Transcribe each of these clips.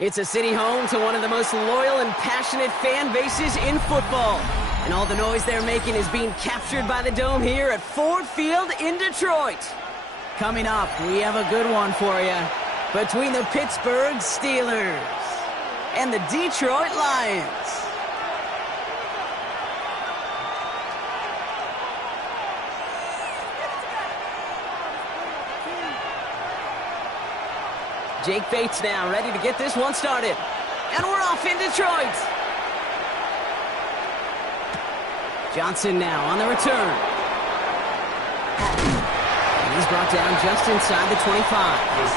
It's a city home to one of the most loyal and passionate fan bases in football. And all the noise they're making is being captured by the Dome here at Ford Field in Detroit. Coming up, we have a good one for you. Between the Pittsburgh Steelers and the Detroit Lions. Jake Bates now ready to get this one started. And we're off in Detroit. Johnson now on the return. And he's brought down just inside the 25. The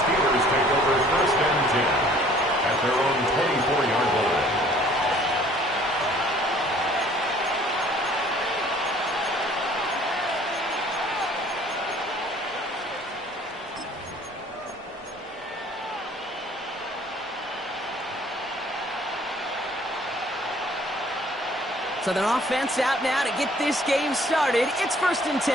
Steelers take over first and 10 at their own 24-yard line. So their offense out now to get this game started. It's first and 10. 26.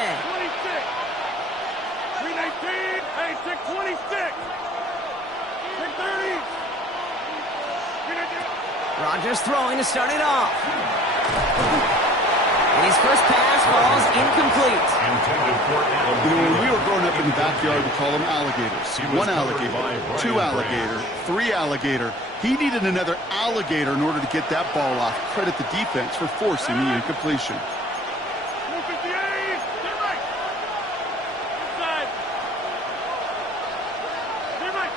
319. Hey, 626. 630. Rodgers throwing to start it off. And his first pass falls incomplete. When we were growing up in the backyard, we call them alligators. One alligator, two alligator, three alligator. He needed another alligator in order to get that ball off. Credit the defense for forcing the incompletion. 158. Get right. Inside. Get right.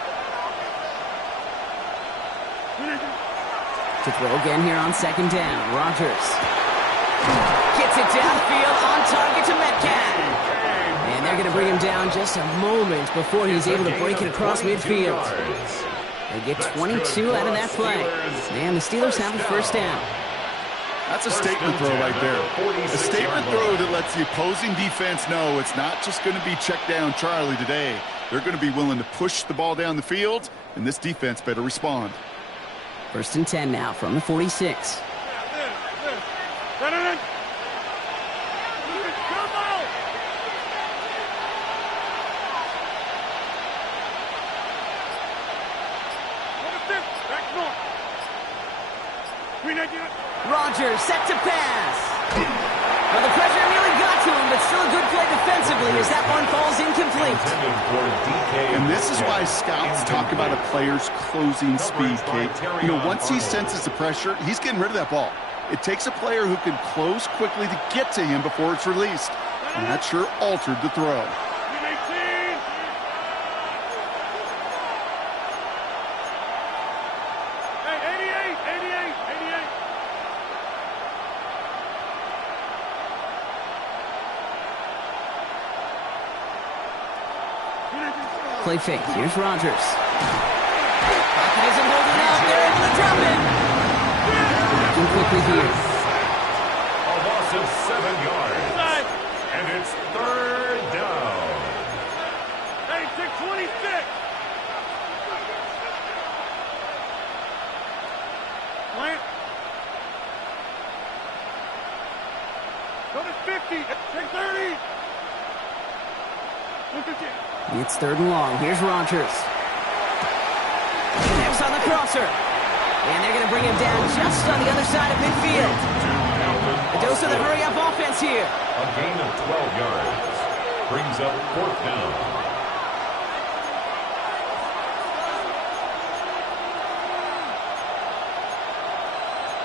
To throw again here on second down. Rodgers gets it downfield on target to Metcalf. And they're going to bring him down just a moment before he's able to break it across midfield. They get 22 out of that play. And the Steelers have a first down. That's a statement throw right there. A statement throw that lets the opposing defense know it's not just going to be check down Charlie today. They're going to be willing to push the ball down the field, and this defense better respond. First and 10 now from the 46. Rodgers set to pass. Well, the pressure nearly got to him, but still a good play defensively as that one falls incomplete. And this is why scouts talk about a player's closing speed, Kate. You know, once he senses the pressure, he's getting rid of that ball. It takes a player who can close quickly to get to him before it's released. And that sure altered the throw. Play fake. Here's Rodgers. Pocket isn't holding up. They're able to drop it. Looking quickly here. A loss of 7 yards. And it's third down. Hey, 626. Plant. Go to 50. 630. 150. It's third and long. Here's Rodgers. Next on the crosser. And they're going to bring him down just on the other side of midfield. A dose of the hurry-up offense here. A gain of 12 yards. Brings up fourth down.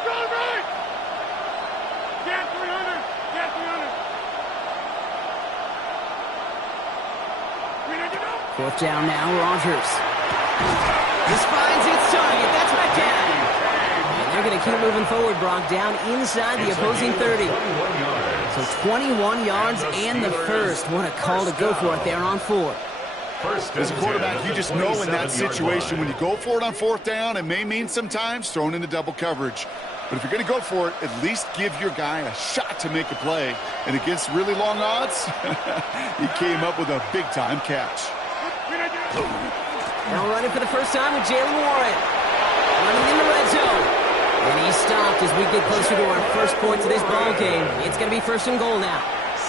Run right. Get 300. Get 300. Fourth down now, Rodgers. This finds its target. That's Metcalf. And they're going to keep moving forward, Brock, down inside the opposing 30. So 21 yards and the first. What a call to go for it there on fourth. As a quarterback, you just know in that situation, when you go for it on fourth down, it may mean sometimes thrown into double coverage. But if you're going to go for it, at least give your guy a shot to make a play. And against really long odds, he came up with a big-time catch. Now running for the first time with Jalen Warren. Running in the red zone. And he stopped as we get closer to our first point to this ball game. It's going to be first and goal now.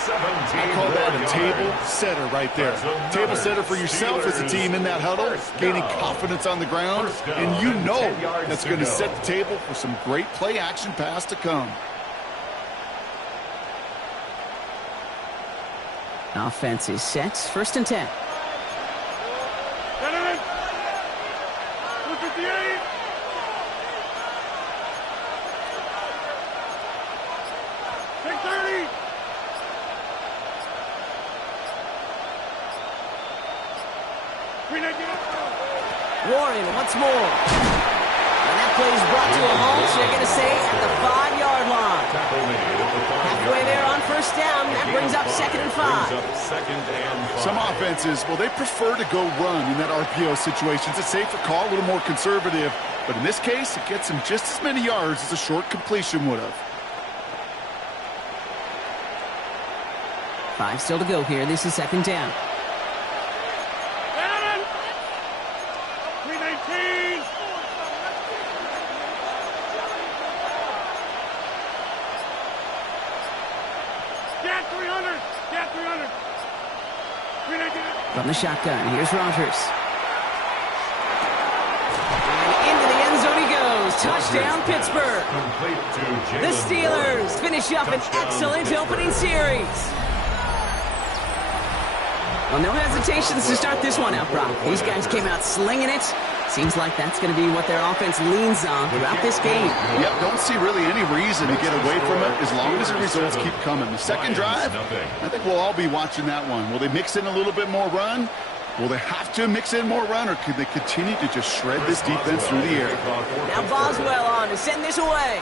I call that a table setter right there. Table setter for yourself as a team in that huddle, gaining confidence on the ground, and you know that's going to set the table for some great play action pass to come. Offense is set. 1st and 10. Look at the 8. Take 30. Warren once more. And that play is brought to a halt, so they're going to say at the 5-yard line. Halfway there on 1st down. That brings up 2nd and 5. Some offenses, well, they prefer to go run in that RPO situation. It's a safer call, a little more conservative. But in this case, it gets them just as many yards as a short completion would have. 5 still to go here. This is 2nd down. 319. Get 300. Get 300. 319. From the shotgun, here's Rodgers. And into the end zone he goes. Touchdown, Pittsburgh. The Steelers finish up an excellent opening series. Well, no hesitations to start this one out, Brock. These guys came out slinging it. Seems like that's going to be what their offense leans on throughout this game. Yep, don't see really any reason to get away from it as long as the results keep coming. The second drive, I think we'll all be watching that one. Will they mix in a little bit more run? Will they have to mix in more run, or could they continue to just shred this defense through the air? Now Boswell on to send this away.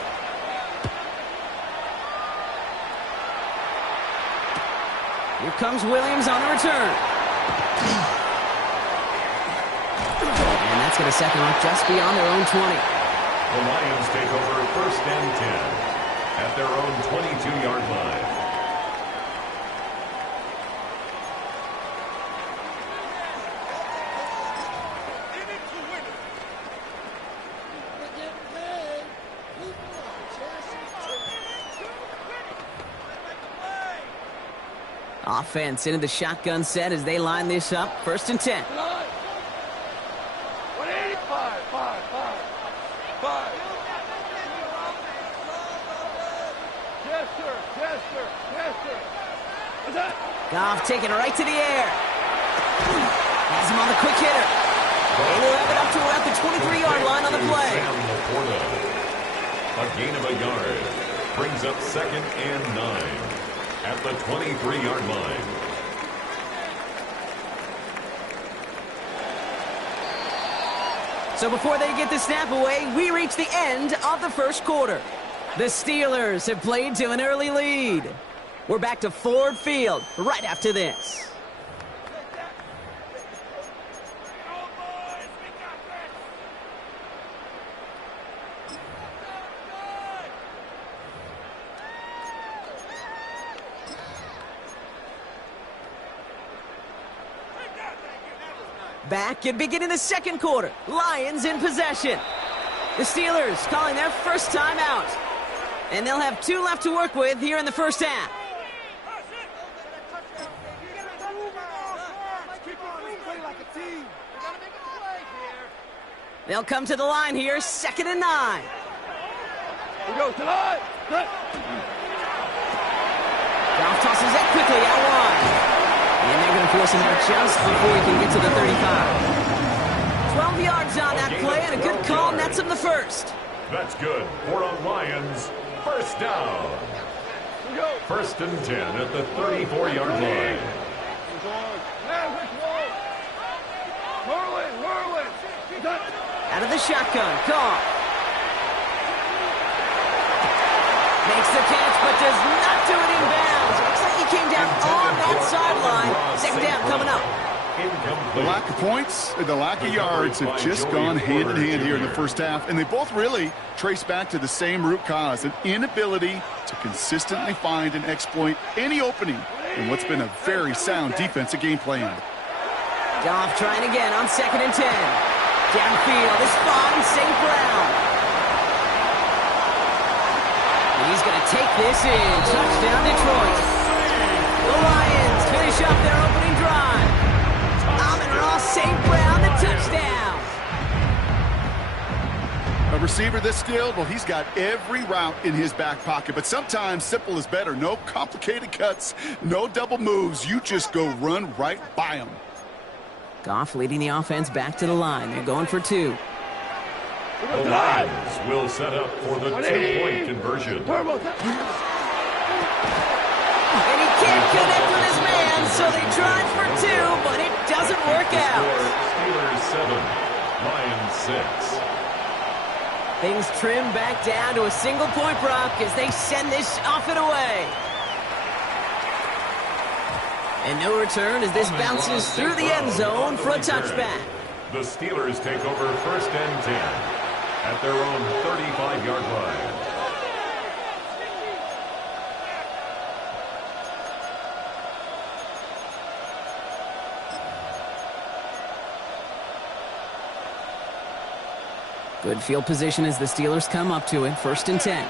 Here comes Williams on the return. And that's going to set them up just beyond their own 20. The Lions take over 1st and 10 at their own 22-yard line. Offense into the shotgun set as they line this up. 1st and 10. 185. 5. Yes, sir. Yes, sir. Yes, sir. What's that? Goff taking it right to the air. Has him on the quick hitter. They will have it up to around the 23-yard line on the play. A gain of a yard brings up 2nd and 9 at the 23-yard line. So before they get the snap away, we reach the end of the 1st quarter. The Steelers have played to an early lead. We're back to Ford Field right after this. Back and beginning the 2nd quarter. Lions in possession. The Steelers calling their first time out. And they'll have 2 left to work with here in the 1st half. They'll come to the line here, 2nd and 9. We go tonight. Goff tosses that quickly out wide. And they're going to force him out just before he can get to the 35. 12 yards on that play, and a good call nets him the 1st. That's good for a Lions 1st down. 1st and 10 at the 34-yard line. Out of the shotgun, Goff. Makes the catch, but does not do it in bounds. Looks like he came down on that sideline. 2nd down coming up. The lack of points and the lack of yards have just gone hand in hand here in the 1st half, and they both really trace back to the same root cause, an inability to consistently find and exploit any opening in what's been a very sound defensive game plan. Goff trying again on 2nd and 10. Downfield is fine, St. Brown. And he's going to take this in. Touchdown, Detroit. The Lions finish up their opening drive. Amon-Ra St. Brown, the touchdown. A receiver this skilled, well, he's got every route in his back pocket. But sometimes simple is better. No complicated cuts, no double moves. You just go run right by him. Goff leading the offense back to the line. They're going for 2. The Lions will set up for the 2-point conversion. And he can't connect with his man, so they tried for 2, but it doesn't work out. Steelers 7, Lions 6. Things trim back down to a single-point Brock as they send this off and away. And no return as this bounces through the end zone for a touchback. The Steelers take over 1st and 10 at their own 35-yard line. Good field position as the Steelers come up to it. 1st and 10.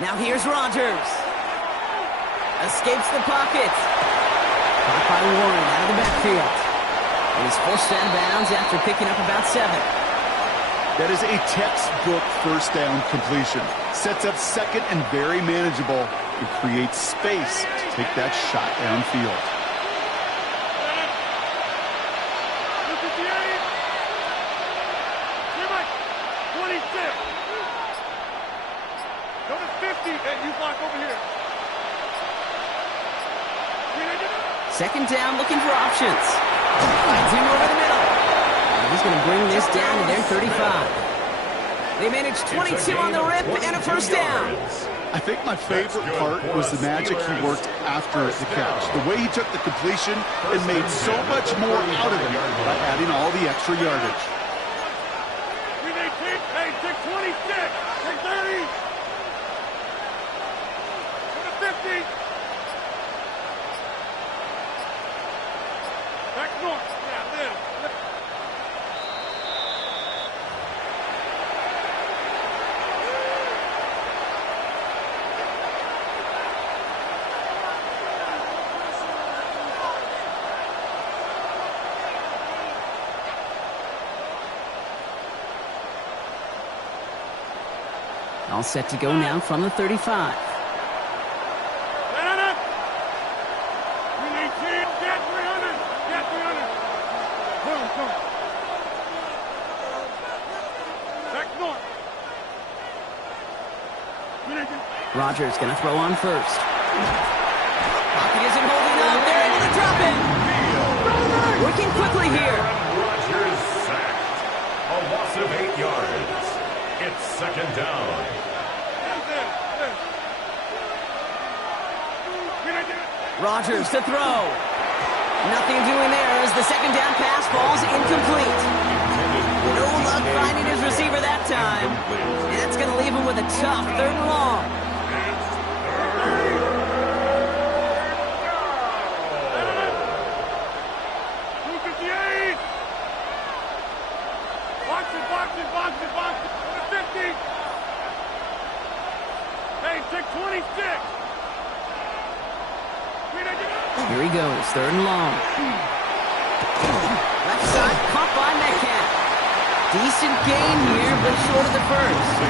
Now here's Rodgers. Escapes the pocket. Caught by Warren out of the backfield. And he's forced out of bounds after picking up about 7. That is a textbook 1st down completion. Sets up 2nd and very manageable. It creates space to take that shot downfield. Second down, looking for options. Finds him over the middle. And he's going to bring this down to their 35. They managed 22 on the rip and a 1st down. I think my favorite part was the magic he worked after the catch. The way he took the completion and made so much more out of it by adding all the extra yardage. Hey, take 26, take 30, take 50. Back north. Yeah, live. All set to go now from the 35. Rodgers going to throw on first. Pocket isn't holding up. They're able to drop it. Working quickly here. Rodgers sacked. A loss of 8 yards. It's 2nd down. Rodgers to throw. Nothing doing there as the 2nd down pass falls incomplete. No luck finding his receiver that time. And that's going to leave him with a tough 3rd and long. Here he goes, 3rd and long. Left side, caught by Metcalf. Decent gain here, but short of the 1st.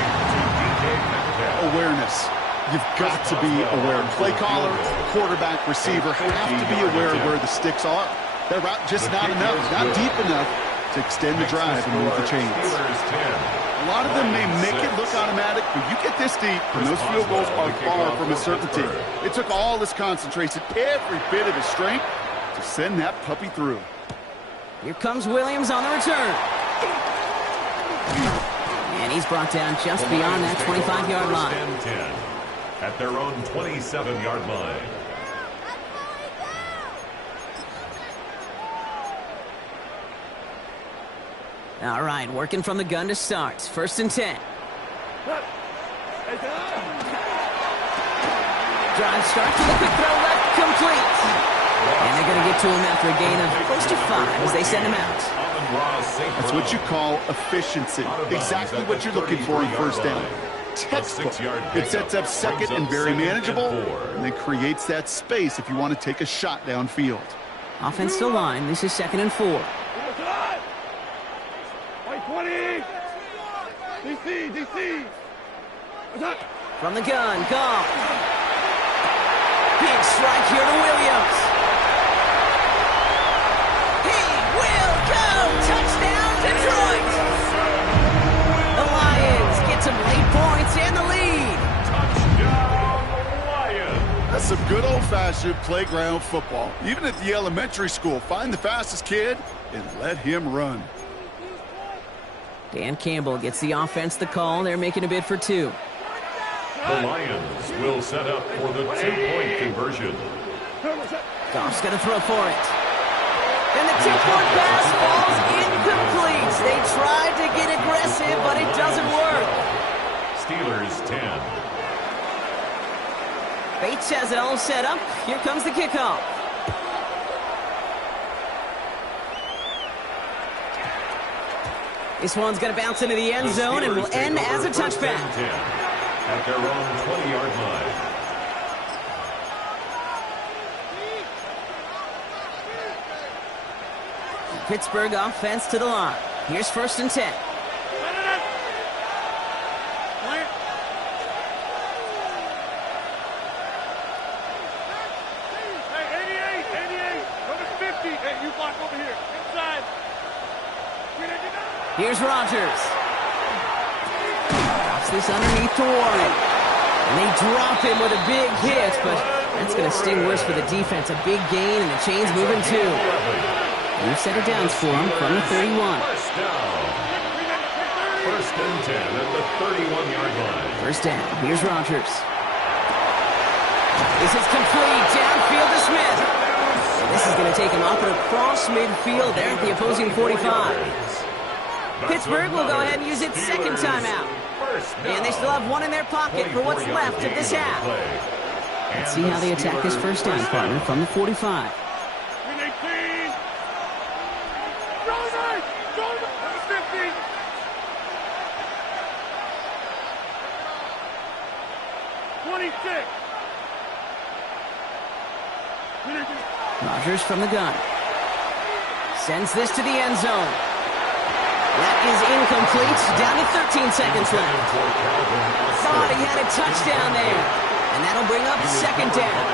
Awareness. You've got to be aware. Play caller, quarterback, receiver have to be aware of where the sticks are. That route just not enough, not deep enough to extend the drive and move the chains. A lot of them may make it look automatic, but you get this deep, and those field goals are far from a certainty. It took all his concentration, every bit of his strength, to send that puppy through. Here comes Williams on the return. And he's brought down just beyond that 25-yard line. At their own 27-yard line. All right, working from the gun to start. 1st and 10. Drive starts with a quick throw left, complete. And they're going to get to him after a gain of close to 5 as they send him out. That's what you call efficiency. Exactly what you're looking for in first down. Textbook. It sets up second and very manageable, and then creates that space if you want to take a shot downfield. Offensive line, this is 2nd and 4. White 20. DC. From the gun, Goff. Big strike here to Williams. He will go! Touchdown, Detroit! The Lions get some late points and the lead. Touchdown, Lions. That's some good old-fashioned playground football. Even at the elementary school, find the fastest kid and let him run. Dan Campbell gets the offense the call. They're making a bid for 2. The Lions will set up for the 2-point conversion. Goff's going to throw for it. And the 2-point pass falls incomplete. They tried to get aggressive, but it doesn't work. Steelers 10. Bates has it all set up. Here comes the kickoff. This one's going to bounce into the end zone and will end as a touchback. At their own 20-yard line. Pittsburgh offense to the line. Here's 1st and 10. Hey, 88. Go to 50. Hey, you block over here. Inside. Here's Rodgers. Drops this underneath to Warren. And they drop him with a big hit, but that's going to sting worse for the defense. A big gain, and the chain's moving too. New set of downs for him from the 31. First down. 1st and 10 at the 31-yard line. First down. Here's Rodgers. This is complete. Downfield to Smith. And this is going to take him off and across midfield there at the opposing 45. Pittsburgh will go ahead and use its 2nd timeout. And they still have 1 in their pocket for what's left of this half. Let's see how they attack this first down, partner, from the 45. Rodgers from the gun. Sends this to the end zone. That is incomplete. Down to 13 seconds left. Thought he had a touchdown there. And that'll bring up 2nd down.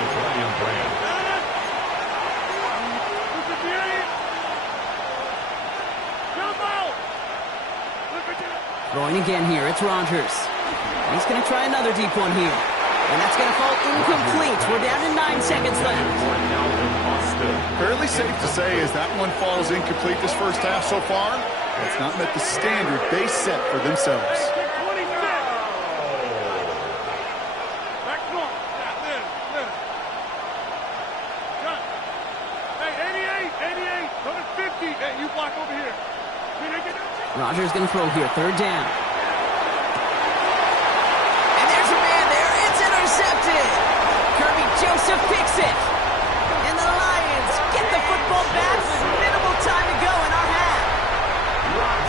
Throwing again here. It's Rodgers. He's going to try another deep one here. And that's going to fall incomplete. We're down to 9 seconds left. Fairly safe to say as that one falls incomplete this first half so far, it's not met the standard they set for themselves. Rodgers going to throw here. 3rd down. And there's a man there. It's intercepted. Kirby Joseph picks it. And the Lions get the football back with minimal time to go in our half.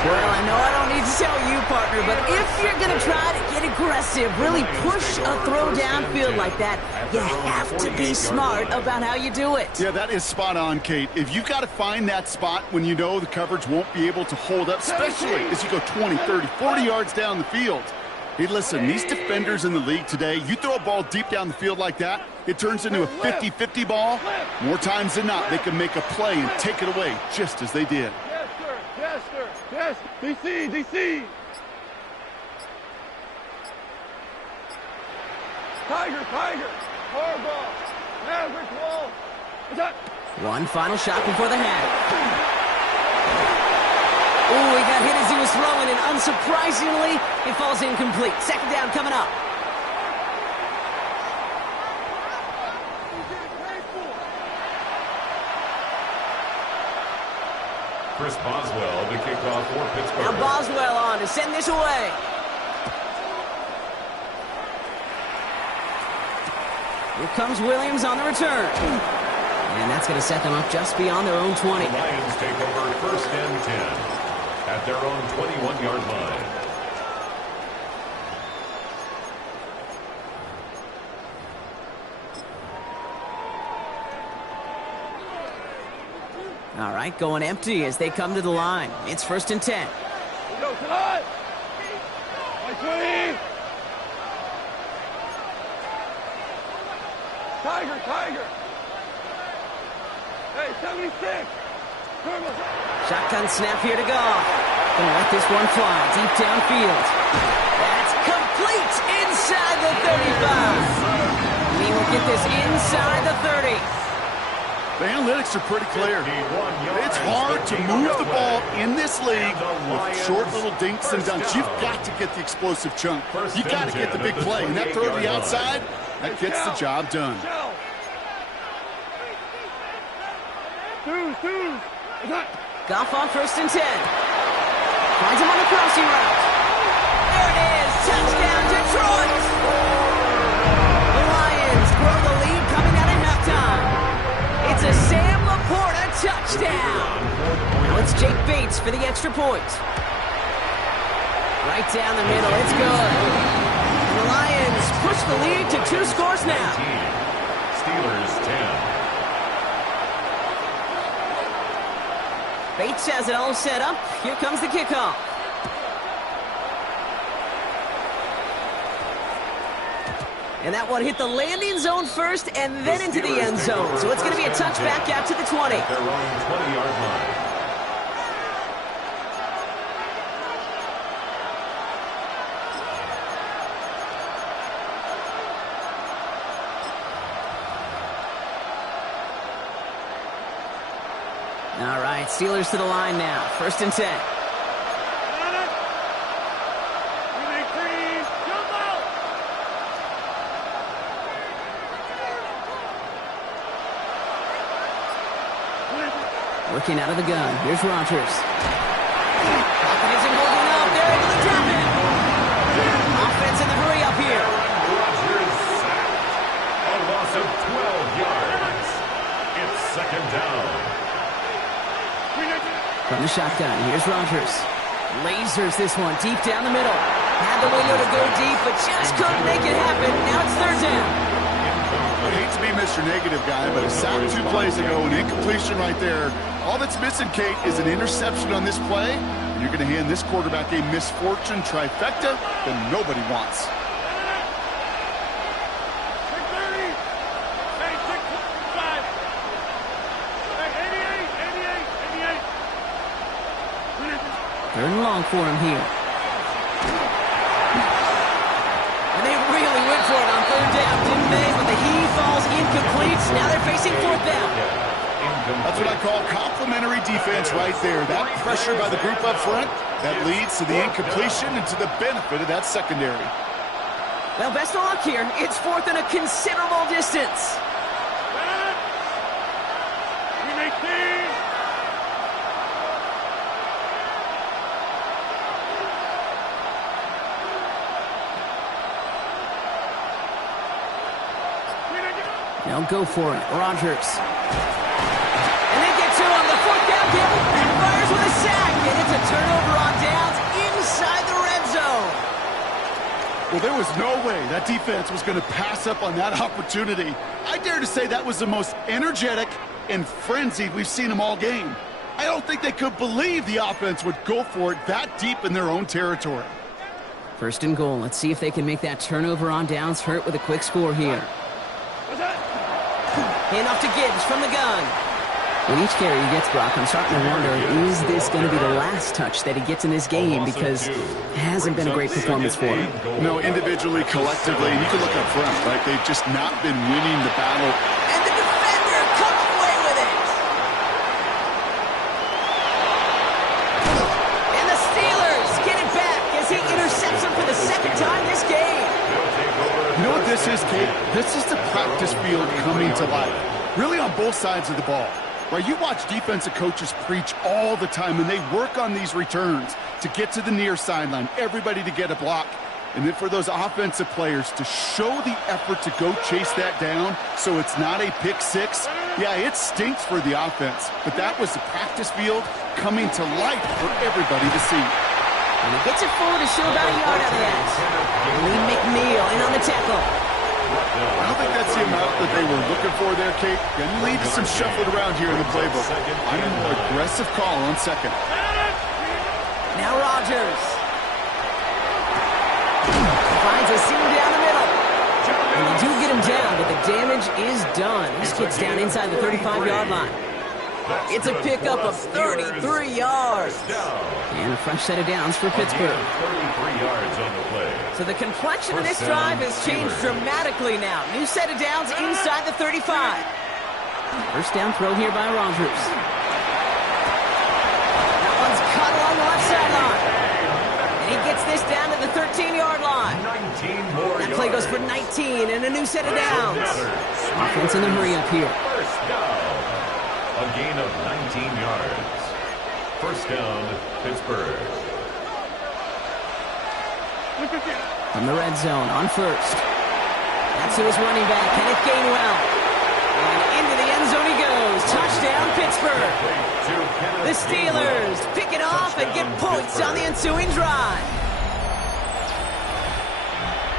Well, I know I don't need to tell you, partner, but if you're going to try to get aggressive, really push a throw downfield like that, you have to be smart about how you do it. Yeah, that is spot on, Kate. If you've got to find that spot when you know the coverage won't be able to hold up, especially as you go 20, 30, 40 yards down the field. Hey, listen, these defenders in the league today, you throw a ball deep down the field like that, it turns into a 50-50 ball. More times than not, they can make a play and take it away just as they did. Yes, sir. Yes. DC. Tiger. Hardball. Maverick wall. One final shot before the half. Ooh, he got hit as he was throwing, and unsurprisingly, it falls incomplete. 2nd down coming up. Chris Boswell to kick off for Pittsburgh. Now Boswell on to send this away. Here comes Williams on the return. And that's going to set them up just beyond their own 20. The Lions take over 1st and 10 at their own 21-yard line. All right, going empty as they come to the line. It's 1st and 10. Go tonight. 20. Tiger. Hey, 76. Shotgun snap here to Goff. Gonna let this one fly deep downfield. That's complete inside the 35. He will get this inside the 30. The analytics are pretty clear. It's hard to move the ball in this league with short little dinks and dunks. You've got to get the explosive chunk. You've got to get the big play. And that throw to the outside, that gets the job done. Goff on 1st and 10. Finds him on the crossing route. There it is. Touchdown, Detroit. The Lions grow the lead coming out of halftime. It's a Sam Laporta touchdown. Now it's Jake Bates for the extra point. Right down the middle. It's good. And the Lions push the lead to 2 scores now. Steelers 10. Bates has it all set up. Here comes the kickoff. And that one hit the landing zone first and then into the end zone. So it's going to be a touchback out to the 20. Their own 20-yard line. All right, Steelers to the line now. 1st and 10. Working out of the gun. Here's Rodgers. Pocket isn't holding up. They're able to drop it. Offense in the hurry up here. Rodgers sacked. A loss of 12 yards. It's 2nd down. From the shotgun, here's Rodgers. Lasers this one deep down the middle. Had the window to go deep, but just couldn't make it happen. Now it's 3rd down. I hate to be Mr. Negative guy, but a sack 2 plays ago, an incompletion right there. All that's missing, Kate, is an interception on this play. And you're going to hand this quarterback a misfortune trifecta that nobody wants. Third and long for him here. And they really went for it on 3rd down, didn't they? But the heave falls incomplete. Now they're facing 4th down. That's what I call complimentary defense right there. That pressure by the group up front, that leads to the incompletion and to the benefit of that secondary. Well, best of luck here. It's 4th and a considerable distance. Now go for it. Rodgers. And they get to him. The 4th down kick. And fires with a sack. And it's a turnover on downs inside the red zone. Well, there was no way that defense was going to pass up on that opportunity. I dare to say that was the most energetic and frenzied we've seen them all game. I don't think they could believe the offense would go for it that deep in their own territory. 1st and goal. Let's see if they can make that turnover on downs hurt with a quick score here. Handoff to Gibbs from the gun. With each carry he gets, Brock, I'm starting to wonder, is this going to be the last touch that he gets in this game? Because it hasn't been a great performance for him. No, individually, collectively, and you can look up front, right? They've just not been winning the battle. And the defender comes away with it. And the Steelers get it back as he intercepts him for the 2nd time this game. You know what this is, Kate? This is the practice field coming to life. Really on both sides of the ball. Right, you watch defensive coaches preach all the time, and they work on these returns to get to the near sideline, everybody to get a block. And then for those offensive players to show the effort to go chase that down so it's not a pick six, yeah, it stinks for the offense. But that was the practice field coming to light for everybody to see. And he gets it forward to show about a yard out of that. Lee McNeil in on the tackle. I don't think that's the amount that they were looking for there, Kate. Going to lead to some shuffling around here in the playbook. I'm a more aggressive call on second. Now Rodgers. Finds a seam down the middle. And they do get him down, but the damage is done. This kid's down inside the 35-yard line. It's a pickup of 33 yards. And a fresh set of downs for Pittsburgh. 33 yards on the play. So the complexion of this drive has changed dramatically now. New set of downs inside the 35. First down throw here by Rodgers. That one's cut along the left sideline. And he gets this down to the 13-yard line. 19 more That play goes for 19 and a new set of downs. Offense in the hurry-up here. First down. A gain of 19 yards. First down, Pittsburgh. From the red zone on first. That's to his running back, Kenneth Gainwell. And into the end zone he goes. Touchdown, Pittsburgh. The Steelers pick it off and get points on the ensuing drive.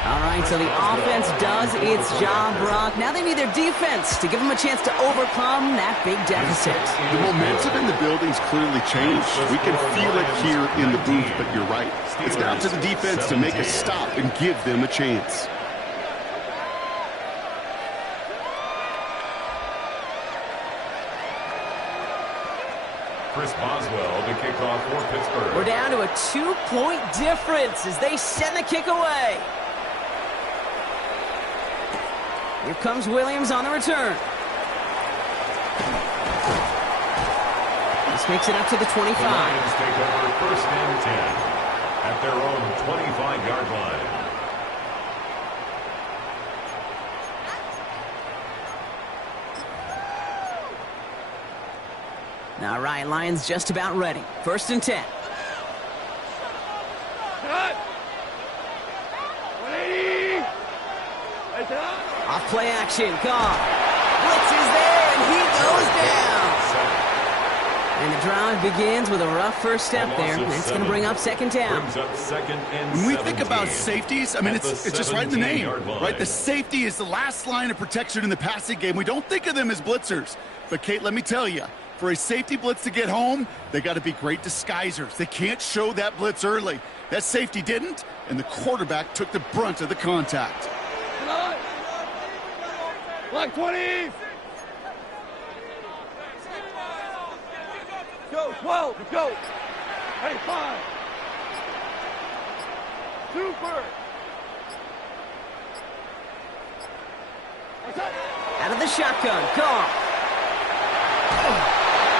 All right, so the offense does its job, Brock. Now they need their defense to give them a chance to overcome that big deficit. The momentum in the building's clearly changed. We can feel it here in the booth, but you're right. It's down to the defense to make a stop and give them a chance. Chris Boswell to kick off for Pittsburgh. We're down to a 2-point difference as they send the kick away. Here comes Williams on the return. This makes it up to the 25. The Lions take over first and 10 at their own 25-yard line. All right, Lions just about ready. First and 10. Off play action, Goff. Blitz is there, and he goes down. And the drive begins with a rough first step there. That's going to bring up second down. When we think about safeties, I mean, it's just right in the name, right? The safety is the last line of protection in the passing game. We don't think of them as blitzers. But, Kate, let me tell you, for a safety blitz to get home, they got to be great disguisers. They can't show that blitz early. That safety didn't, and the quarterback took the brunt of the contact. Black 20! Go, 12, let's go! Hey, 5! Super! Out of the shotgun, Goff.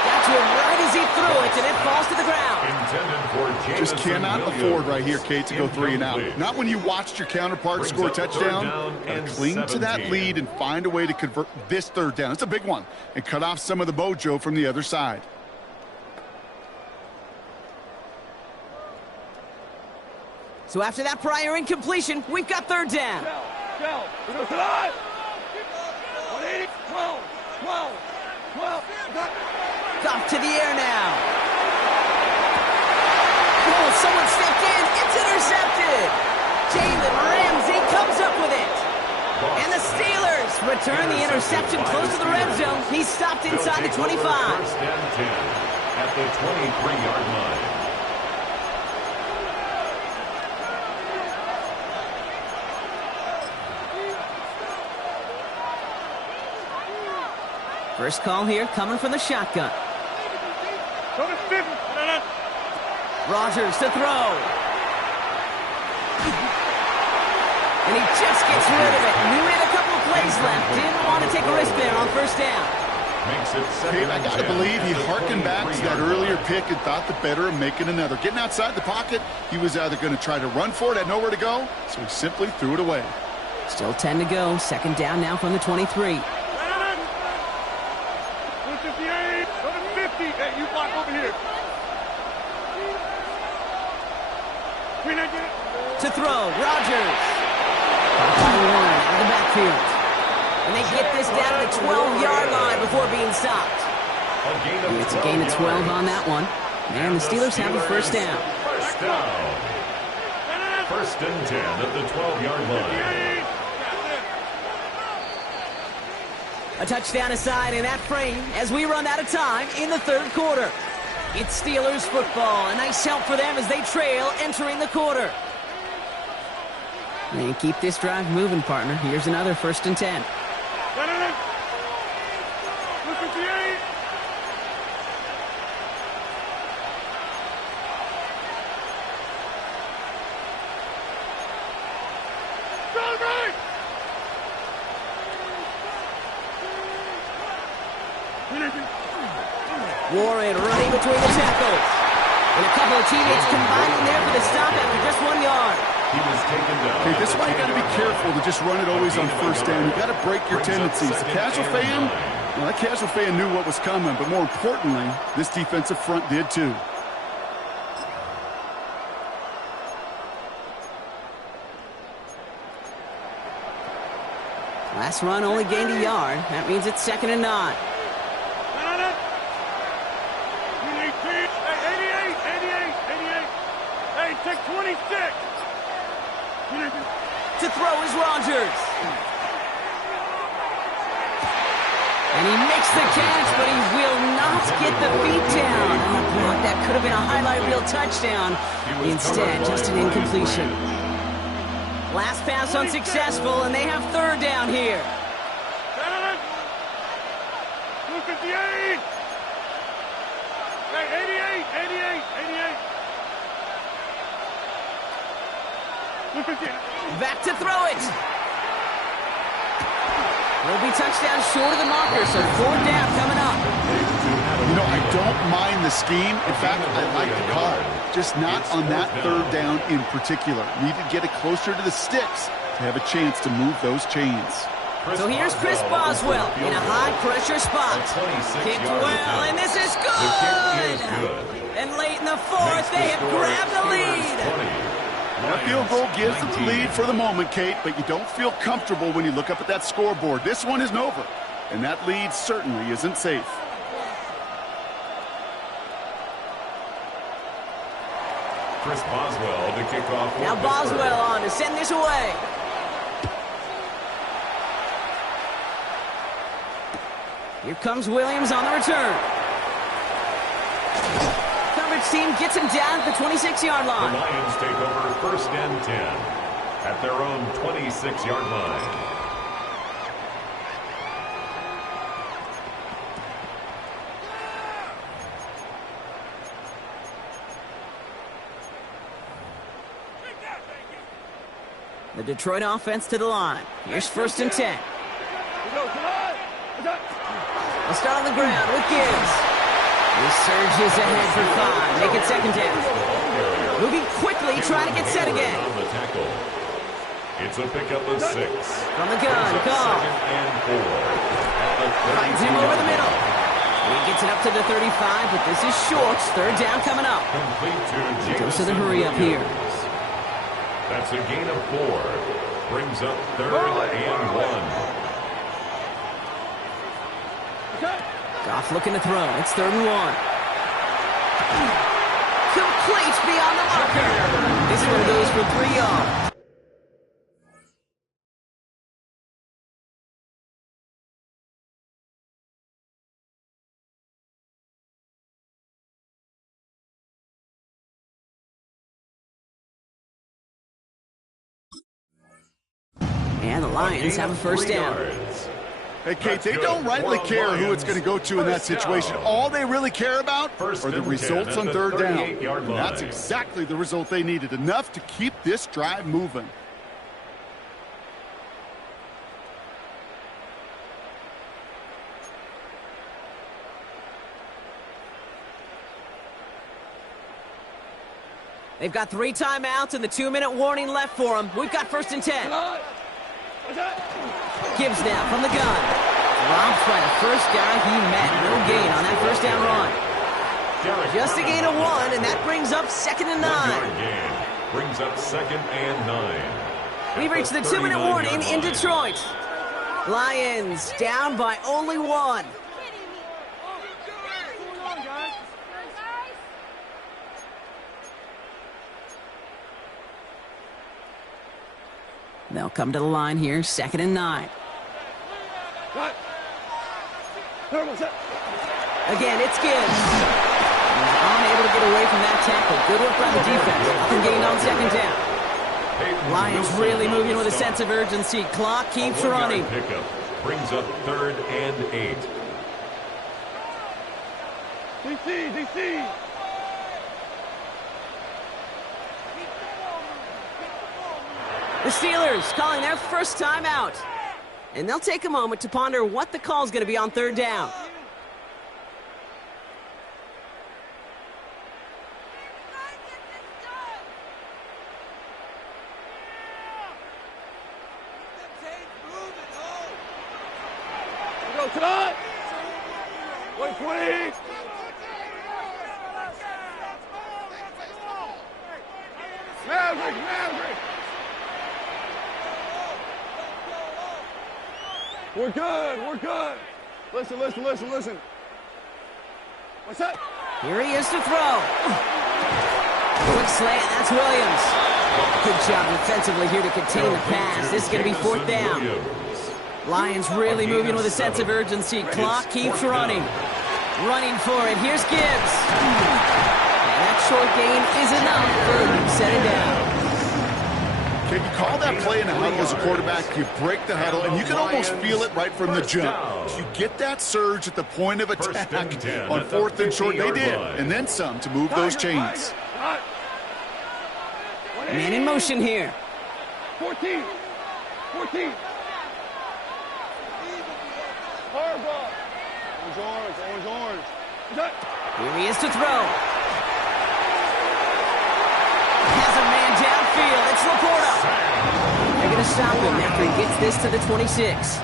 Got to him right as he threw it, and it falls to the ground. Just cannot afford right here, Kate, to go 3 and out. Not when you watched your counterpart score a touchdown. Cling to that lead and find a way to convert this third down. It's a big one. And cut off some of the mojo from the other side. So after that prior incompletion, we've got third down. 180, 12, 12, 12. Goff to the air now. Oh, someone stepped in. It's intercepted. Jalen Ramsey comes up with it. And the Steelers return the interception close to the red zone. He's stopped inside the 25. First and 10 at the 23-yard line. First call here coming from the shotgun. Rodgers to throw. And he just gets rid of it. Knew he had a couple of plays left. Didn't want to take a risk there on first down. Kate, I got to believe he harkened back to that earlier pick and thought the better of making another. Getting outside the pocket, he was either going to try to run for it, had nowhere to go, so he simply threw it away. Still 10 to go. Second down now from the 23. 50. Hey, you block over here. To throw, Rodgers. Caught by Warren out of the backfield. And they get this down to the 12-yard line before being stopped. And it's a gain of 12 on that one. And the Steelers have a first down. First down. First and 10 at the 12-yard line. A touchdown aside in that frame as we run out of time in the third quarter. It's Steelers football. A nice help for them as they trail entering the quarter. And keep this drive moving, partner. Here's another first and 10. Warren running between the tackles. And a couple of teammates combining there for the stop after just 1 yard. He was taken down. Okay, this is why you got to be careful to just run it always on first down. You got to break your tendencies. The casual fan, well, that casual fan knew what was coming, but more importantly, this defensive front did too. Last run only gained a yard. That means it's 2nd and 9. Take 26. To throw is Rodgers. And he makes the catch, but he will not get the feet down. Oh, that could have been a highlight reel touchdown. Instead, just an incompletion. Last pass unsuccessful, and they have third down here. Look at the 8. 88. Back to throw it. Will be touchdown short of the marker, so fourth down coming up. You know, I don't mind the scheme. In fact, I like the call. Just not on that third down in particular. Need to get it closer to the sticks to have a chance to move those chains. So here's Chris Boswell in a high-pressure spot. Kicked well, and this is good. And late in the fourth, they have grabbed the lead. That field goal gives them the lead for the moment, Kate, but you don't feel comfortable when you look up at that scoreboard. This one isn't over, and that lead certainly isn't safe. Chris Boswell to kick off. Now Boswell on to send this away. Here comes Williams on the return. Coverage team gets him down at the 26-yard line. The Lions take over first and 10 at their own 26-yard line. The Detroit offense to the line. Here's first and 10. They'll start on the ground with Gibbs. He surges ahead for 5. Make it second down. Moving quickly, trying to get set again. It's a pickup of 6. From the gun, Goff. Finds him over the middle. He gets it up to the 35, but this is short. Third down coming up. He goes to the hurry up here. That's a gain of 4. Brings up third and 1. Goff looking to throw. It's 3rd and 1. Complete beyond the marker. This one goes for 3 yards. And the Lions have a first down. Hey, Kate, they don't rightly care who it's going to go to in that situation. All they really care about are the results on third down. And that's exactly the result they needed. Enough to keep this drive moving. They've got 3 timeouts and the 2-minute warning left for them. We've got first and 10. Gibbs now from the gun. Robbed by the first guy he met. No gain on that first down run. Just a gain of 1, and that brings up 2nd and 9. Brings up 2nd and 9. We've reached the 2-minute warning in Detroit. Lions down by only 1. They'll come to the line here, 2nd and 9. Again, it's Gibbs. He's unable to get away from that tackle. Good work by the defense. Nothing gained on 2nd down. Lions really moving with a sense of urgency. Clock keeps running. Pickup brings up 3rd and 8. DC. The Steelers calling their first time out. And they'll take a moment to ponder what the call is going to be on 3rd down. Go, cut! 120! Maverick! We're good. Listen. What's that? Here he is to throw. Quick slant, that's Williams. Good job defensively here to contain the pass. This is going to be 4th down. Lions really moving with a sense of urgency. Clock keeps running. Running for it. Here's Gibbs. And that short gain is enough for set it down. Can you call that play in a huddle as a quarterback? You break the huddle, and you can almost feel it right from the jump. You get that surge at the point of attack on 4th and short. They did, and then some to move those chains. Man in motion here. 14. Hardball. Orange. Here he is to throw. Has a man downfield. It's Laporta. They're going to stop him after he gets this to the 26.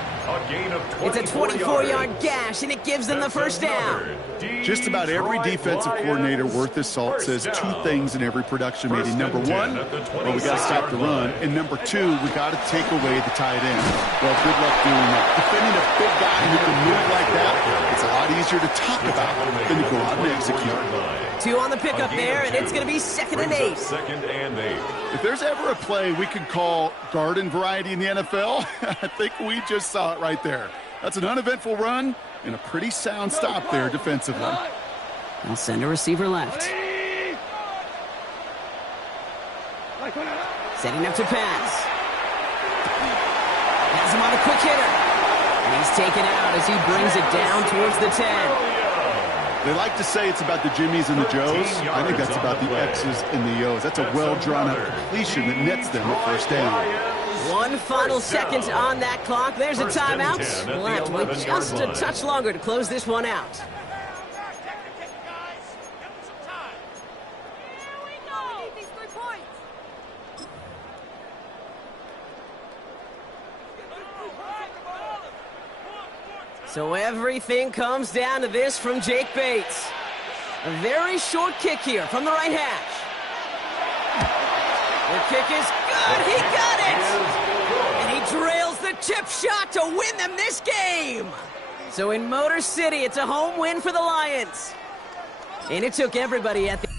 It's a 24-yard gash, and it gives them the first down. Just about every defensive coordinator worth his salt says 2 things in every production meeting. Number 1, well, we got to stop the run. And number 2, we got to take away the tight end. Well, good luck doing that. Defending a big guy who can move like that, it's a lot easier to talk about than to go out and execute. 2 on the pickup there, and it's going to be 2nd and 8. 2nd and 8. If there's ever a play we could call garden variety in the NFL, I think we just saw it right there. That's an uneventful run and a pretty sound stop there defensively. They'll send a receiver left. Setting up to pass. Has him on a quick hitter. And he's taken out as he brings it down towards the 10. They like to say it's about the Jimmies and the Joes. I think that's about the X's and the O's. That's a well-drawn-out completion that nets them a first down. 1 final second on that clock. There's a timeout. We'll have to wait just a touch longer to close this one out. So everything comes down to this from Jake Bates. A very short kick here from the right hash. The kick is good. He got it. And he drills the chip shot to win them this game. So in Motor City, it's a home win for the Lions. And it took everybody at the...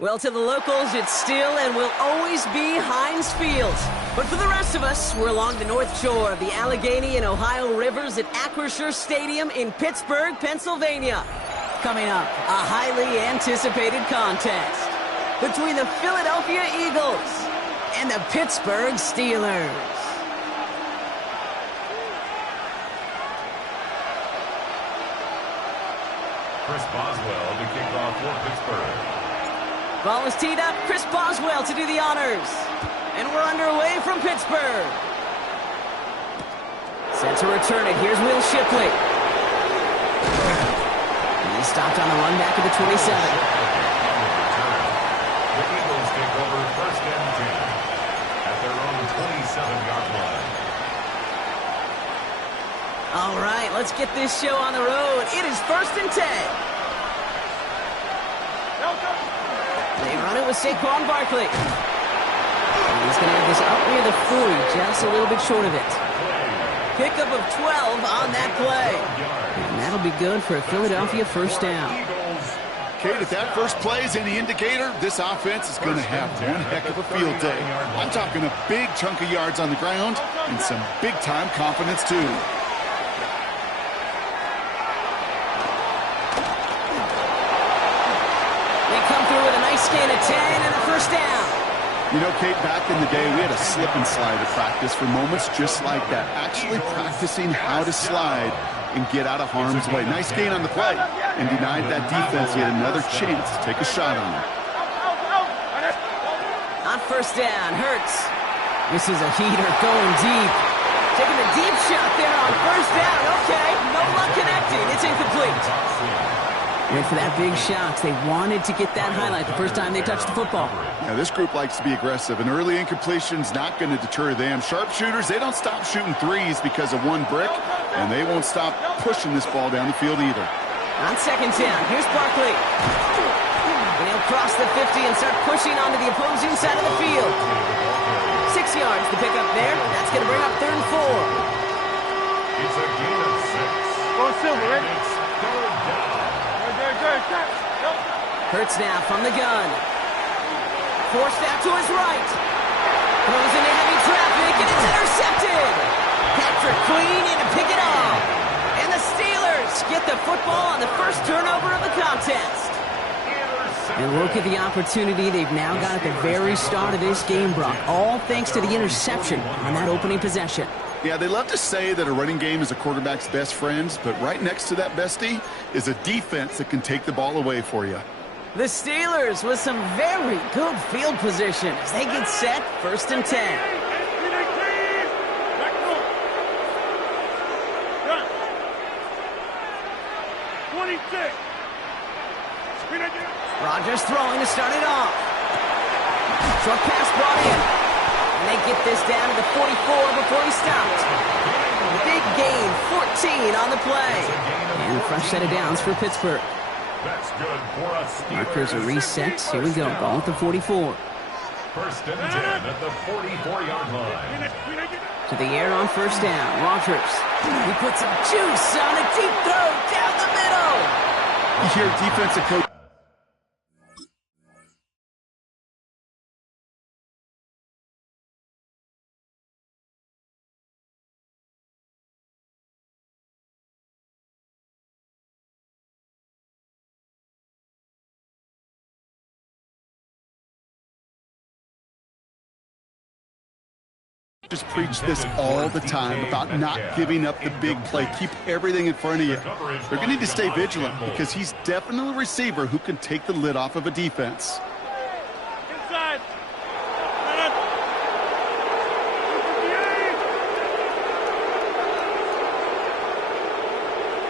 Well, to the locals, it's still and will always be Heinz Field. But for the rest of us, we're along the north shore of the Allegheny and Ohio Rivers at Acrisure Stadium in Pittsburgh, Pennsylvania. Coming up, a highly anticipated contest. between the Philadelphia Eagles and the Pittsburgh Steelers. Chris Boswell to kick off for Pittsburgh. Ball is teed up. Chris Boswell to do the honors. And we're underway from Pittsburgh. Set to return it. Here's Will Shipley. He's stopped on the run back at the 27. The Eagles take over first and 10 at their own 27-yard line. All right, let's get this show on the road. It is first and 10. They run it with Saquon Barkley. He's going to have this up near the 40, just a little bit short of it. Pickup of 12 on that play. And that'll be good for a Philadelphia first down. Kate, if that first play is any indicator, this offense is going to have one heck of a field day. I'm talking a big chunk of yards on the ground and some big-time confidence, too. They come through with a nice gain of 10 and a first down. You know, Kate, back in the day, we had a slip and slide to practice for moments just like that. Actually practicing how to slide and get out of harm's way. Nice gain on the play and denied that defense yet another chance to take a shot on him. On first down, Hurts. This is a heater going deep. Taking a deep shot there on first down. Okay, no luck connecting. It's incomplete. Went for that big shot. They wanted to get that highlight the first time they touched the football. Now, this group likes to be aggressive. An early incompletion's not going to deter them. Sharpshooters, they don't stop shooting threes because of one brick, and they won't stop pushing this ball down the field either. On second down, here's Barkley. And he'll cross the 50 and start pushing onto the opposing side of the field. 6 yards to pick up there. That's going to bring up third and 4. It's a gain of 6. Go Silver, ready? It's third down. Hurts now from the gun. Forced out to his right. Throws into heavy traffic, and it's intercepted. Patrick Queen in to pick it off. And the Steelers get the football on the first turnover of the contest. And look at the opportunity they've now got at the very start of this game, Brock. All thanks to the interception on that opening possession. Yeah, they love to say that a running game is a quarterback's best friend, but right next to that bestie is a defense that can take the ball away for you. The Steelers with some very good field position as they get set, first and 10. 26. Rodgers throwing to start it off. Short pass brought in. And they get this down to the 44 before he stopped. Big gain, 14 on the play. And a fresh set of downs for Pittsburgh. That's good for us. Markers are reset. Here we go. Ball at the 44. First and 10 at the 44-yard line. To the air on first down. Rodgers. He puts some juice on a deep throw down the middle. You hear defensive coach. Just preach this all the time about not giving up the big play. Keep everything in front of you. They're going to need to stay vigilant because he's definitely a receiver who can take the lid off of a defense. Inside.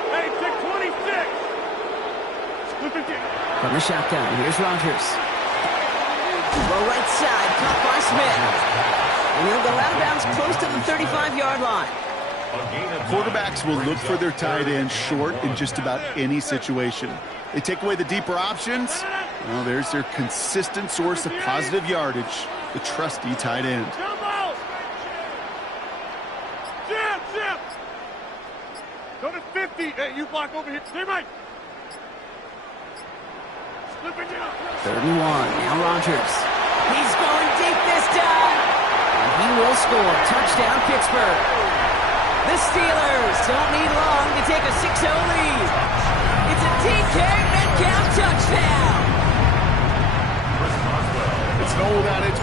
Hey, take 26. From the shotgun, here's Rodgers. Low right side, caught by Smith. And he'll go out of bounds close to the 35-yard line. Quarterbacks will look for their tight end short in just about any situation. They take away the deeper options. Well, there's their consistent source of positive yardage, the trusty tight end. Jim! Go to 50. Hey, you block over here. Stay right. Slipping down. 31. Now Rodgers. He's going deep this time. And he will score. Touchdown, Pittsburgh. The Steelers don't need long to take a 6-0 lead. It's a DK Metcalf touchdown.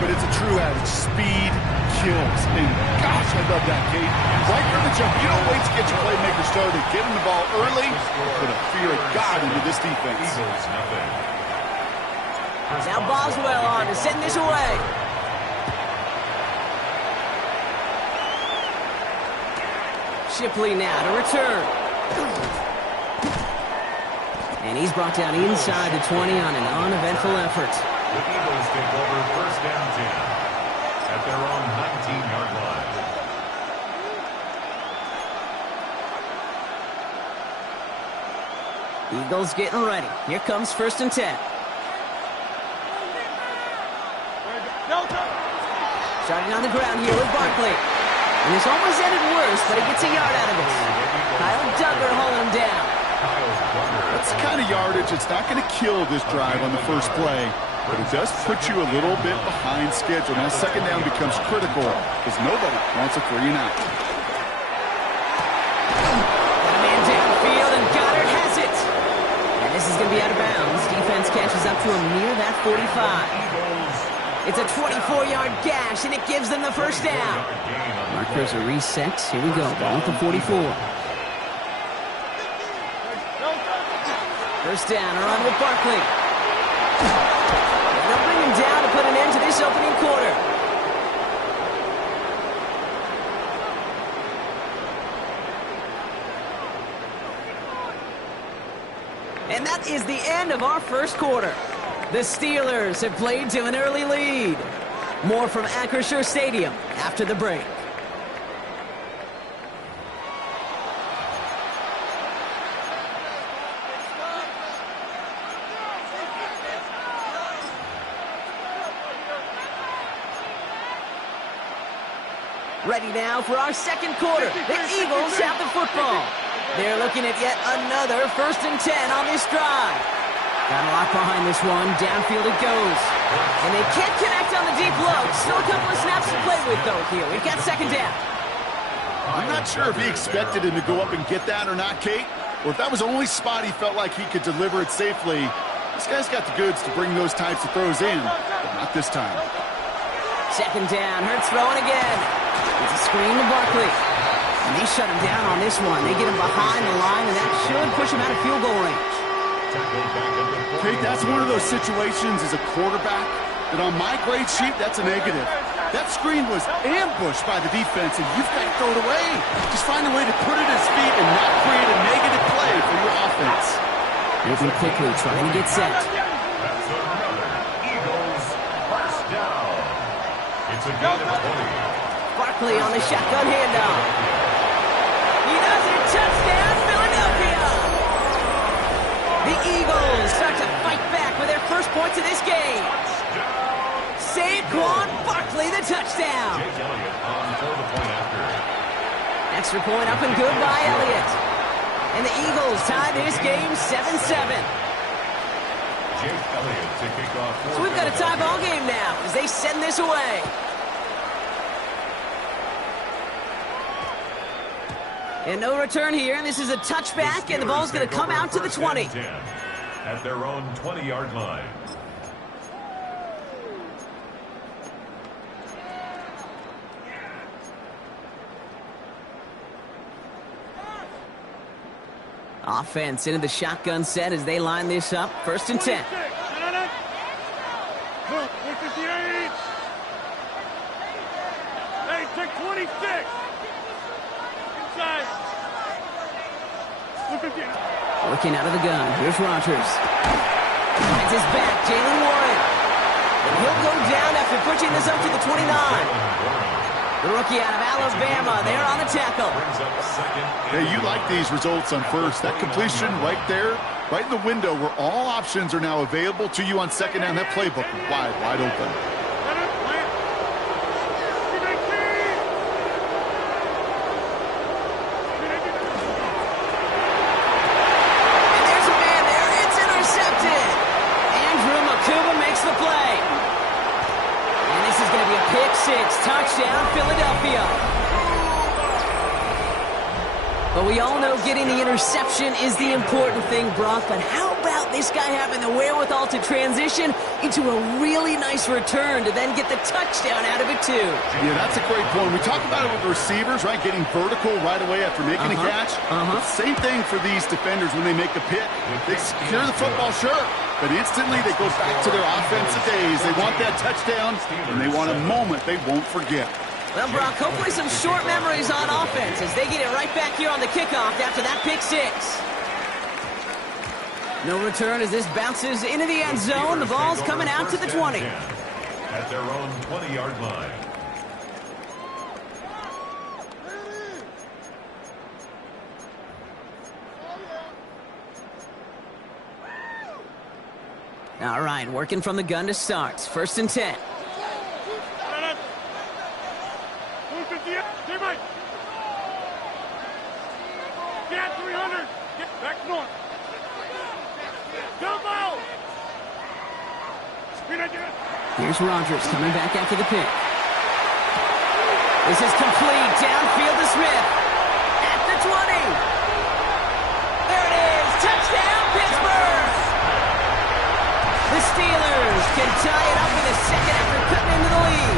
but it's a true adage. Speed kills. And gosh, I love that, Kate. Right from the jump, you don't wait to get your playmaker started. Get him the ball early. Put a fear of God into this defense. Now Boswell on to send this away. Shipley now to return. And he's brought down inside the 20 on an uneventful effort. The Eagles take over first down 10 at their own 19-yard line. Eagles getting ready. Here comes first and 10. Starting on the ground here with Barkley. And this almost ended worse, but he gets a yard out of this. Kyle Duggar hauling him down. That's the kind of yardage it's not going to kill this drive on the first play, but it does put you a little bit behind schedule. Now second down becomes critical because nobody wants a 3 and out. Got a man downfield, and Goddard has it. And this is going to be out of bounds. Defense catches up to him near that 45. It's a 24-yard gash, and it gives them the first down. Markers are reset. Here we go. Ball at the 44. First down, around with Barkley. They'll bring him down to put an end to this opening quarter. And that is the end of our first quarter. The Steelers have played to an early lead. More from Acrisure Stadium after the break. Ready now for our second quarter. The Eagles have the football. They're looking at yet another first and 10 on this drive. Got a lot behind this one. Downfield it goes. And they can't connect on the deep low. Still a couple of snaps to play with, though, here. We've got second down. I'm not sure if he expected him to go up and get that or not, Kate, or if that was the only spot he felt like he could deliver it safely. This guy's got the goods to bring those types of throws in, but not this time. Second down. Hurts throwing again. It's a screen to Barkley. And they shut him down on this one. They get him behind the line, and that should push him out of field goal range. Kate, that's one of those situations as a quarterback that on my grade sheet, that's a negative. That screen was ambushed by the defense, and you've got to throw it away. Just find a way to put it at his feet and not create a negative play for your offense. Moving quickly, trying to get set. That's another Eagles first down. It's a gain of 20. Barkley on the shotgun handoff. He does it. Touchdown, Philadelphia. The Eagles start to fight back with their first points of this game. Saquon Barkley, the touchdown. Jake Elliott on for the point after. Extra point up and good by Elliott. And the Eagles tie this game 7-7. Jake Elliott to kick off. So we've got a tie ball game now as they send this away. And no return here, and this is a touchback, and the ball's going to come out to the 20. At their own 20-yard line. Offense into the shotgun set as they line this up. First and 10. Look, 158. Hey, take 26. Inside. 158. Working out of the gun. Here's Rodgers. Finds his back, Jalen Warren. And he'll go down after pushing this up to the 29. The rookie out of Alabama, they're on the tackle. Hey, you like these results on first. That completion right there, right in the window where all options are now available to you on second down. That playbook wide open. And there's a man there. It's intercepted. Andrew Makuba makes the play. And this is going to be a pick six. Touchdown, Philadelphia. But we all know getting the interception is the important thing, Brock. But how about This guy having the wherewithal to transition into a really nice return to then get the touchdown out of it, too. Yeah, that's a great point. We talk about it with receivers, right? Getting vertical right away after making a catch. Same thing for these defenders when they make a pick. They secure the football, sure, but instantly they go back to their offensive days. They want that touchdown, and they want a moment they won't forget. Well, Brock, hopefully some short memories on offense as they get it right back here on the kickoff after that pick six. No return as this bounces into the end zone. The ball's coming out to the 20. At their own 20-yard line. All right, working from the gun to start. 1st and 10. Get 300. Get back north. Here's Rodgers coming back after the pick. This is complete. Downfield to Smith. At the 20. There it is. Touchdown, Pittsburgh. The Steelers can tie it up in a second after cutting into the lead.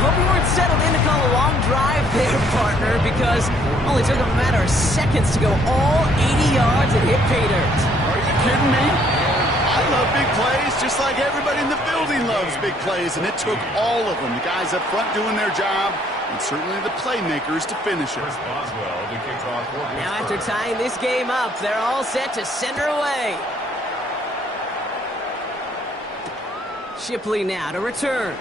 Hope you weren't settled in to call a long drive there, partner, because it only took them a matter of seconds to go all 80 yards and hit pay dirt. Are you kidding me? I love big plays, just like everybody in the building loves big plays, and it took all of them. The guys up front doing their job, and certainly the playmakers to finish it. Now after tying this game up, they're all set to send her away. Shipley now to return.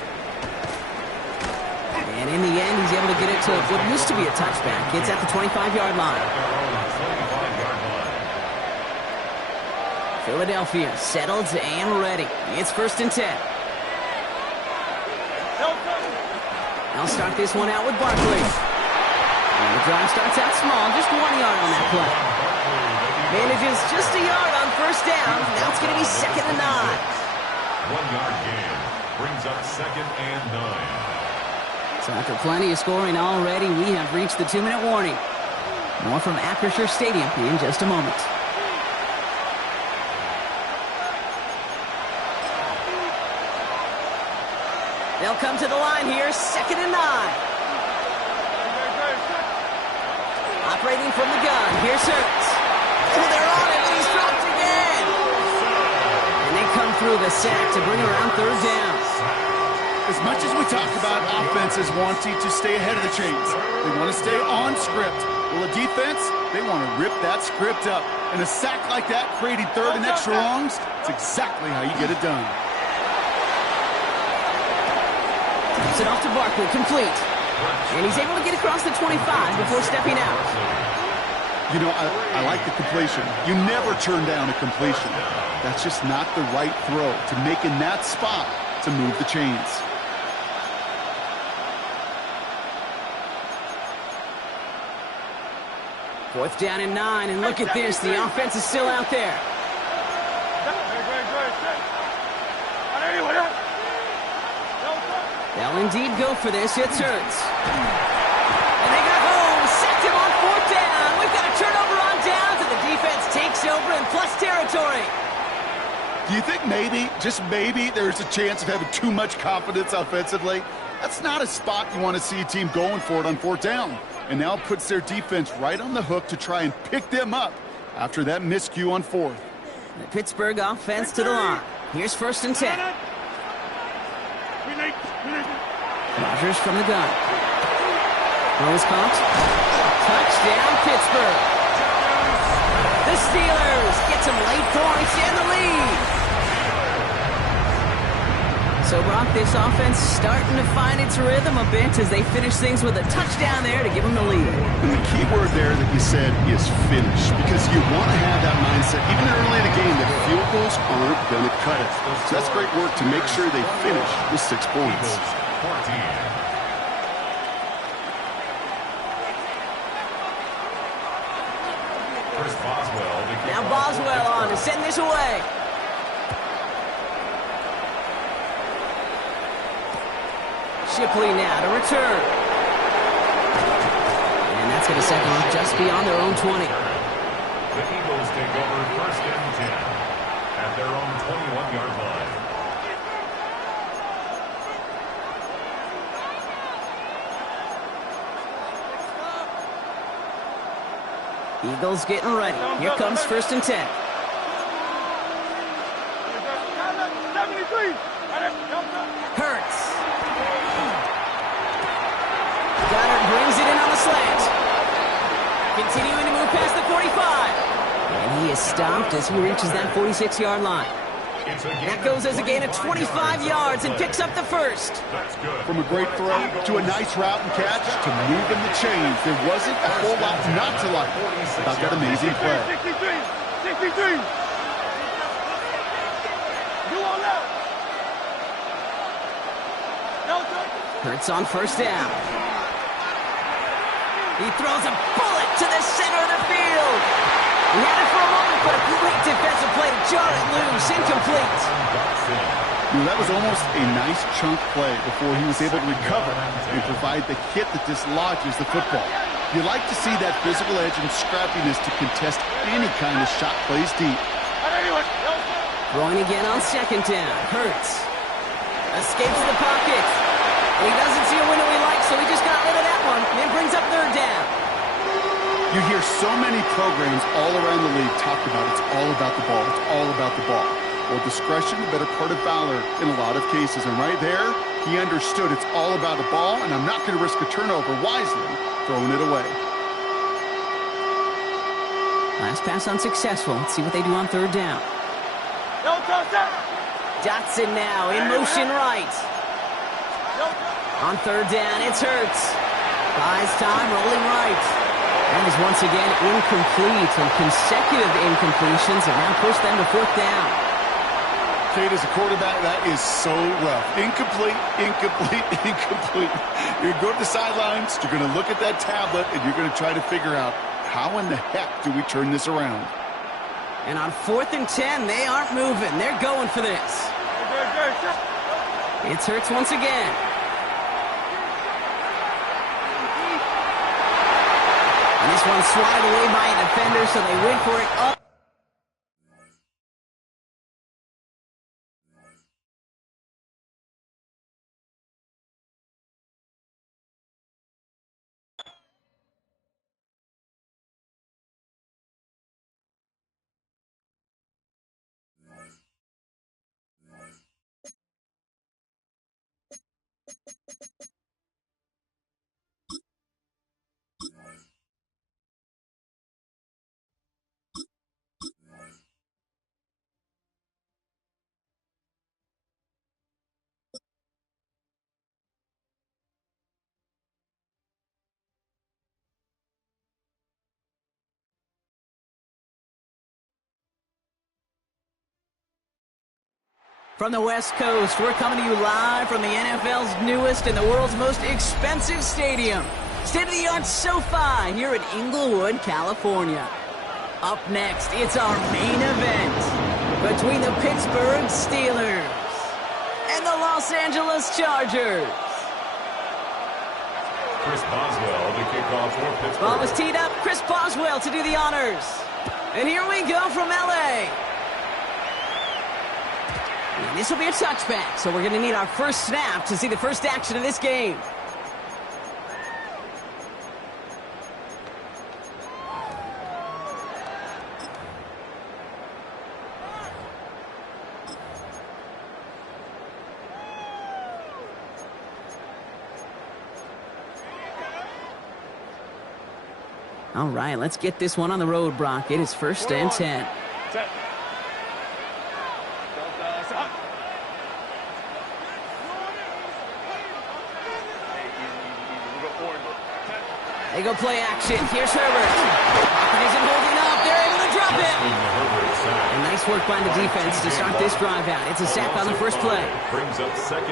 And in the end, he's able to get it to what used to be a touchback. It's at the 25-yard line. Philadelphia settled and ready. It's 1st and 10. I'll start this one out with Barkley. And the drive starts out small, just 1 yard on that play. Manages just a yard on 1st down. Now it's going to be 2nd and 9. 1-yard gain brings up 2nd and 9. So after plenty of scoring already, we have reached the 2-minute warning. More from Acrisure Stadium in just a moment. They'll come to the line here, 2nd and 9. Operating from the gun, here's Hurts. Oh, they're on it, and he's dropped again. And they come through the sack to bring around 3rd down. As much as we talk about offenses wanting to stay ahead of the chains, they want to stay on script. Well, a defense, they want to rip that script up. And a sack like that, creating 3rd and extra longs, it's exactly how you get it done. Tips it off to Barkley, complete. And he's able to get across the 25 before stepping out. You know, I like the completion. You never turn down a completion. That's just not the right throw to make in that spot to move the chains. 4th down and 9, and look at this. The offense is still out there. They'll indeed go for this. It's Hurts. And they got home. Sacked him on 4th down. We've got a turnover on downs, and the defense takes over in plus territory. Do you think maybe, just maybe, there's a chance of having too much confidence offensively? That's not a spot you want to see a team going for it on 4th down. And now puts their defense right on the hook to try and pick them up after that miscue on 4th. The Pittsburgh offense to the line. Here's 1st and 10. Rodgers from the gun. Rose caught. Touchdown, Pittsburgh. The Steelers get some late points in the lead. So, Brock, this offense starting to find its rhythm a bit as they finish things with a touchdown there to give them the lead. And the key word there that you said is finish, because you want to have that mindset, even early in the game, that field goals aren't going to cut it. So that's great work to make sure they finish with 6 points. 14. Now Boswell on to send this away. Shipley now to return. And that's going to set them up just beyond their own 20. The Eagles take over 1st and 10 at their own 21-yard line. Eagles getting ready. Here comes 1st and 10. Hurts. Goddard brings it in on the slant. Continuing to move past the 45. And he is stopped as he reaches that 46-yard line. That goes as a gain of 25 yards and picks up the first. From a great throw to a nice route and catch to moving the chains, there wasn't a whole lot not to like about that amazing play. 63. Hurts on 1st down. He throws a bullet to the center of the field. He had it for a moment, but a great defensive play to jar it loose. Incomplete. That was almost a nice chunk play before he was able to recover and provide the hit that dislodges the football. You like to see that physical edge and scrappiness to contest any kind of shot plays deep. Throwing again on 2nd down. Hurts. Escapes the pocket. He doesn't see a window he likes, so he just got rid of that one. Then brings up 3rd down. You hear so many programs all around the league talk about it's all about the ball. It's all about the ball. Well, discretion, the better part of valor in a lot of cases. And right there, he understood it's all about the ball, and I'm not going to risk a turnover wisely, throwing it away. Last pass unsuccessful. Let's see what they do on 3rd down. Dotson now in motion right. On 3rd down, it's Hurts. Buys time, rolling right. And is once again incomplete, and consecutive incompletions have now pushed them to 4th down. Kate, as a quarterback, that is so rough. Incomplete, incomplete, incomplete. You're going to go to the sidelines, you're going to look at that tablet, and you're going to try to figure out how in the heck do we turn this around. And on 4th and 10, they aren't moving. They're going for this. It's Hurts once again. And this one's swatted away by a defender, so they went for it up. From the West Coast, we're coming to you live from the NFL's newest and the world's most expensive stadium, state-of-the-art SoFi here in Inglewood, California. Up next, it's our main event between the Pittsburgh Steelers and the Los Angeles Chargers. Chris Boswell to kick off for Pittsburgh. Ball was teed up. Chris Boswell to do the honors. And here we go from L.A. And this will be a touchback, so we're going to need our first snap to see the first action of this game. All right, let's get this one on the road, Brock. It is 1st and 10. They go play action. Here's Herbert. Pocket isn't holding up. They're able to drop it. And nice work by the defense to start this drive out. It's a sack on the first play.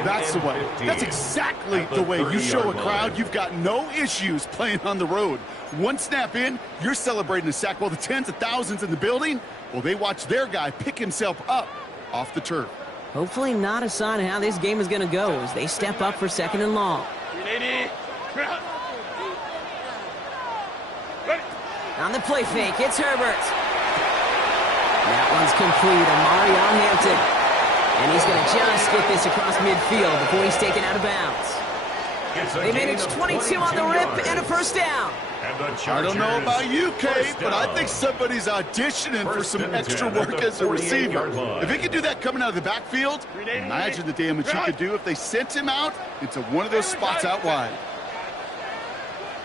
That's the way. That's exactly the way you show a crowd you've got no issues playing on the road. One snap in, you're celebrating a sack. While the tens of thousands in the building, well, they watch their guy pick himself up off the turf. Hopefully not a sign of how this game is going to go as they step up for 2nd and long. On the play fake, it's Herbert. That one's complete. Amari on Hampton. And he's going to just get this across midfield before he's taken out of bounds. They managed 22 on the rip and a first down. I don't know about you, Kate, but I think somebody's auditioning for some extra work as a receiver. If he could do that coming out of the backfield, imagine the damage he could do if they sent him out into one of those spots out wide.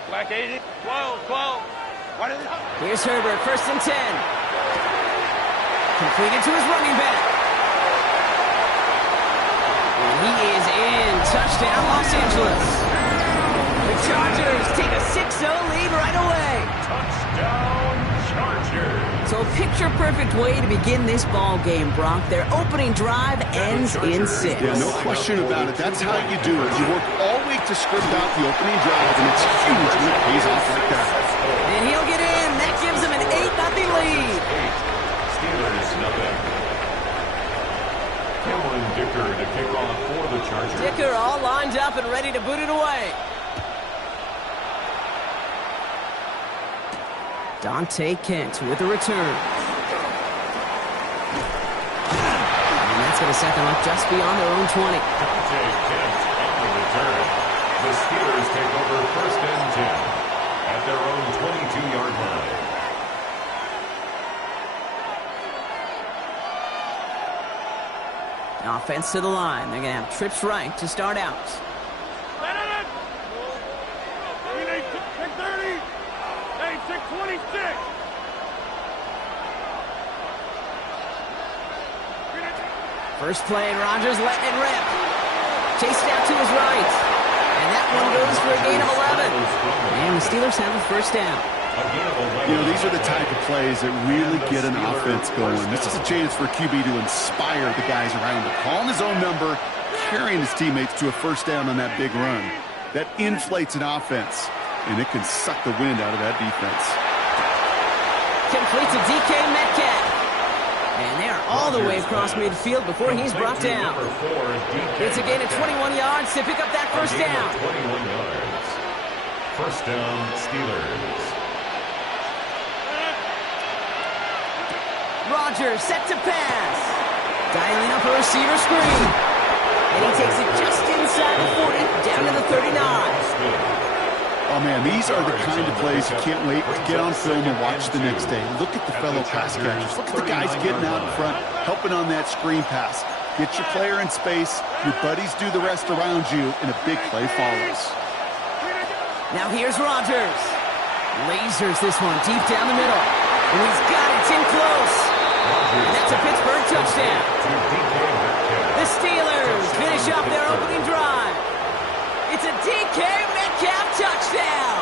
Black 80, 12, 12. Here's Herbert, 1st and 10. Completed to his running back. And he is in. Touchdown, Los Angeles. The Chargers take a 6-0 lead right away. Touchdown, Chargers. So a picture-perfect way to begin this ball game, Brock. Their opening drive ends in 6. Yeah, no question about it. That's how you do it. You work all week to script out the opening drive, and it's huge when it pays off like that. And he'll get in. That gives him an 8-0 lead. Steelers, nothing. Cameron Dicker to kick off for the Chargers. Dicker all lined up and ready to boot it away. Dante Kent with a return. And that's going to set them up just beyond their own 20. Dante Kent on the return. The Steelers take over 1st and 10 at their own 22-yard line. Offense to the line. They're going to have trips right to start out. First play, and Rodgers letting it rip. Chased out to his right. And that one goes for a gain of 11. And the Steelers have a 1st down. You know, these are the type of plays that really get an offense going. This is a chance for QB to inspire the guys around him. Calling his own number, carrying his teammates to a 1st down on that big run. That inflates an offense, and it can suck the wind out of that defense. Complete to DK Metcalf. And they are all the way across midfield before he's brought down. It's a gain of 21 yards to pick up that 1st down. 21 yards. 1st down, Steelers. Rodgers set to pass. Dialing up a receiver screen. And he takes it just inside the 40, down to the 39. Oh, man, these are the kind of plays you can't wait to get on film and watch the next day. Look at the fellow pass catchers. Look at the guys getting out in front, helping on that screen pass. Get your player in space, your buddies do the rest around you, and a big play follows. Now here's Rodgers. Lasers this one deep down the middle. And he's got it. It's in close. And that's a Pittsburgh touchdown. The Steelers finish up their opening drive. It's a DK Metcalf touchdown.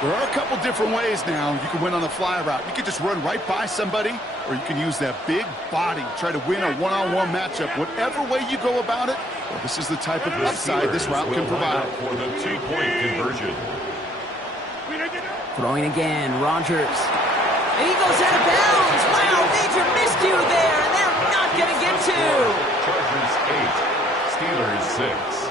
There are a couple different ways now. You can win on a fly route. You can just run right by somebody, or you can use that big body, try to win a one-on-one matchup. Whatever way you go about it, well, this is the type of upside this route can provide. For the 2-point conversion. Throwing again, Rodgers. And he goes out of bounds. Wow, major miscue there, and they're not going to get to. Chargers 8. Steelers 6.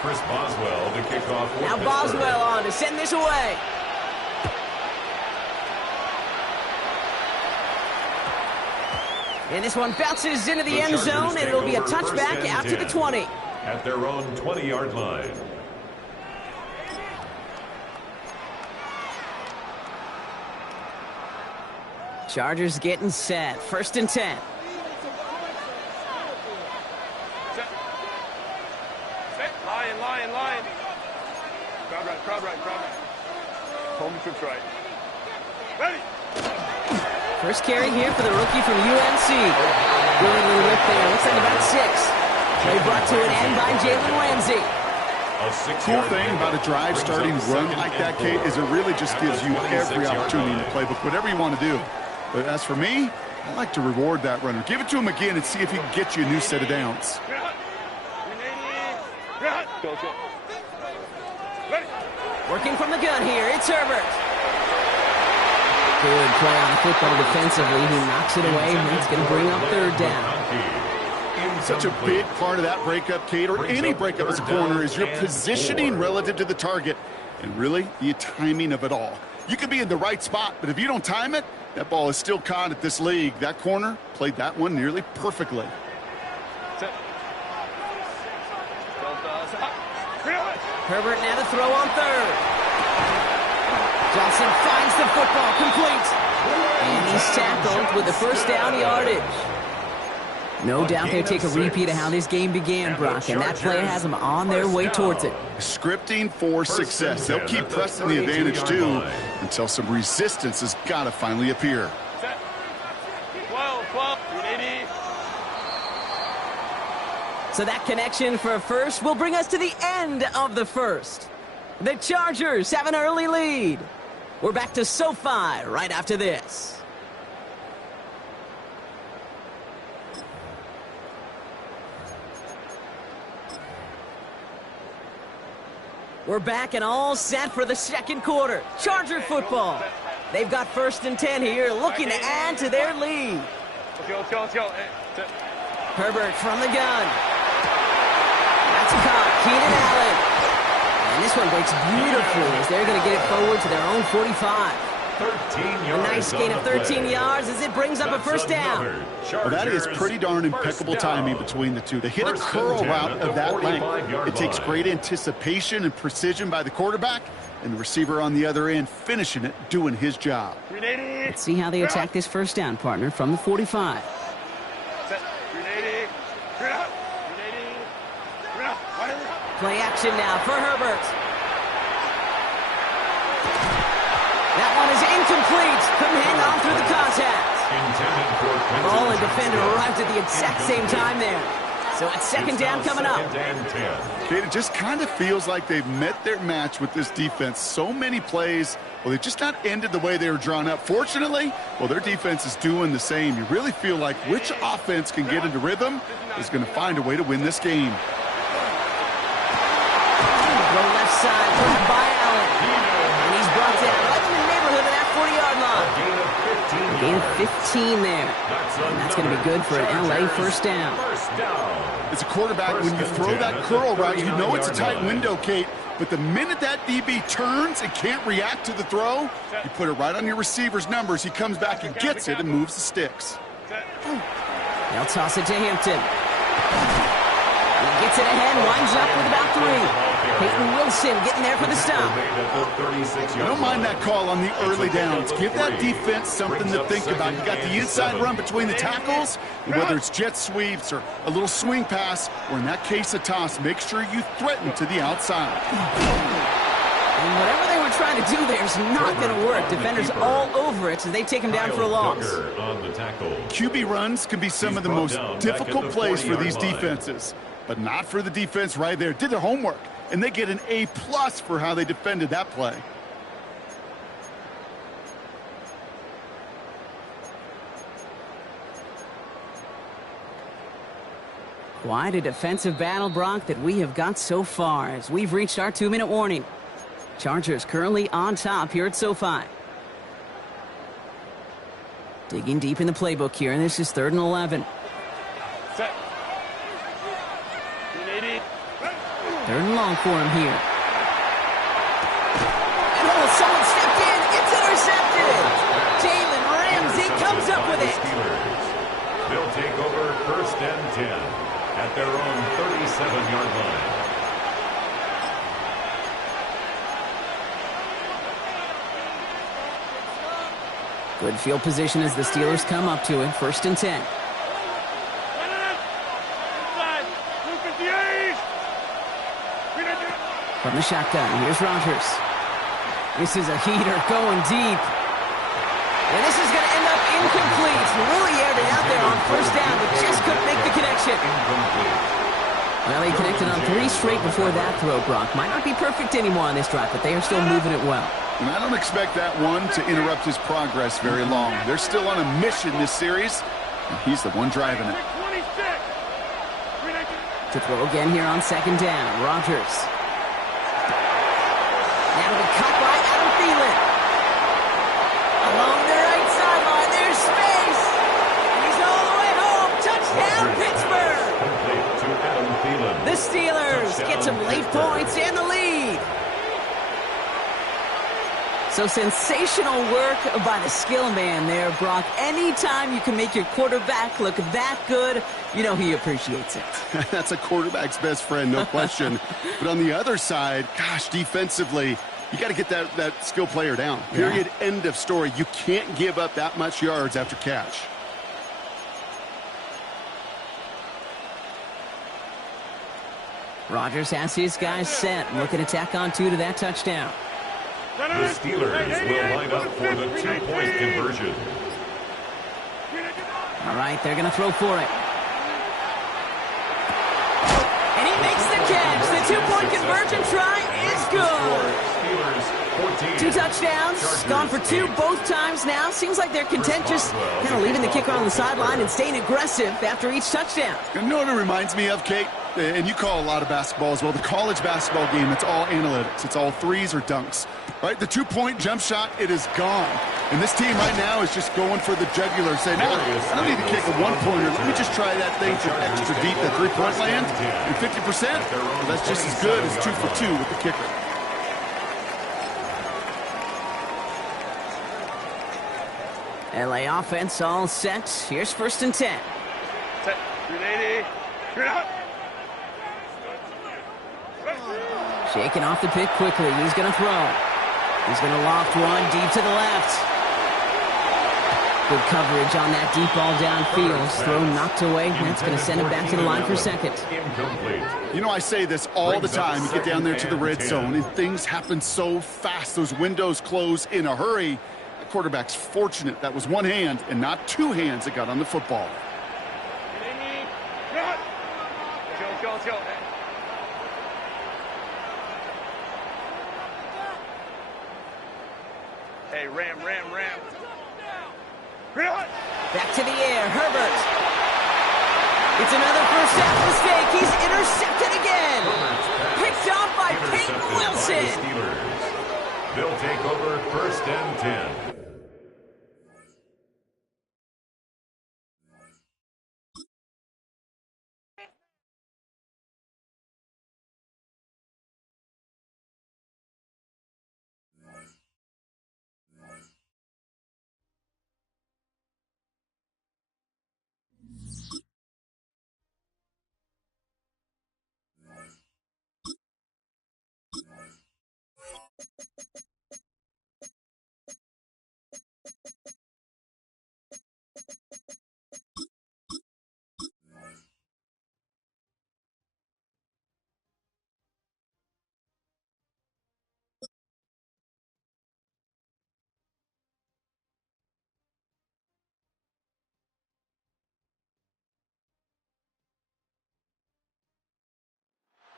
Chris Boswell to kick off. Now Boswell on to send this away. And this one bounces into the end zone, and it'll be a touchback out to the 20. At their own 20-yard line. Chargers getting set. 1st and 10. Lion. Crowd right. Home trips right. Ready. First carry here for the rookie from UNC. Good little whip there. Looks like about 6. Play brought to an end by Jalen Ramsey. Cool thing about a drive starting run like that, Kate, is it really just gives you every opportunity in the playbook, whatever you want to do. But as for me, I like to reward that runner. Give it to him again and see if he can get you a new set of downs. Working from the gun here, it's Herbert. Good play on the football defensively. He knocks it away, and it's going to bring up 3rd down. Such a big part of that breakup, Kate, or any breakup as a corner, is your positioning relative to the target and really the timing of it all. You can be in the right spot, but if you don't time it, that ball is still caught at this league. That corner played that one nearly perfectly. Herbert now to throw on third. Johnson finds the football, complete. And he's tackled with the first down yardage. No doubt they'll take a repeat of how this game began, Brock, and that play has them on their way towards it. Scripting for success. They'll keep pressing the advantage, too, until some resistance has got to finally appear. 12, 80. So that connection for a first will bring us to the end of the first. The Chargers have an early lead. We're back to SoFi right after this. We're back and all set for the second quarter. Charger football. They've got 1st and 10 here, looking to add to their lead. Let's go. Herbert from the gun. That's caught. Keenan Allen. And this one breaks beautifully as they're going to get it forward to their own 45. 13 A yards. nice gain of 13 yards as it brings up a first down. Well, that is pretty darn impeccable timing between the two. To hit a curl route of that length, it takes great anticipation and precision by the quarterback, and the receiver on the other end finishing it, doing his job. Let's see how they attack this first down, partner, from the 45. Play action now for Herbert. That one is incomplete. Couldn't hang on through the contact. Ball and defender arrived at the exact same time there. So it's second down coming up. Kate, it just kind of feels like they've met their match with this defense. So many plays, well, they've just not ended the way they were drawn up. Fortunately, well, their defense is doing the same. You really feel like which offense can get into rhythm is going to find a way to win this game. Throw left side, grabbed by Allen. And he's brought down right in the neighborhood of that 40-yard line. Gain of 15 there. And that's going to be good for an LA first down. As a quarterback, when you throw that curl route, you know it's a tight window, Kate. But the minute that DB turns and can't react to the throw, you put it right on your receiver's numbers. He comes back and gets it and moves the sticks. They'll toss it to Hampton. He gets it ahead, winds up with about 3. Peyton Wilson getting there for the stop. I don't mind that call on the early downs. Give that defense something to think about. You got the inside run between the tackles, and whether it's jet sweeps or a little swing pass, or in that case a toss, make sure you threaten to the outside. And whatever they were trying to do there is not going to work. Defenders all over it, so they take him down for a loss. QB runs can be some of the most difficult plays for these defenses, but not for the defense right there. Did their homework, and they get an A+ for how they defended that play. Quite a defensive battle, Brock, that we have got so far as we've reached our 2-minute warning. Chargers currently on top here at SoFi. Digging deep in the playbook here, and this is 3rd and 11. Set. 3rd and long for him here. And someone stepped in. It's intercepted. Jalen Ramsey comes up with it. They'll take over 1st and 10 at their own 37-yard line. Good field position as the Steelers come up to it. 1st and 10. From the shotgun, here's Rodgers. This is a heater going deep. And this is going to end up incomplete. Really aired it out there on 1st down, but just couldn't make the connection. Well, he connected on 3 straight before that throw, Brock. Might not be perfect anymore on this drive, but they are still moving it well. And I don't expect that one to interrupt his progress very long. They're still on a mission this series, and he's the one driving it. To throw again here on 2nd down, Rodgers. Now to be caught by Adam Thielen. Along the right sideline, there's space. And he's all the way home. Touchdown, Pittsburgh. The Steelers get some late points and the lead. So sensational work by the skill man there, Brock. Anytime you can make your quarterback look that good, you know he appreciates it. That's a quarterback's best friend, no question. But on the other side, gosh, defensively, you got to get that skill player down. Period. Yeah. End of story. You can't give up that much yards after catch. Rodgers has his guys set. Looking to tack on 2 to that touchdown. The Steelers will line up for the 2-point conversion. All right, they're going to throw for it. And he makes the catch. The 2-point conversion try is good. 2 touchdowns, gone for 2 both times now. Seems like they're content just kind of leaving the kicker on the sideline and staying aggressive after each touchdown. You know what it reminds me of, Kate? And you call a lot of basketball as well. The college basketball game, it's all analytics. It's all threes or dunks. Right? The 2-point jump shot, it is gone. And this team right now is just going for the jugular, saying, no, I don't need to kick a 1-pointer. Let me just try that thing from extra deep, the 3-point land. And 50%, well, that's just as good as 2 for 2 with the kicker. LA offense all set. Here's 1st and 10. Set. 380. You're out. Shaking off the pick quickly. He's going to throw. He's going to loft one deep to the left. Good coverage on that deep ball downfield. Throw knocked away. That's going to send him back to the line for 2nd. You know, I say this all the time. You get down there to the red zone, and things happen so fast. Those windows close in a hurry. The quarterback's fortunate that was 1 hand and not 2 hands that got on the football. Go. Hey, ram. Back to the air, Herbert. It's another first half mistake. He's intercepted again. Picked off by Peyton Wilson. They'll take over 1st and 10.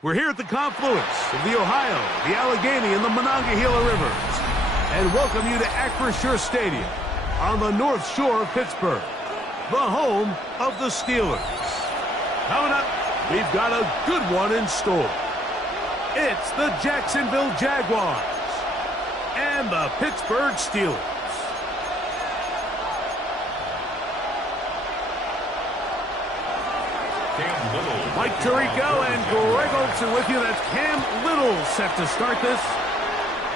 We're here at the confluence of the Ohio, the Allegheny, and the Monongahela Rivers, and welcome you to Acrisure Stadium on the North Shore of Pittsburgh, the home of the Steelers. Coming up, we've got a good one in store. It's the Jacksonville Jaguars and the Pittsburgh Steelers. Mike Tirico and Greg Olson with you. That's Cam Little set to start this.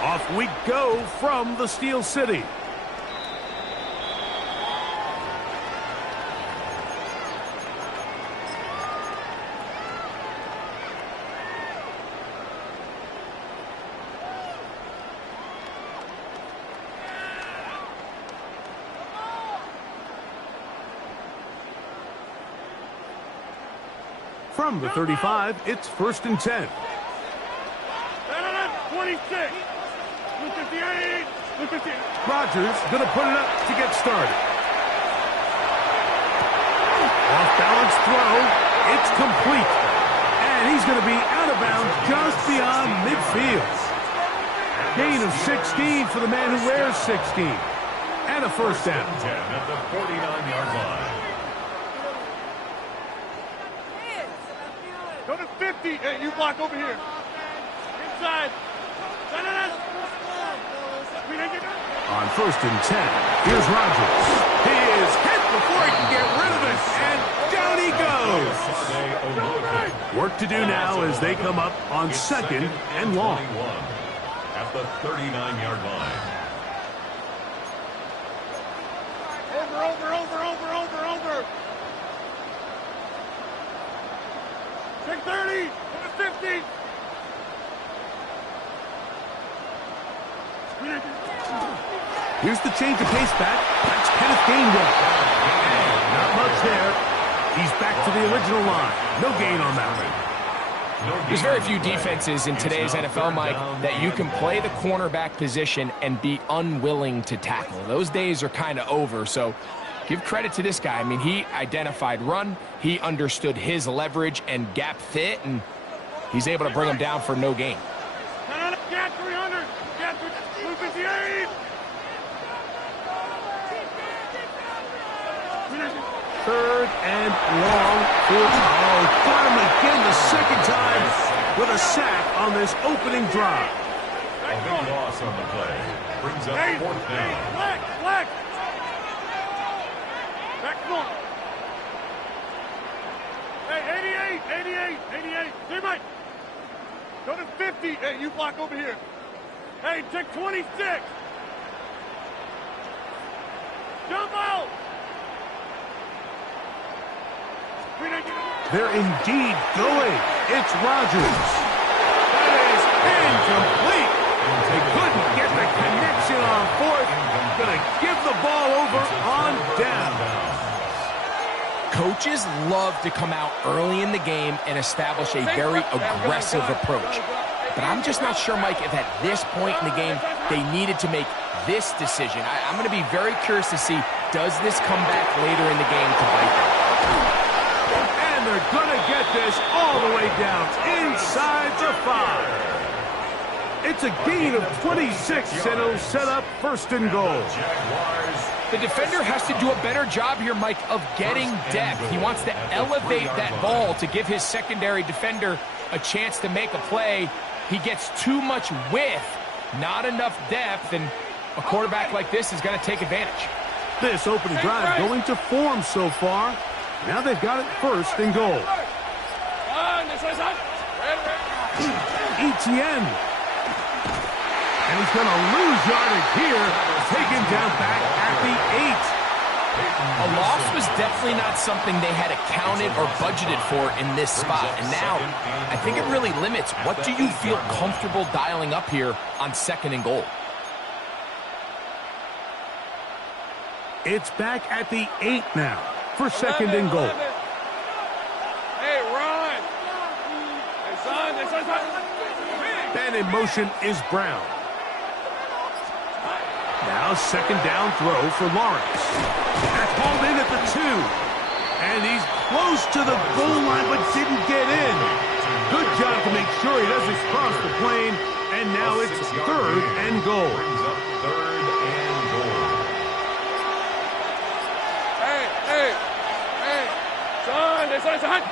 Off we go from the Steel City. From the 35, it's 1st and 10. 26. 258. 258. Rodgers going to put it up to get started. Off balance throw. It's complete. And he's going to be out of bounds just beyond midfield. Gain of 16 for the man who wears 16. And a 1st down. 10 at the 49-yard line. Go to 50. Hey, you block over here. Inside. On 1st and 10, here's Rodgers. He is hit before he can get rid of it. And down he he goes. Work to do now as they come up on second and long. At the 39-yard line. Over. 630, 50. Here's the change of pace back. That's Kenneth Gainwell. Not much there. He's back to the original line. No gain on that one. There's very few defenses in today's NFL, Mike, that you can play the cornerback position and be unwilling to tackle. Those days are kind of over, so give credit to this guy. I mean, he identified run, he understood his leverage and gap fit, and he's able to bring him down for no gain. Get 300, get 258. Third and long. Finally again the second time with a sack on this opening drive. A big loss on the play. Brings up fourth down. Black. Back, come on. Hey, 88. Hey, Mike. Go to 50. Hey, you block over here. Hey, take 26. Jump out. They're indeed going. It's Rodgers. That is incomplete. They couldn't get the connection on fourth. Gonna give the ball over on down. Coaches love to come out early in the game and establish a very aggressive approach. But I'm just not sure, Mike, if at this point in the game they needed to make this decision. I'm going to be very curious to see, does this come back later in the game to bite them? And they're going to get this all the way down inside the 5. It's a gain of 26, and it'll set up first and goal. The defender has to do a better job here, Mike, of getting depth. He wants to elevate that ball to give his secondary defender a chance to make a play. He gets too much width, not enough depth, and a quarterback like this is going to take advantage. This opening drive going to form so far. Now they've got it first and goal. Etienne. And he's going to lose yardage here. Taken down back at the 8. A loss was definitely not something they had accounted or budgeted for in this spot. And now, I think it really limits what do you feel comfortable dialing up here on second and goal. It's back at the 8 now for second and goal. Hey, run! Hey, son. And in motion is Brown. Now second down throw for Lawrence. That's hauled in at the 2. And he's close to the goal line but didn't get in. Good job to make sure he doesn't cross the plane. And now it's third and goal. Hey. Son.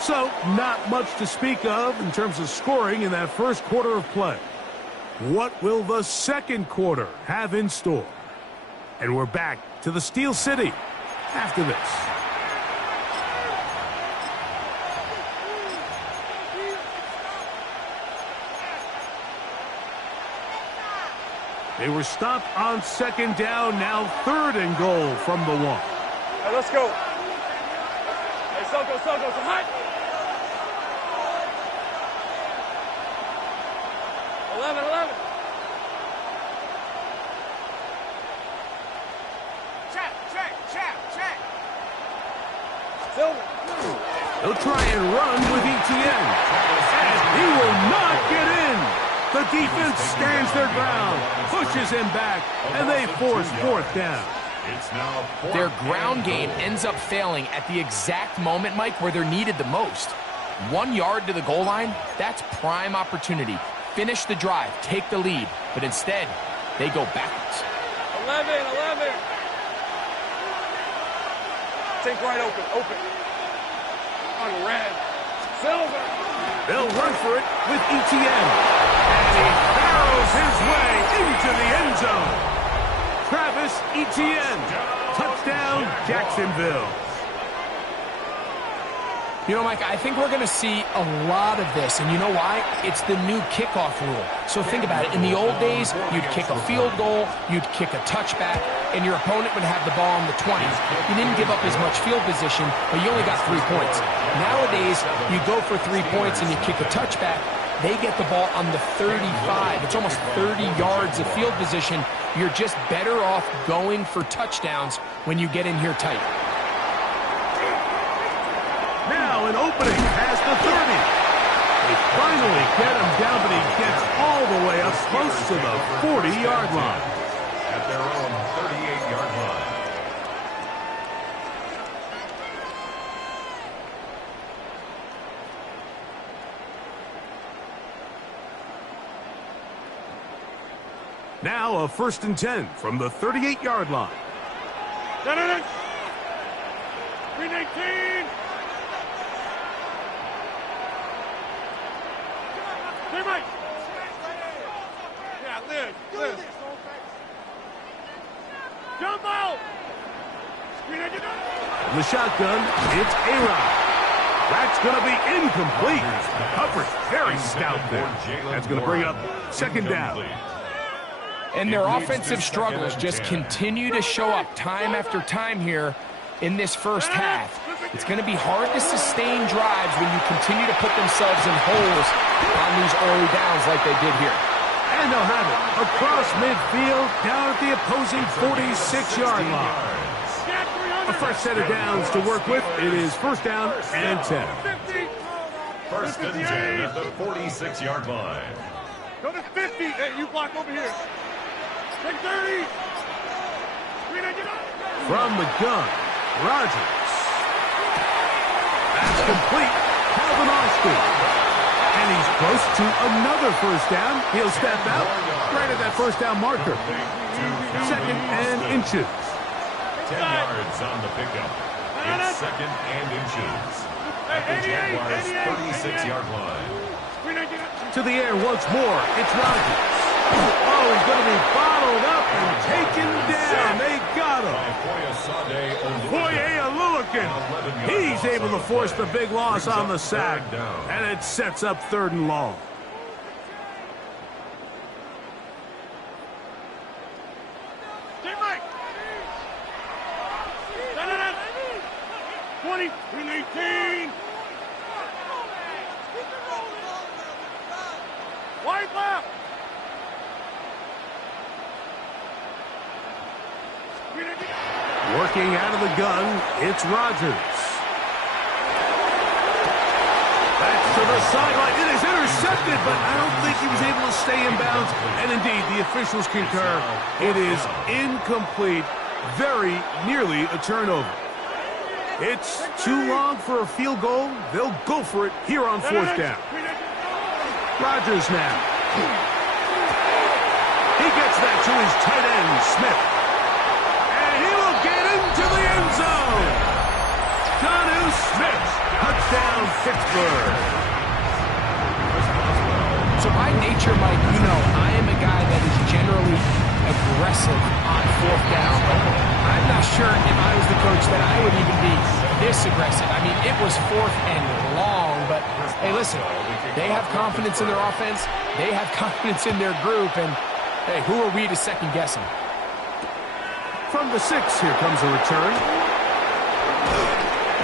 So, not much to speak of in terms of scoring in that first quarter of play. What will the second quarter have in store? And we're back to the Steel City after this. They were stopped on second down, now third and goal from the 1. Hey, let's go. Hey, Soko, hot. 11. Check. Silver. They'll try and run with Etienne. And he will not get in. The defense stands their ground, pushes him back, and they force fourth down. Their ground game ends up failing at the exact moment, Mike, where they're needed the most. 1 yard to the goal line, that's prime opportunity. Finish the drive, take the lead, but instead, they go backwards. 11. Take right open. On red. Silver. They'll run for it with Etienne. And he barrels his way into the end zone. Travis Etienne. Touchdown, Jacksonville. You know, Mike, I think we're going to see a lot of this, and you know why? It's the new kickoff rule. So think about it. In the old days, you'd kick a field goal, you'd kick a touchback, and your opponent would have the ball on the 20. You didn't give up as much field position, but you only got 3 points. Nowadays, you go for 3 points and you kick a touchback, they get the ball on the 35. It's almost 30 yards of field position. You're just better off going for touchdowns when you get in here tight. Now an opening past the 30. They finally get him down, but he gets all the way up close to the 40-yard line. At their own 38-yard line. Now a 1st and 10 from the 38-yard line. 319. Hey, Mike. Yeah, Liz. Jump out. In the shotgun, it's A-Rod. That's going to be incomplete. Coverage very stout there. That's going to bring up 2nd down. And their offensive struggles just continue to show up time after time here in this first half. It's going to be hard to sustain drives when you continue to put themselves in holes on these early downs like they did here. And they'll have it across midfield down at the opposing 46-yard line. A fresh set of downs to work with. It is 1st down and 10. 1st and 10 at the 46-yard line. Go to 50. Hey, you block over here. Take 30. From the gun, Rodgers. That's complete. Calvin Austin. And he's close to another 1st down. He'll step out right at that 1st down marker. 2nd and inches. 10 yards on the pickup. It's 2nd and inches. At the Jaguars' 36-yard line. To the air once more. It's Rodgers. Oh, he's going to be bottled up and taken down. They got him. Foye Alulican. He's able to force the big loss on the sack. And it sets up 3rd and long. Wide left. Working out of the gun, it's Rodgers. That's to the sideline. It is intercepted, but I don't think he was able to stay in bounds. And indeed, the officials concur. It is incomplete, very nearly a turnover. It's too long for a field goal. They'll go for it here on 4th down. Rodgers now. He gets that to his tight end, Smith. And he will get into the end zone. Jonnu Smith. Touchdown, Pittsburgh. So by nature, Mike, you know, I am a guy that is generally aggressive on 4th down, but I'm not sure if I was the coach that I would even be this aggressive. I mean, it was 4th and long, but hey, listen, they have confidence in their offense, they have confidence in their group, and hey, who are we to second guess them? From the 6, here comes a return.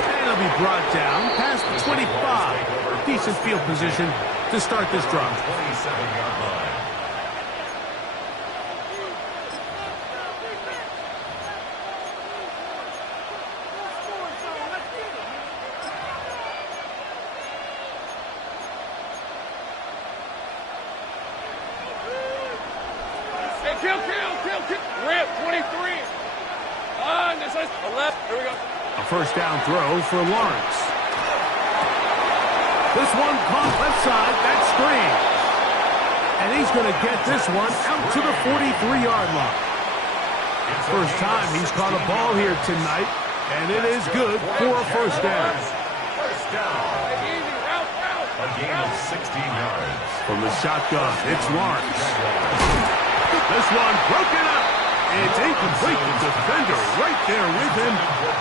And he'll be brought down past the 25. Decent field position to start this drive. 27-yard line. Kill. Rip, 23. This is the left. Here we go. A 1st down throw for Lawrence. This one caught left side. That's screen. And he's going to get this one out to the 43-yard line. First time he's caught a ball here tonight, and it is good for a 1st down. First down. A gain of 16 yards. From the shotgun, it's Lawrence. This one broken up. It's incomplete. The defender right there with him.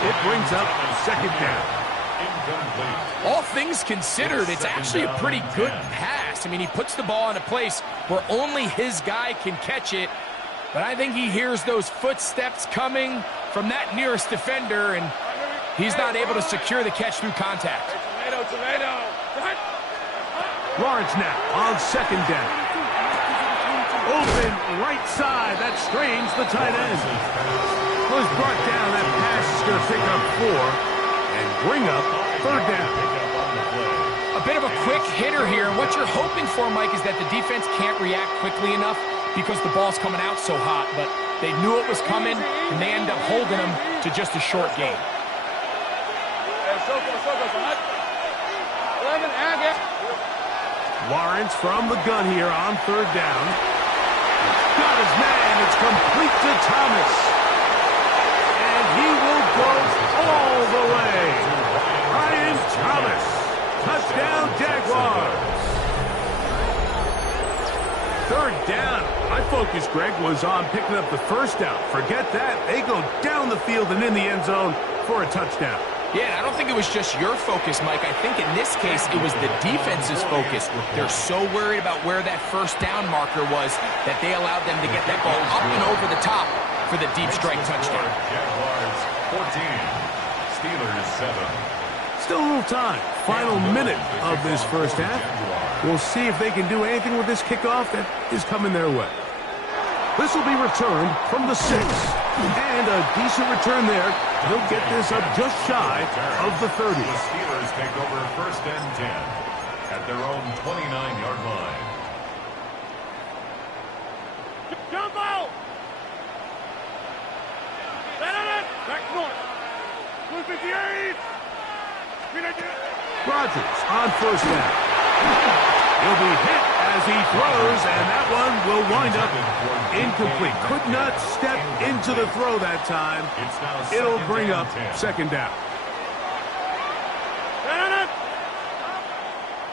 It brings up second down. All things considered, it's actually a pretty good pass. I mean, he puts the ball in a place where only his guy can catch it. But I think he hears those footsteps coming from that nearest defender, and he's not able to secure the catch through contact. Lawrence now on second down. Open right side. That strains the tight end. Was brought down. That pass is going to pick up 4 and bring up third down. A bit of a quick hitter here. What you're hoping for, Mike, is that the defense can't react quickly enough because the ball's coming out so hot. But they knew it was coming, and they end up holding them to just a short gain. Lawrence from the gun here on third down. Got his man. It's complete to Thomas. And he will go all the way. Ryan Thomas. Touchdown, Jaguars. Third down. My focus, Greg, was on picking up the first down. Forget that. They go down the field and in the end zone for a touchdown. Yeah, and I don't think it was just your focus, Mike. I think in this case, it was the defense's focus. They're so worried about where that first down marker was that they allowed them to get that ball up and over the top for the deep strike touchdown. Jaguars 14, Steelers 7. Still a little time. Final minute of this first half. We'll see if they can do anything with this kickoff that is coming their way. This will be returned from the 6. And a decent return there. He'll get this up just shy of the 30. The Steelers take over first and 10 at their own 29-yard line. Jump out! Back north. 258. Rodgers on first down. He'll be hit as he throws, and that one will wind up incomplete. Could not step into the throw that time. It'll bring up second down.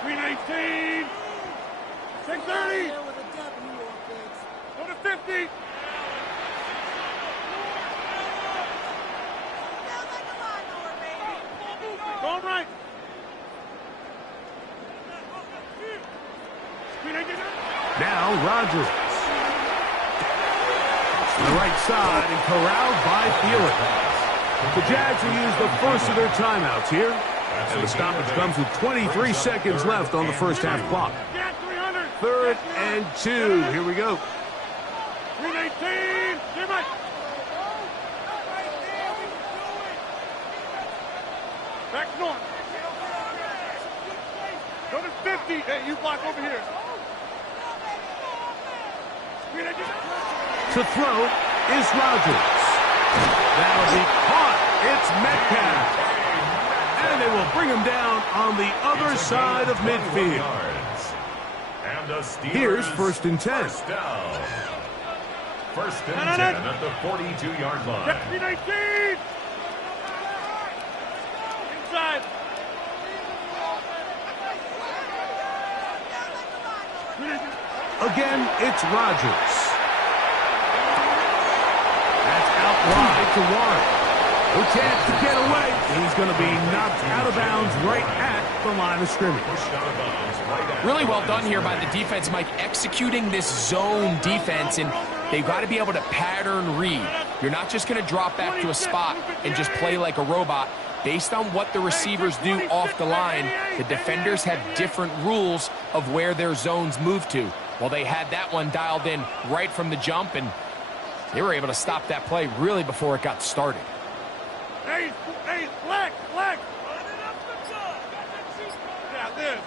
319. 630. Go to 50. Go right. Now Rodgers. To the right side and corralled by Thielen. The Jags will use the first of their timeouts here. And the stoppage comes with 23 seconds left on the first half clock. 3rd and 2. Here we go. 319. Back north. Go to 50. Hey, you block over here. To throw is Rodgers. That'll be caught. It's Metcalf. And they will bring him down on the other side of midfield. Here's first and 10. First down. First and 10 at the 42-yard line. 319. Inside. Again, it's Rodgers. That's out wide to Warren. No chance to get away. He's going to be knocked out of bounds right at the line of scrimmage. Really well done here by the defense, Mike, executing this zone defense, and they've got to be able to pattern read. You're not just going to drop back to a spot and just play like a robot. Based on what the receivers do off the line, the defenders have different rules of where their zones move to. Well, they had that one dialed in right from the jump, and they were able to stop that play really before it got started. Hey, flex. Yeah, this.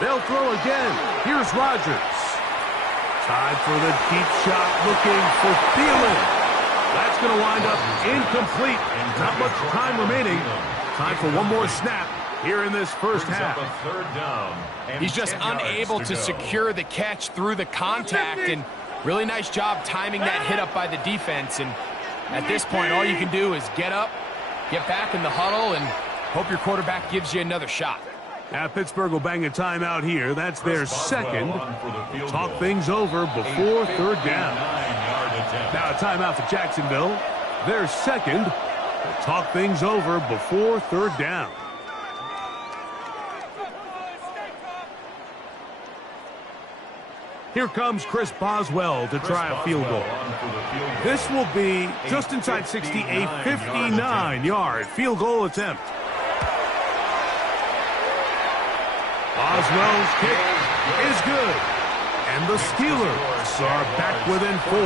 They'll throw again. Here's Rodgers. Time for the deep shot, looking for Thielen. That's going to wind up incomplete. Not much time remaining. Time for one more snap here in this first half. He's just unable to secure the catch through the contact, and really nice job timing that hit up by the defense. And at this point, all you can do is get up, get back in the huddle, and hope your quarterback gives you another shot. Now Pittsburgh will bang a timeout here. That's their second. Talk things over before third down. Now a timeout for Jacksonville. Their second. We'll talk things over before third down. Here comes Chris Boswell to try a field goal. This will be just inside 60, a 59-yard field goal attempt. Boswell's kick is good. And the Steelers are back within 4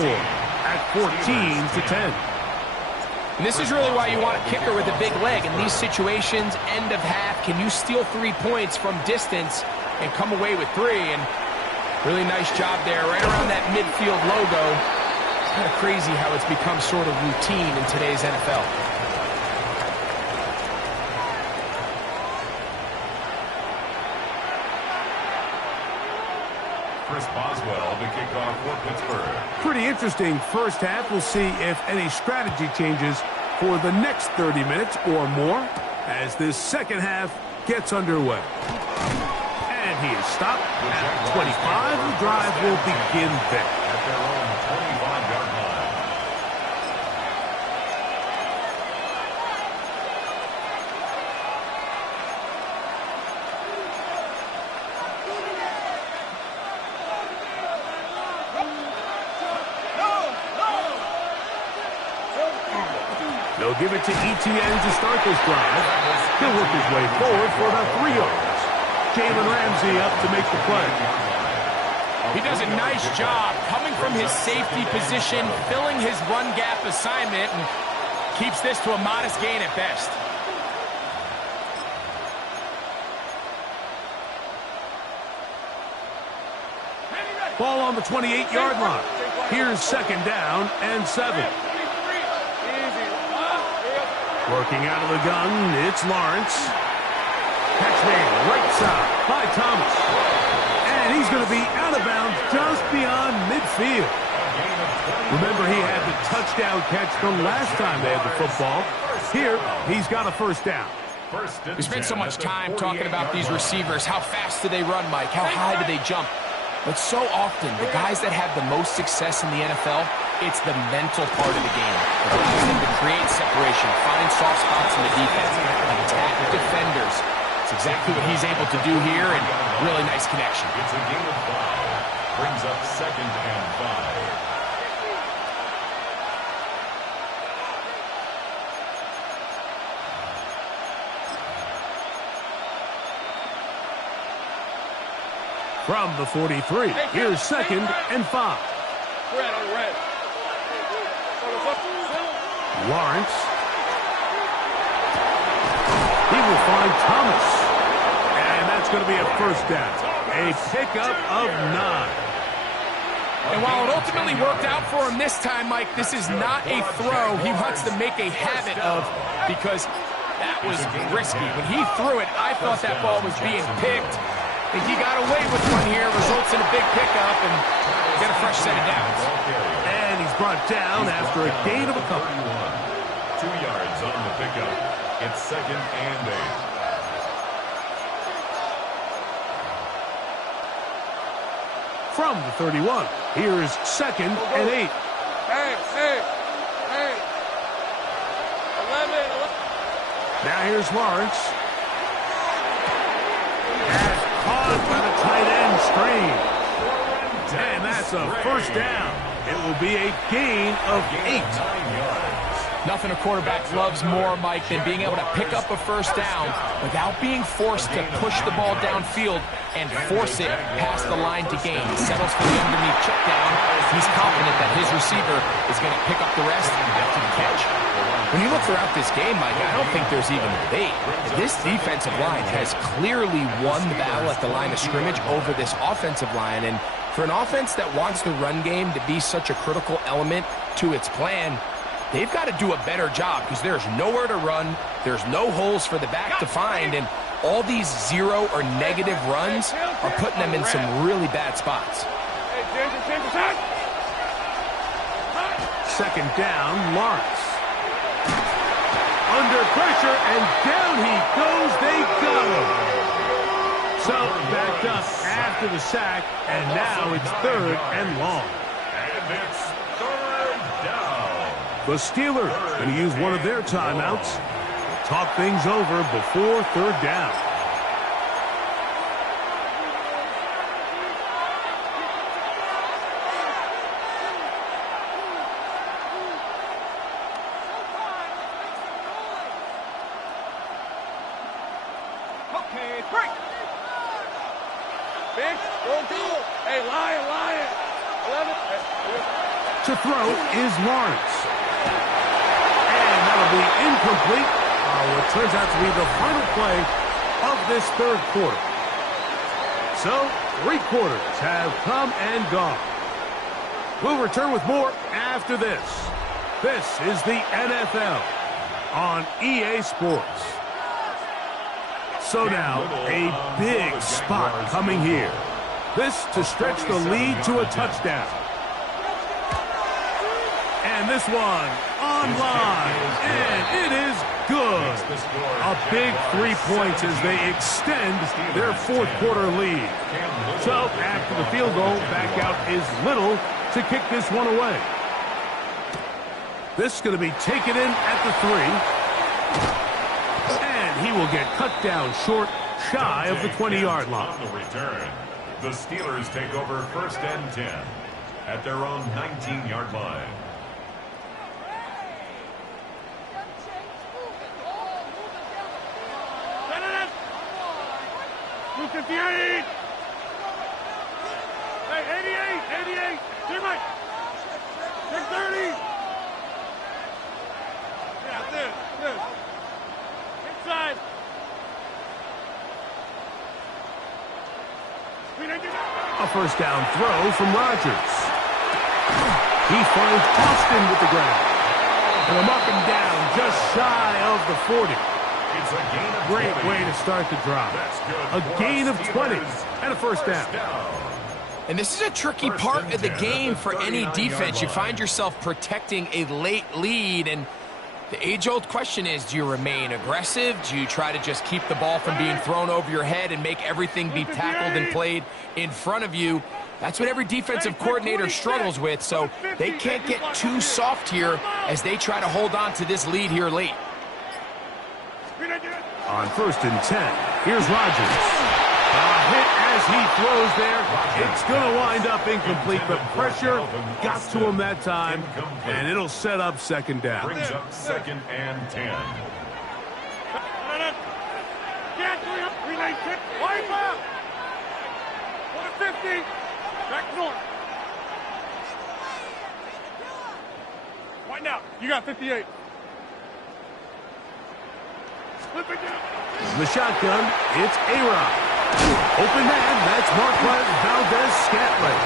at 14-10. And this is really why you want a kicker with a big leg. In these situations, end of half, can you steal 3 points from distance and come away with 3? And really nice job there, right around that midfield logo. It's kind of crazy how it's become sort of routine in today's NFL. Chris Boswell to kick off for Pittsburgh. Pretty interesting first half. We'll see if any strategy changes for the next 30 minutes or more as this second half gets underway. And he is stopped at 25. The drive will begin there. At their own 25-yard line. They'll give it to ETN to start this drive. He'll work his way forward for about 3 yards. Jalen Ramsey up to make the play. He does a nice job coming from his safety position, filling his run gap assignment, and keeps this to a modest gain at best. Ball on the 28-yard line. Here's second down and 7. Working out of the gun, it's Lawrence. Catch made right side by Thomas. And he's going to be out of bounds just beyond midfield. Remember, he had the touchdown catch the last time they had the football. Here, he's got a first down. We spent so much time talking about these receivers. How fast do they run, Mike? How high do they jump? But so often, the guys that have the most success in the NFL, it's the mental part of the game. It allows them to create separation, find soft spots in the defense, attack defenders. It's exactly what he's able to do here, and really nice connection. It's a gain of 5. Brings up second and 5. From the 43, here's second and 5. Lawrence. He will find Thomas. And that's going to be a first down. A pickup of 9. And while it ultimately worked out for him this time, Mike, this is not a throw he wants to make a habit of, because that was risky. When he threw it, I thought that ball was being picked. I think he got away with one here, results in a big pickup, and get a fresh set of downs. And he's brought down after a gain of a couple. 2 yards on the pickup. It's second and 8. From the 31, here's second and 8. Hey. 11. Now here's Lawrence. Caught by the tight end screen. And that's a first down. It will be a gain of 8. Nothing a quarterback loves more, Mike, than being able to pick up a first down without being forced to push the ball downfield and force it past the line to gain. He settles for the underneath check down. He's confident that his receiver is going to pick up the rest after the catch. When you look throughout this game, Mike, I don't think there's even debate. This defensive line has clearly won the battle at the line of scrimmage over this offensive line. And for an offense that wants the run game to be such a critical element to its plan, they've got to do a better job, because there's nowhere to run, there's no holes for the back to find, and all these 0 or negative runs are putting them in some really bad spots. Second down, Lawrence. Under pressure, and down he goes. They got him. So, backed up after the sack, and now it's 3rd and long. And it's 3rd down. The Steelers going to use one of their timeouts to talk things over before 3rd down. Okay, break. Big, go. Hey, Lion. 11. To throw is Lawrence. And that'll be incomplete. What turns out to be the final play of this 3rd quarter. So, 3 quarters have come and gone. We'll return with more after this. This is the NFL on EA Sports. So now, a big spot coming here. This to stretch the lead to a touchdown. And this one online, and it is good. A big 3 points as they extend their 4th quarter lead. So after the field goal, back out is Little to kick this one away. This is going to be taken in at the 3. And he will get cut down short, shy of the 20-yard line. On the return, the Steelers take over 1st and 10 at their own 19-yard line. Blue 58. Hey, 88. Team right. 630. Yeah, this. Inside. A 1st down throw from Rodgers. He finds Austin with the ground. And I'm up and down just shy of the 40. It's a gain of 20. Great way to start the drive. A gain of 20 and a 1st down. And this is a tricky part of the game for any defense. You find yourself protecting a late lead, and the age-old question is, do you remain aggressive? Do you try to just keep the ball from being thrown over your head and make everything be tackled and played in front of you? That's what every defensive coordinator struggles with, so they can't get too soft here as they try to hold on to this lead here late. On 1st and 10, here's Rodgers. A hit as he throws there. It's going to wind up incomplete, but pressure got to him that time, and it'll set up 2nd down. Brings up 2nd and 10. Wipe out. 150. Back north. Right now. You got 58. The shotgun, it's A-Rod. Open man, that's Marquez Valdez-Scantling.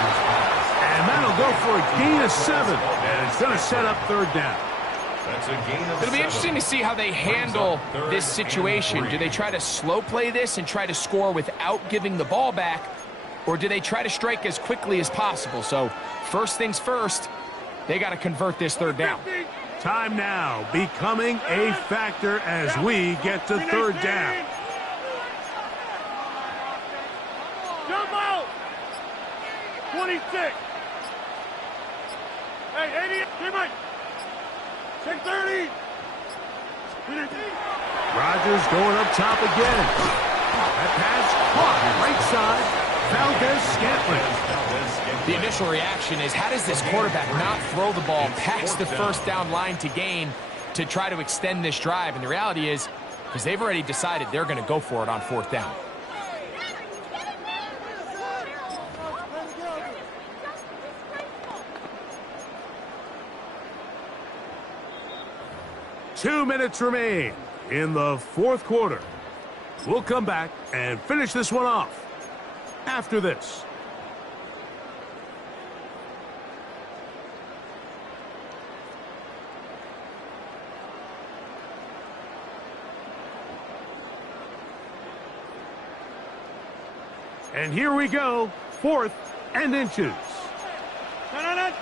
And that'll go for a gain of 7. And it's going to set up 3rd down. That's a gain of 7. It'll be interesting to see how they handle this situation. Do they try to slow play this and try to score without giving the ball back? Or do they try to strike as quickly as possible? So first things first, they got to convert this 3rd down. Time now becoming a factor as we get to 3rd down. Jump out. 26. Hey, 80. Team right. 630. Rodgers going up top again. That pass caught right side. Valdez-Scantling. The initial reaction is, how does this quarterback not throw the ball past the 1st down line to gain to try to extend this drive? And the reality is, because they've already decided they're going to go for it on 4th down. Two minutes remain in the 4th quarter. We'll come back and finish this one off after this. And here we go, 4th and inches. No.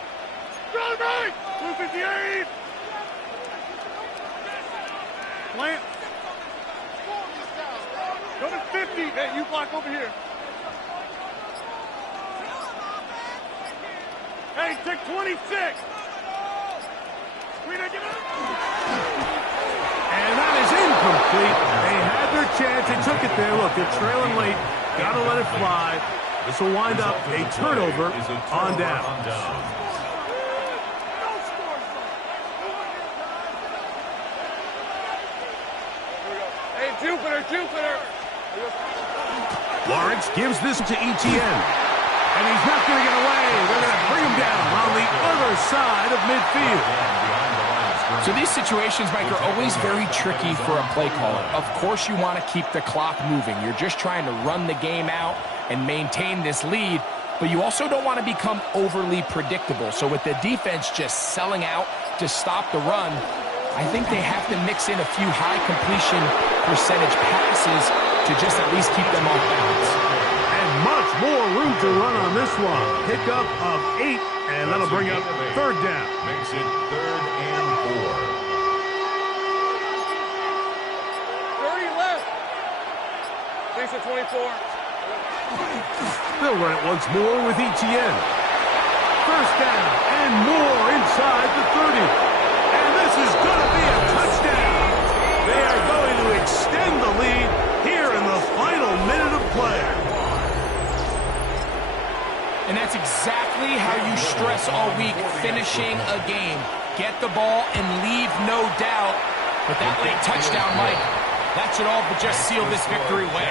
Go right. 258. Plant. Go to 50. 50. Hey, you block over here. Hey, take 26. And that is incomplete. They had their chance. They took it there. Look, they're trailing late. Got to let it fly. This will wind up a turnover on down. Hey, Jupiter. Lawrence gives this to Etienne. And he's not going to get away. They're going to bring him down on the other side of midfield. So these situations, Mike, are always very tricky for a play caller. Of course you want to keep the clock moving. You're just trying to run the game out and maintain this lead, but you also don't want to become overly predictable. So with the defense just selling out to stop the run, I think they have to mix in a few high completion percentage passes to just at least keep them off balance. And much more room to run on this one. Pickup of 8, and that'll bring up third down. Makes it 3rd and 4. 30 left. Thanks for 24. They'll run it once more with Etienne. First down and more inside the 30. And this is going to be a touchdown. They are going to extend the lead here in the final minute of play. And that's exactly how you stress all week, finishing a game. Get the ball and leave no doubt. But that late touchdown, Mike, that should all but just seal this victory away.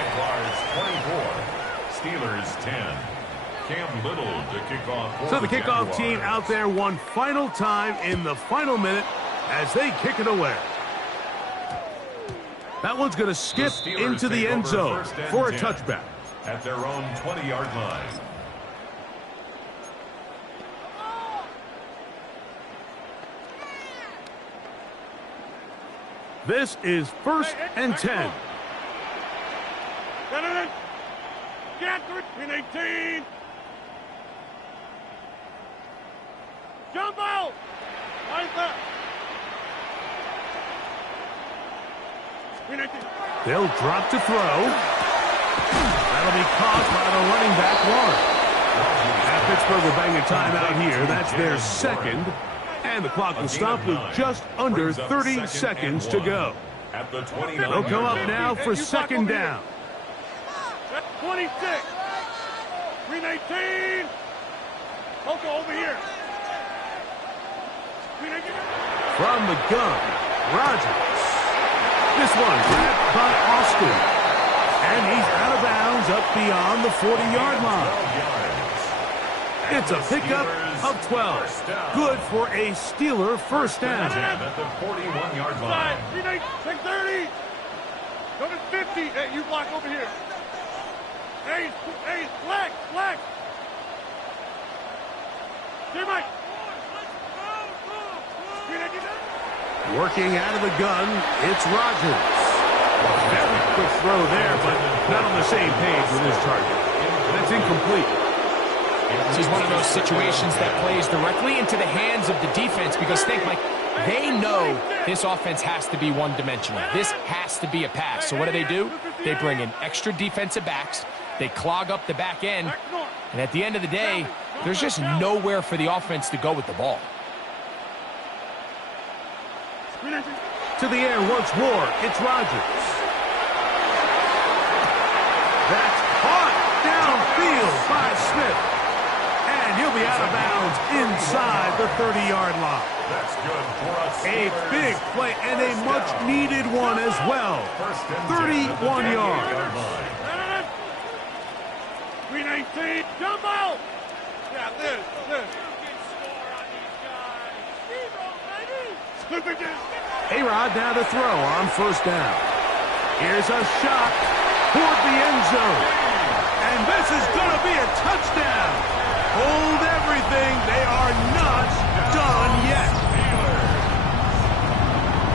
Steelers 10. Cam Little to kick off. So the kickoff team out there one final time in the final minute as they kick it away. That one's going to skip into the end zone for a touchback. At their own 20-yard line. This is 1st and 10. Get after it. Pin 18. Jump out. Line left. Pin 18. They'll drop to throw. That'll be caught by the running back, Lawrence. Now Pittsburgh will bang a timeout here. That's their second. And the clock will stop with just under 30 seconds to go. They'll come up now for second down. 26. Green 18. Coco over here. From the gun, Rodgers. This one grabbed by Austin. And he's out of bounds up beyond the 40-yard line. It's a pickup of 12. Good for a Steeler first down. At the 41-yard line. Take 30. Go to 50. Hey, you block over here. Hey, flex. Hey, Mike. Working out of the gun, it's Rodgers. Very quick throw there, but not on the same page with his target. That's incomplete. This is one of those situations that plays directly into the hands of the defense because think, Mike, they know this offense has to be one-dimensional. This has to be a pass. So what do? They bring in extra defensive backs. They clog up the back end. And at the end of the day, there's just nowhere for the offense to go with the ball. To the air once more, it's Rodgers. That's caught downfield by Smith. And he'll be out of bounds inside the 30-yard line. That's good for us. A big play and a much-needed one as well. 31 yards. Green 18. Jump out. Yeah, this. A-Rod now to throw on first down. Here's a shot toward the end zone. And this is going to be a touchdown. Hold everything. They are not done yet.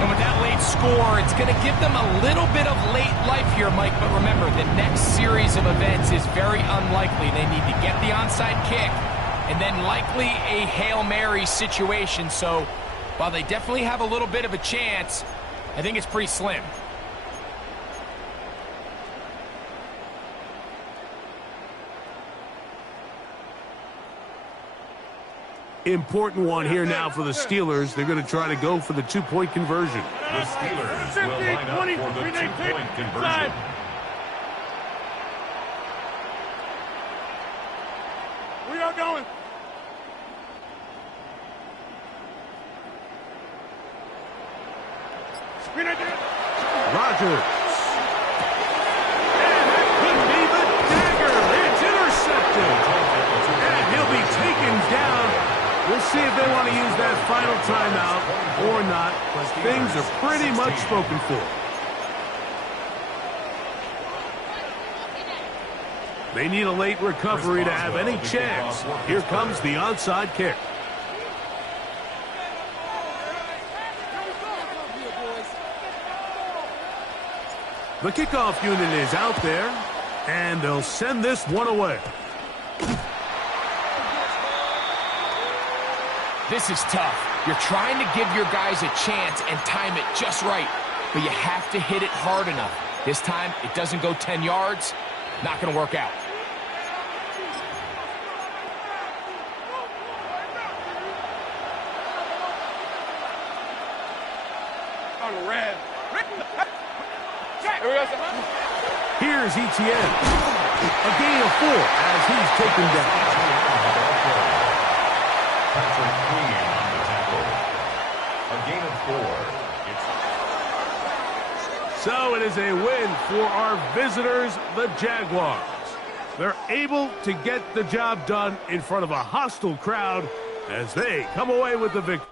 And with that late score, it's going to give them a little bit of late life here, Mike. But remember, the next series of events is very unlikely. They need to get the onside kick and then likely a Hail Mary situation. So while they definitely have a little bit of a chance, I think it's pretty slim. Important one here now for the Steelers. They're going to try to go for the two-point conversion. The Steelers will line up for the two-point conversion. We are going. Screen right there. Rodgers. And that could be the dagger. It's intercepted. And he'll be taken down. We'll see if they want to use that final timeout or not. But things are pretty much spoken for. They need a late recovery to have any chance. Here comes the onside kick. The kickoff unit is out there, and they'll send this one away. This is tough. You're trying to give your guys a chance and time it just right, but you have to hit it hard enough. This time, it doesn't go 10 yards. Not going to work out. On red. Here's ETN. A gain of 4 as he's taken down. Patrick Queen on the tackle. A gain of 4. So it is a win for our visitors, the Jaguars. They're able to get the job done in front of a hostile crowd as they come away with the victory.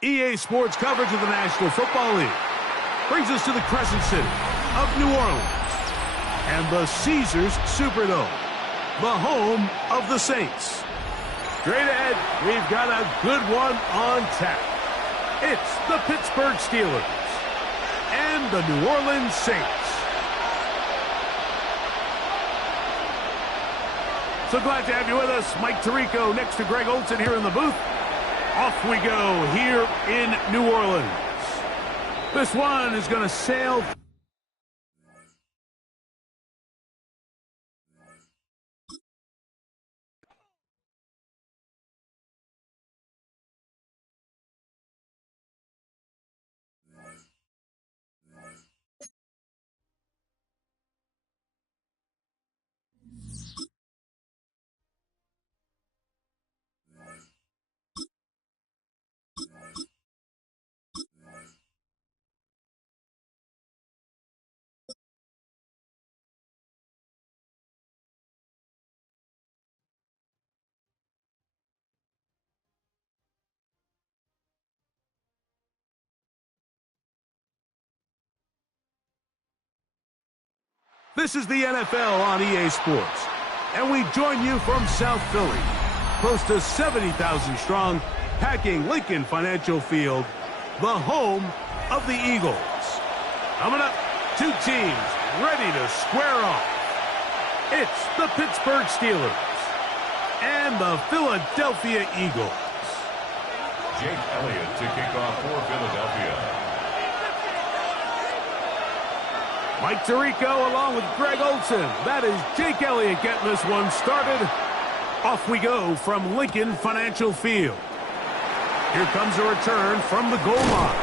EA Sports coverage of the National Football League brings us to the Crescent City of New Orleans and the Caesars Superdome, the home of the Saints. Straight ahead, we've got a good one on tap. It's the Pittsburgh Steelers and the New Orleans Saints. So glad to have you with us. Mike Tirico next to Greg Olsen here in the booth. Off we go here in New Orleans. This one is going to sail. This is the NFL on EA Sports, and we join you from South Philly, close to 70,000 strong, packing Lincoln Financial Field, the home of the Eagles. Coming up, two teams ready to square off. It's the Pittsburgh Steelers and the Philadelphia Eagles. Jake Elliott to kick off for Philadelphia. Mike Tirico along with Greg Olsen. That is Jake Elliott getting this one started. Off we go from Lincoln Financial Field. Here comes a return from the goal line.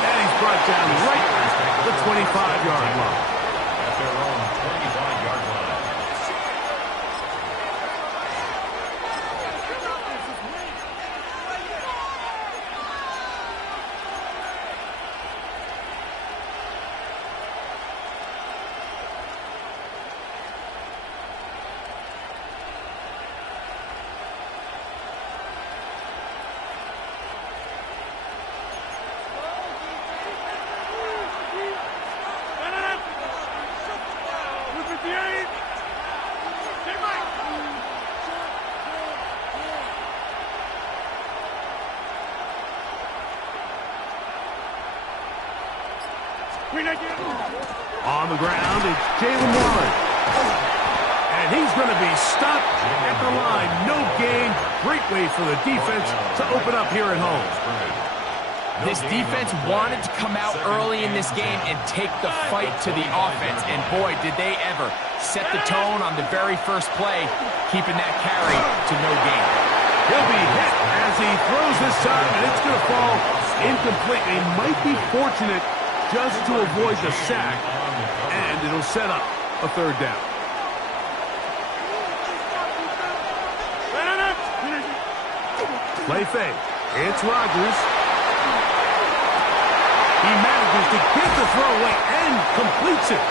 And he's brought down right at the 25-yard line. At their own 25-yard line. On the ground, it's Jalen Warren. And he's going to be stopped at the line. No gain. Great way for the defense to open up here at home. This defense wanted to come out early in this game and take the fight to the offense. And boy, did they ever set the tone on the very first play, keeping that carry to no gain. He'll be hit as he throws this time, and it's going to fall incomplete. He might be fortunate just to avoid the sack, and it'll set up a third down. Play fake. It's Rodgers. He manages to get the throw away and completes it.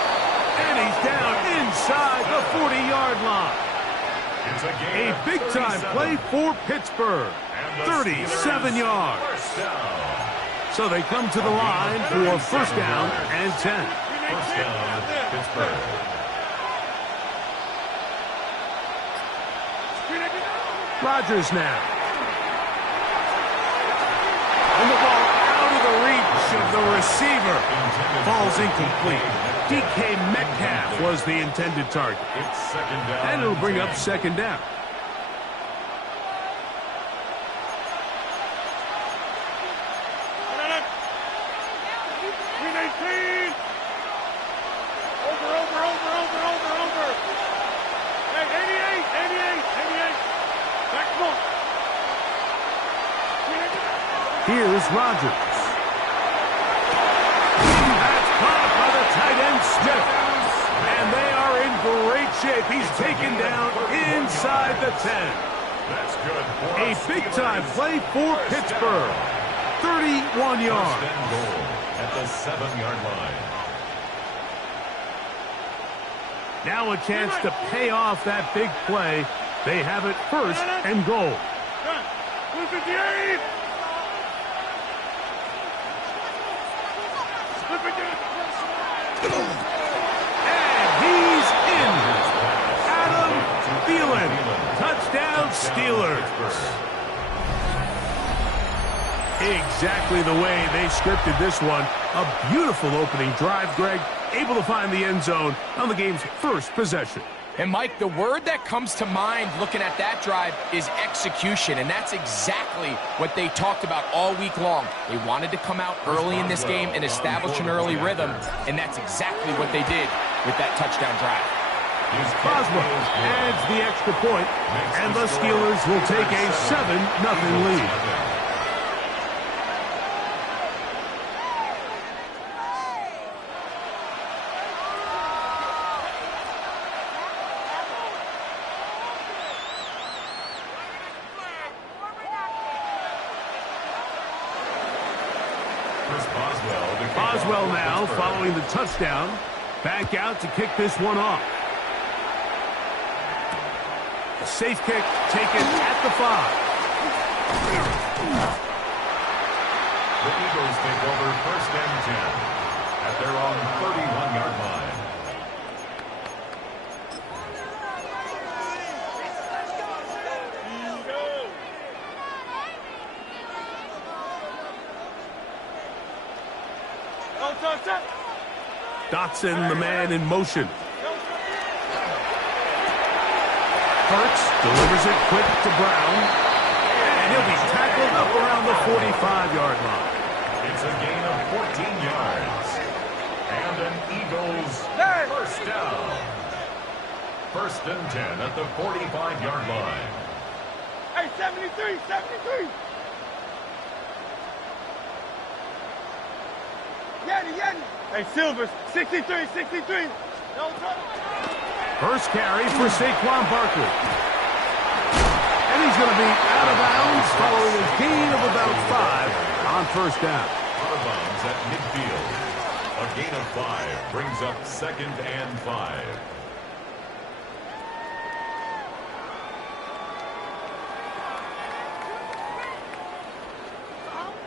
And he's down inside the 40-yard line. A big-time play for Pittsburgh. 37 yards. So they come to the line for first down and 10. First down, Pittsburgh. Rodgers now. And the ball out of the reach of the receiver. Falls incomplete. DK Metcalf was the intended target. It's second down. And it'll bring up second down. Here's Rodgers. That's caught by the tight end Smith. And they are in great shape. He's taken down inside the 10. That's good. A big-time play for Pittsburgh. 31 yards. First and goal at the 7-yard line. Now a chance to pay off that big play. They have it first and goal. 258. And he's in. Adam Thielen. Touchdown, Steelers. Exactly the way they scripted this one. A beautiful opening drive, Greg. Able to find the end zone on the game's first possession. And, Mike, the word that comes to mind looking at that drive is execution, and that's exactly what they talked about all week long. They wanted to come out early in this game and establish an early rhythm, and that's exactly what they did with that touchdown drive. Boswell adds the extra point, and the Steelers will take a 7-0 lead. Boswell now following the touchdown. Back out to kick this one off. A safe kick taken at the 5. The Eagles take over first and 10 at their own 31-yard line. Dotson, the man in motion. Hurts delivers it quick to Brown. And he'll be tackled up around the 45-yard line. It's a gain of 14 yards. And an Eagles first down. First and 10 at the 45-yard line. Hey, 73, 73. Yeti. Hey, Silvers, 63, 63. First carry for Saquon Barkley. And he's going to be out of bounds following a gain of about 5 on first down. Out of bounds at midfield. A gain of 5 brings up second and 5.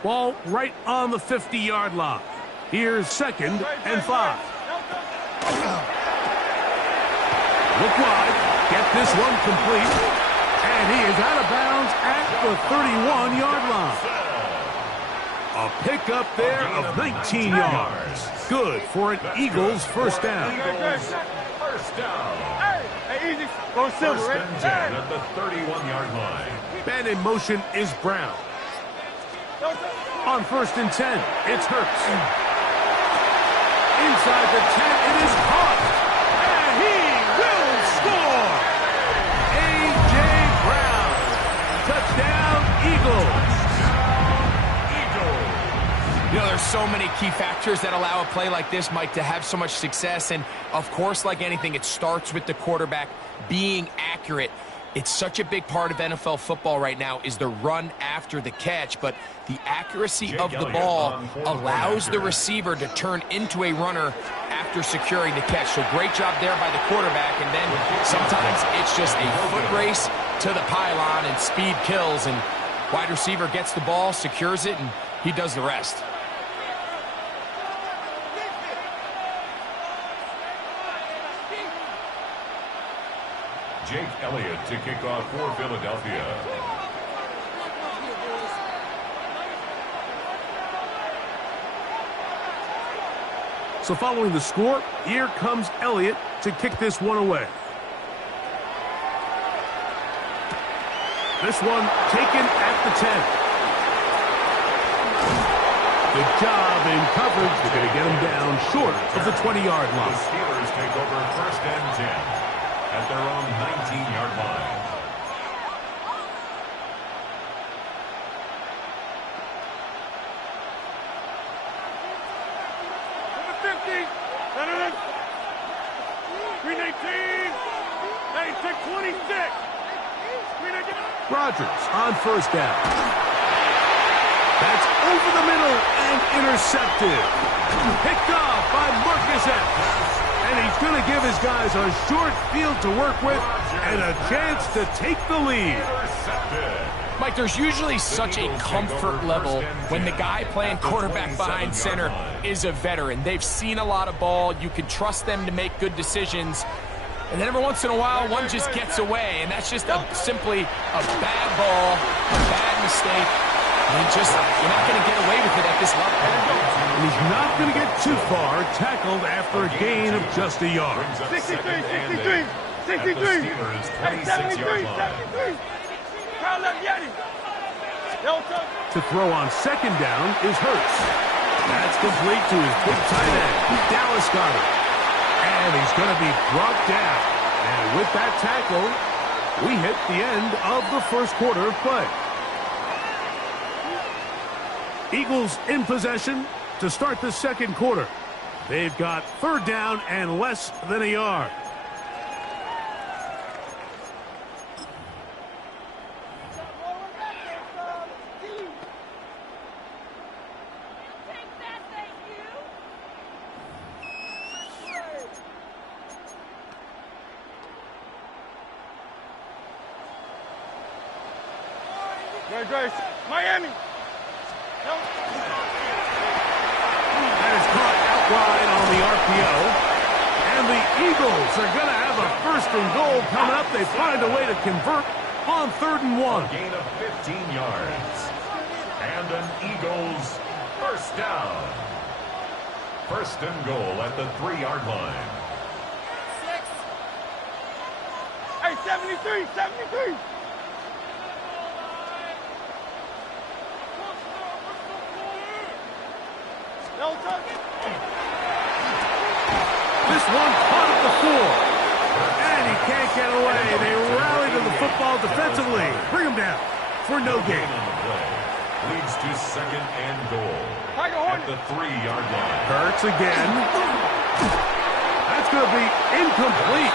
Ball right on the 50-yard line. Here's second and 5. Look wide. Get this one complete. And he is out of bounds at the 31-yard line. A pickup there of 19 yards. Good for an Eagles first down. First down. Hey, easy. Go silver, First right? and 10 at the 31-yard line. Man in motion is Brown. On first and 10, it's Hurts. Inside the 10, it is caught. And he will score. A.J. Brown. Touchdown, Eagles. You know, there's so many key factors that allow a play like this, Mike, to have so much success. And, of course, like anything, it starts with the quarterback being accurate. It's such a big part of NFL football right now is the run after the catch. But the accuracy of the ball allows the receiver to turn into a runner after securing the catch. So great job there by the quarterback. And then sometimes it's just a foot race to the pylon and speed kills. And wide receiver gets the ball, secures it, and he does the rest. Jake Elliott to kick off for Philadelphia. So following the score, here comes Elliott to kick this one away. This one taken at the 10. Good job in coverage. They're going to get him down short of the 20-yard The line. Steelers take over first and 10 at their own 19-yard line. Number 50. Green 18. Hey, take 26. Green 18. Rodgers on first down. That's over the middle and intercepted. Picked off by Marcus Epps. And he's going to give his guys a short field to work with and a chance to take the lead. Mike, there's usually such a comfort level when the guy playing quarterback behind center is a veteran. They've seen a lot of ball. You can trust them to make good decisions. And then every once in a while, one just gets away. And that's just simply a bad ball, a bad mistake. And you're not going to get away with it at this level. And he's not going to get too far, tackled after a gain of just a yard. 63, 63, 63. Hey, 73, 73. Kyle left Yeti. To throw on second down is Hurts. That's complete to his big tight end, Dallas Goedert. And he's going to be brought down. And with that tackle, we hit the end of the first quarter of play. Eagles in possession to start the second quarter. They've got third down and less than a yard. Miami. That is caught out wide on the RPO. And the Eagles are going to have a first and goal coming up. They find a way to convert on 3rd and 1. A gain of 15 yards. And an Eagles first down. First and goal at the 3-yard line. 6. Hey, 73, 73. This one caught at the 4. And he can't get away. They rally to the football defensively. Bring him down for no gain. On the play leads to second and goal at the 3-yard line. Hurts again. That's going to be incomplete.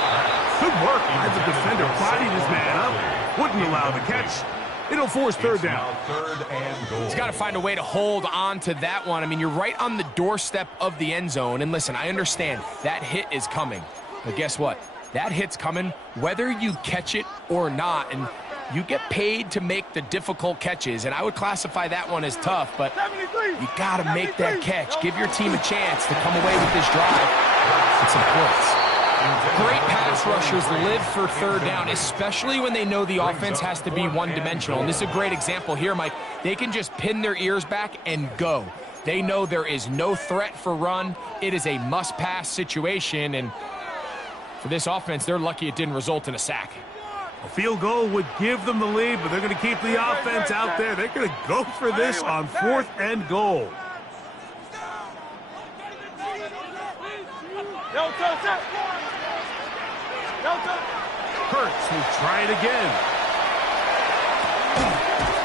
Good work by the defender, fighting his man up. Wouldn't allow the catch. It'll force third down. Third and goal. He's got to find a way to hold on to that one. I mean, you're right on the doorstep of the end zone. And listen, I understand that hit is coming. But guess what? That hit's coming whether you catch it or not. And you get paid to make the difficult catches. And I would classify that one as tough. But you got to make that catch. Give your team a chance to come away with this drive. It's important. Great pass rushers live for third down, especially when they know the offense has to be one-dimensional. And this is a great example here, Mike. they can just pin their ears back and go. They know there is no threat for run. It is a must-pass situation, and for this offense, they're lucky it didn't result in a sack. A field goal would give them the lead, but they're going to keep the offense out there. They're going to go for this on 4th and goal. Hurts will try it again.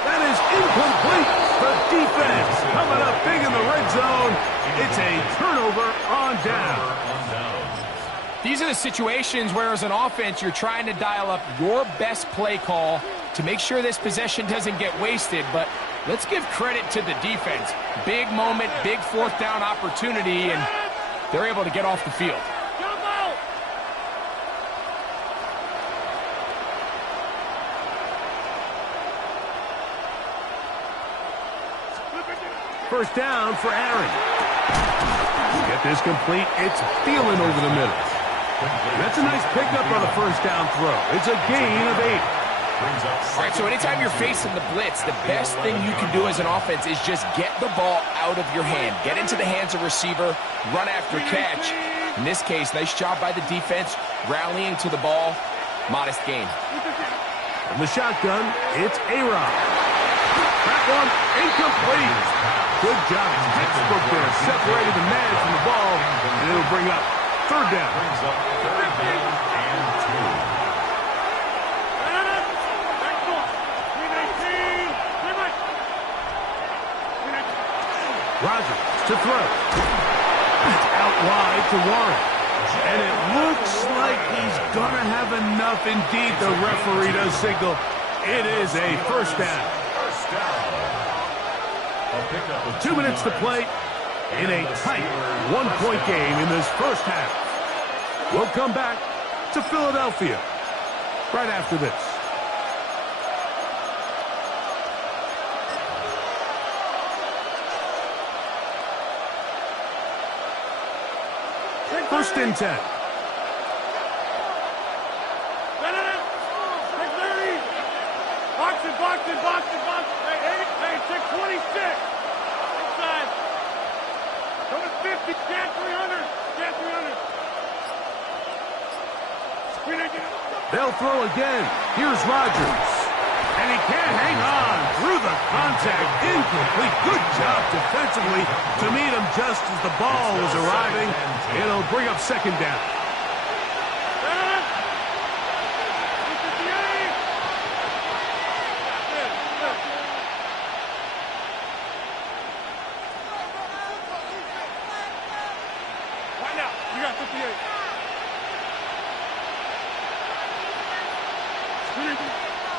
That is incomplete. The defense coming up big in the red zone. It's a turnover on down. These are the situations where, as an offense, you're trying to dial up your best play call to make sure this possession doesn't get wasted. But let's give credit to the defense. Big moment, big 4th down opportunity, and they're able to get off the field. First down for Aaron. Get this complete. It's Thielen over the middle. That's a nice pickup on a first down throw. It's a gain of 8. All right, so anytime you're facing the blitz, the best thing you can do as an offense is just get the ball out of your hand. Get into the hands of receiver, run after catch. In this case, nice job by the defense, rallying to the ball. Modest gain. From the shotgun, it's A-Rod. That one incomplete. Good job. Textbook there, separating the man from the ball, and it'll bring up 3rd down. Rodgers to throw. It's out wide to Warren. And it looks like he's going to have enough. Indeed, the referee does signal. It is a first down. 2 minutes to play in a tight 1-point game in this first half. We'll come back to Philadelphia right after this. First and 10. Box. Hey, check 26. Inside. Go to 50. Cat 300. Cat 300. They'll throw again. Here's Rodgers. And he can't hang on through the contact. Incomplete. Good job defensively to meet him just as the ball was arriving. It'll bring up 2nd down.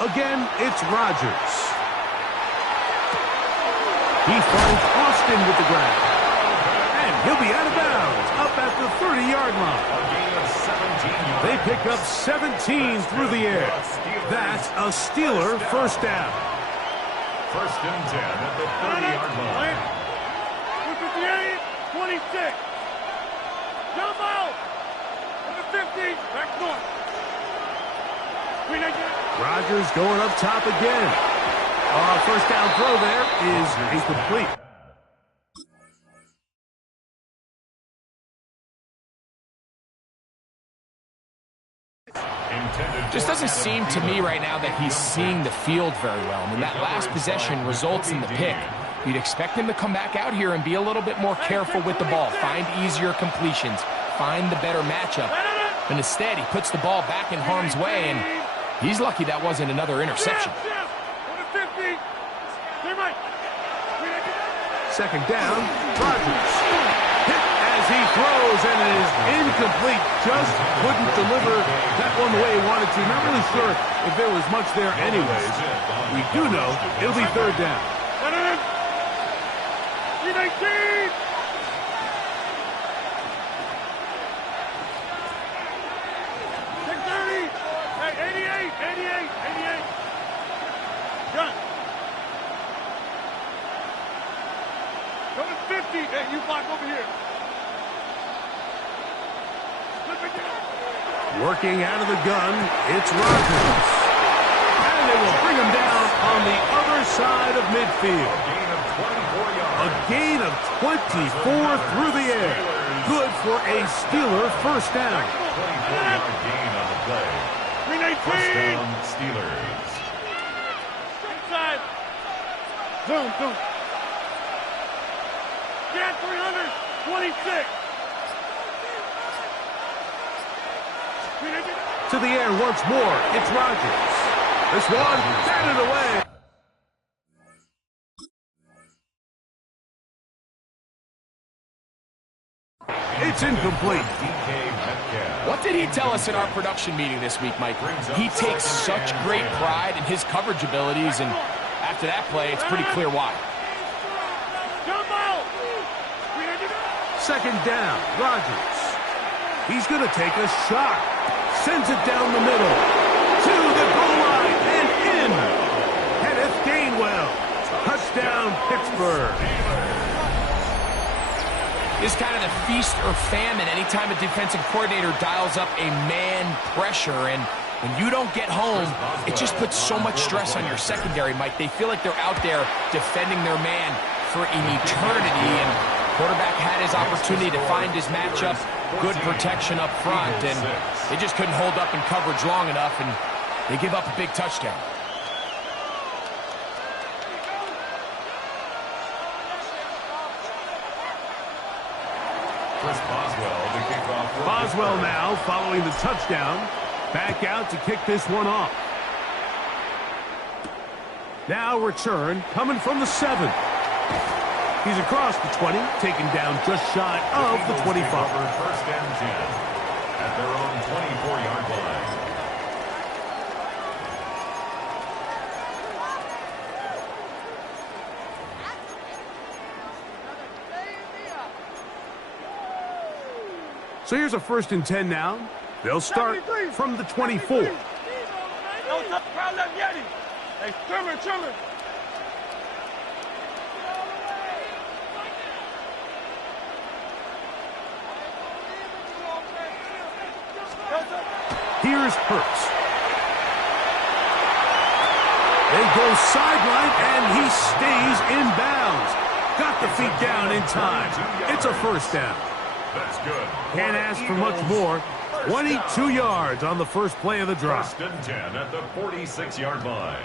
Again, it's Rodgers. He finds Austin with the grab. And he'll be out of bounds, up at the 30-yard line. They pick up 17 through the air. That's a Steeler first down. First and 10 at the 30-yard line. 58, 26. Jump out. To the 50. Back north. Rodgers going up top again. First down throw there is incomplete. Just doesn't seem to me right now that he's seeing the field very well. I mean, that last possession results in the pick. You'd expect him to come back out here and be a little bit more careful with the ball, find easier completions, find the better matchup. But instead, he puts the ball back in harm's way, and he's lucky that wasn't another interception. Second down, Rodgers. Hit as he throws, and it is incomplete. Just couldn't deliver that one the way he wanted to. Not really sure if there was much there anyways. We do know it'll be 3rd down. 19. Go to 50. Hey, you block over here. Working out of the gun, it's Rodgers. And they will bring him down on the other near side of midfield. A gain of 24 through the air. Good for a Steeler first down. 24-yard gain on the play. First down, Steelers. Inside. Zoom. Get 326. To the air once more. It's Rodgers. This one batted away. It's incomplete. What did he tell us in our production meeting this week, Mike? He takes such great pride in his coverage abilities, and after that play, it's pretty clear why. Second down, Rodgers. He's going to take a shot. Sends it down the middle. To the goal line and in. Kenneth Gainwell. Touchdown, Pittsburgh. It's kind of the feast or famine anytime a defensive coordinator dials up a man pressure, and when you don't get home, it just puts so much stress on your secondary, Mike. They feel like they're out there defending their man for an eternity, and quarterback had his opportunity to find his matchup, good protection up front, and they just couldn't hold up in coverage long enough, and they give up a big touchdown. Boswell now following the touchdown. Back out to kick this one off. Now return coming from the 7. He's across the 20, taken down just shy of the 25. First and 10 at their own 24-yard line. So here's a first and 10 now. They'll start from the 24. Hey, trimmer. Here's Hurts. They go sideline, and he stays in bounds. Got the feet down in time. It's a first down. That's good. Can't ask for much more. 22 yards on the first play of the drive. First and 10 at the 46-yard line.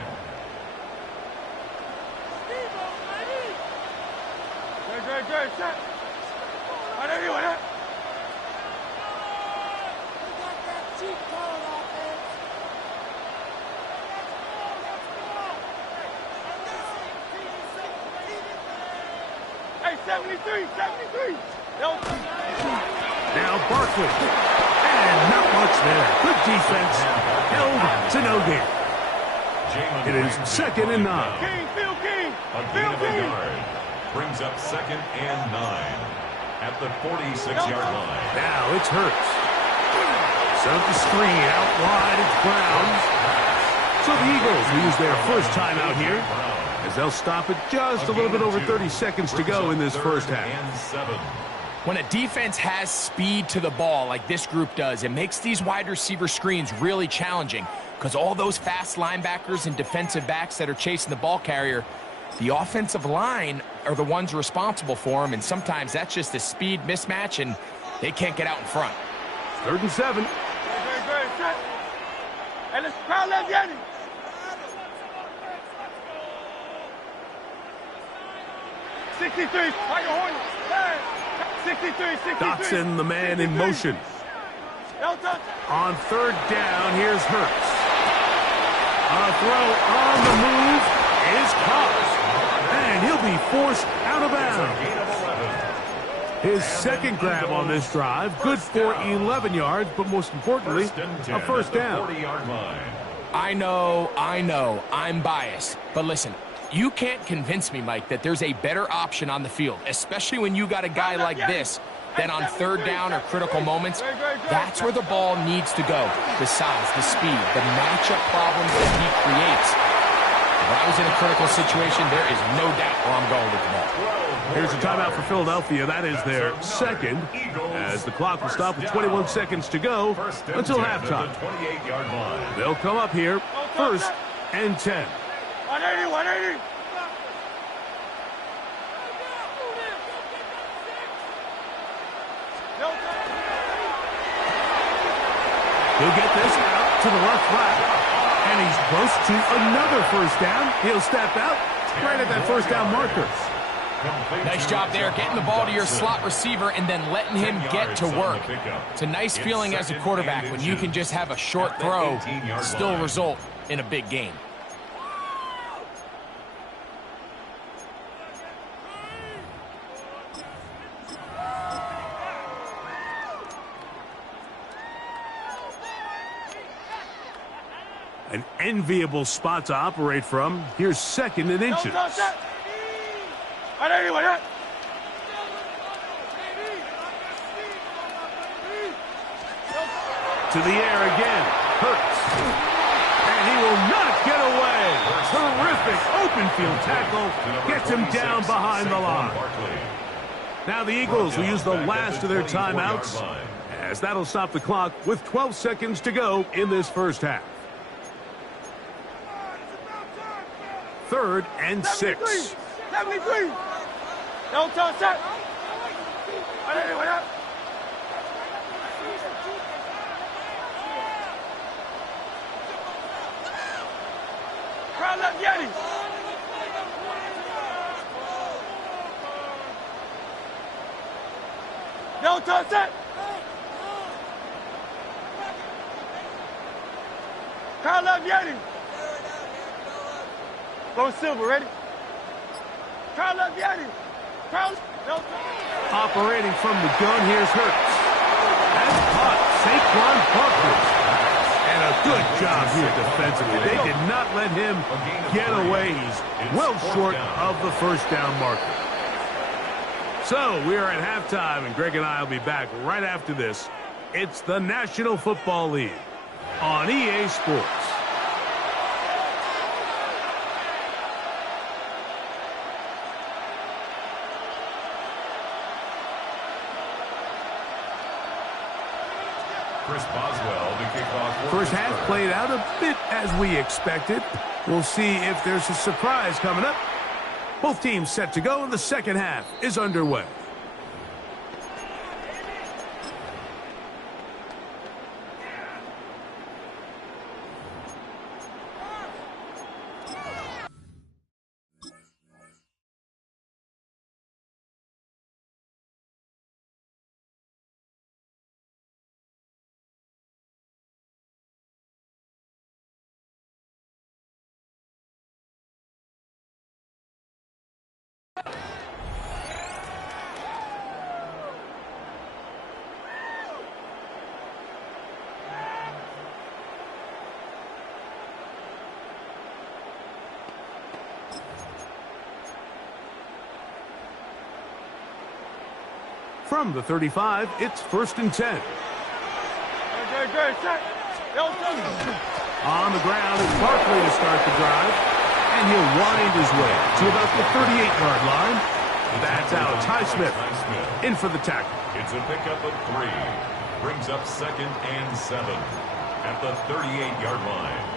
Great shot. Right there. Hey, 73. Now Barkley. And not much there. Good defense. Held to no gain. It is second and 9. Phil King. A gain of a yard. Brings up second and 9 at the 46-yard line. Now it's Hurts. Set up the screen. Out wide, it's Browns. So the Eagles use their first time out here, as they'll stop it just a little bit over 30 seconds to go in this first half. When a defense has speed to the ball like this group does, it makes these wide receiver screens really challenging, because all those fast linebackers and defensive backs that are chasing the ball carrier, the offensive line are the ones responsible for them, and sometimes that's just a speed mismatch, and they can't get out in front. 3rd and 7. Great shot. Hey, let's crowd left Yanni. 63. Like a Hornet. 63. Dotson, the man in motion. On 3rd down, here's Hurts. A throw on the move is caught. And he'll be forced out of bounds. His second grab on this drive, good for 11 yards, but most importantly, a first down. I know, I'm biased. But listen, you can't convince me, Mike, that there's a better option on the field, especially when you got a guy like this, that on 3rd down or critical moments, that's where the ball needs to go. The size, the speed, the matchup problems that he creates. If I was in a critical situation, there is no doubt where I'm going with the ball. Here's a timeout for Philadelphia. That is their second, as the clock will stop with 21 seconds to go until halftime. They'll come up here, 1st and 10. 180, 180. He'll get this out to the left flat. And he's close to another first down. He'll step out right at that first down marker. Nice job there, getting the ball to your slot receiver and then letting him get to work. It's a nice feeling as a quarterback when you can just have a short throw, still result in a big game. An enviable spot to operate from. Here's 2nd and inches. To the air again. Hurts. And he will not get away. Terrific open field tackle. Gets him down behind the line. Now the Eagles will use the last of their timeouts, as that'll stop the clock with 12 seconds to go in this first half. 3rd and 6. 73. No touch set. Crowd left Yeti. No touch set. Crowd left Yeti. Go Silver, ready? Crowd left Yeti. Crowd. No. Operating from the gun, here's Hurts. That's caught. Saquon Barkley. And a good job here defensively. They did not let him get away. He's well short of the first down marker. So we are at halftime, and Greg and I will be back right after this. It's the National Football League on EA Sports. First half played out a bit as we expected. We'll see if there's a surprise coming up. Both teams set to go, and the second half is underway. From the 35, it's 1st and 10. On the ground is Barkley to start the drive. And he'll wind his way to about the 38-yard line. That's Alex Highsmith in for the tackle. It's a pickup of 3. Brings up 2nd and 7 at the 38-yard line.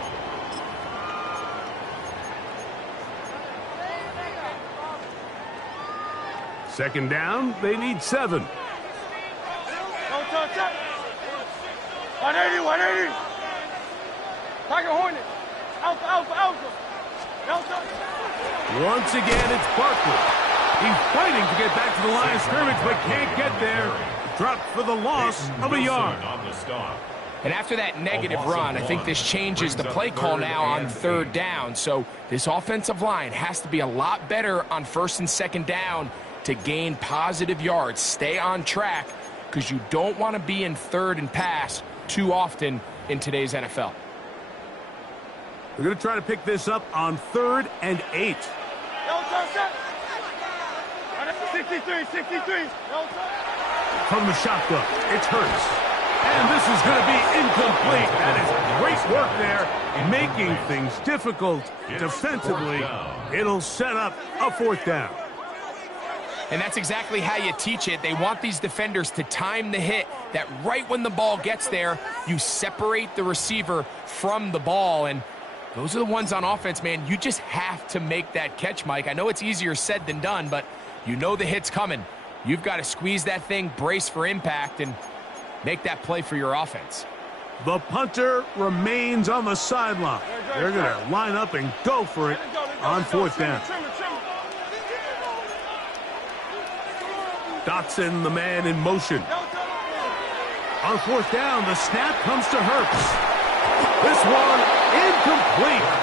Second down, they need 7. No touch set. 180, 180. Tiger Hornet. Alpha, alpha, alpha. No touch. Once again, it's Barkley. He's fighting to get back to the line of scrimmage, but can't get there. Dropped for the loss of a yard. And after that negative run, I think this changes the play call now on 3rd down. So this offensive line has to be a lot better on 1st and 2nd down to gain positive yards. Stay on track, because you don't want to be in 3rd and pass too often in today's NFL. We're going to try to pick this up on 3rd and 8. No touch set. 63, 63. No touch. From the shotgun, it's Hurts. And this is going to be incomplete. That is great work there, making things difficult defensively. It'll set up a 4th down. And that's exactly how you teach it. They want these defenders to time the hit, that right when the ball gets there, you separate the receiver from the ball. And Those are the ones on offense, man. You just have to make that catch, Mike. I know it's easier said than done, but you know the hit's coming. You've got to squeeze that thing, brace for impact, and make that play for your offense. The punter remains on the sideline. They're going to line up and go for it on fourth down. Dotson, the man in motion. On fourth down, the snap comes to Hurts. This one incomplete.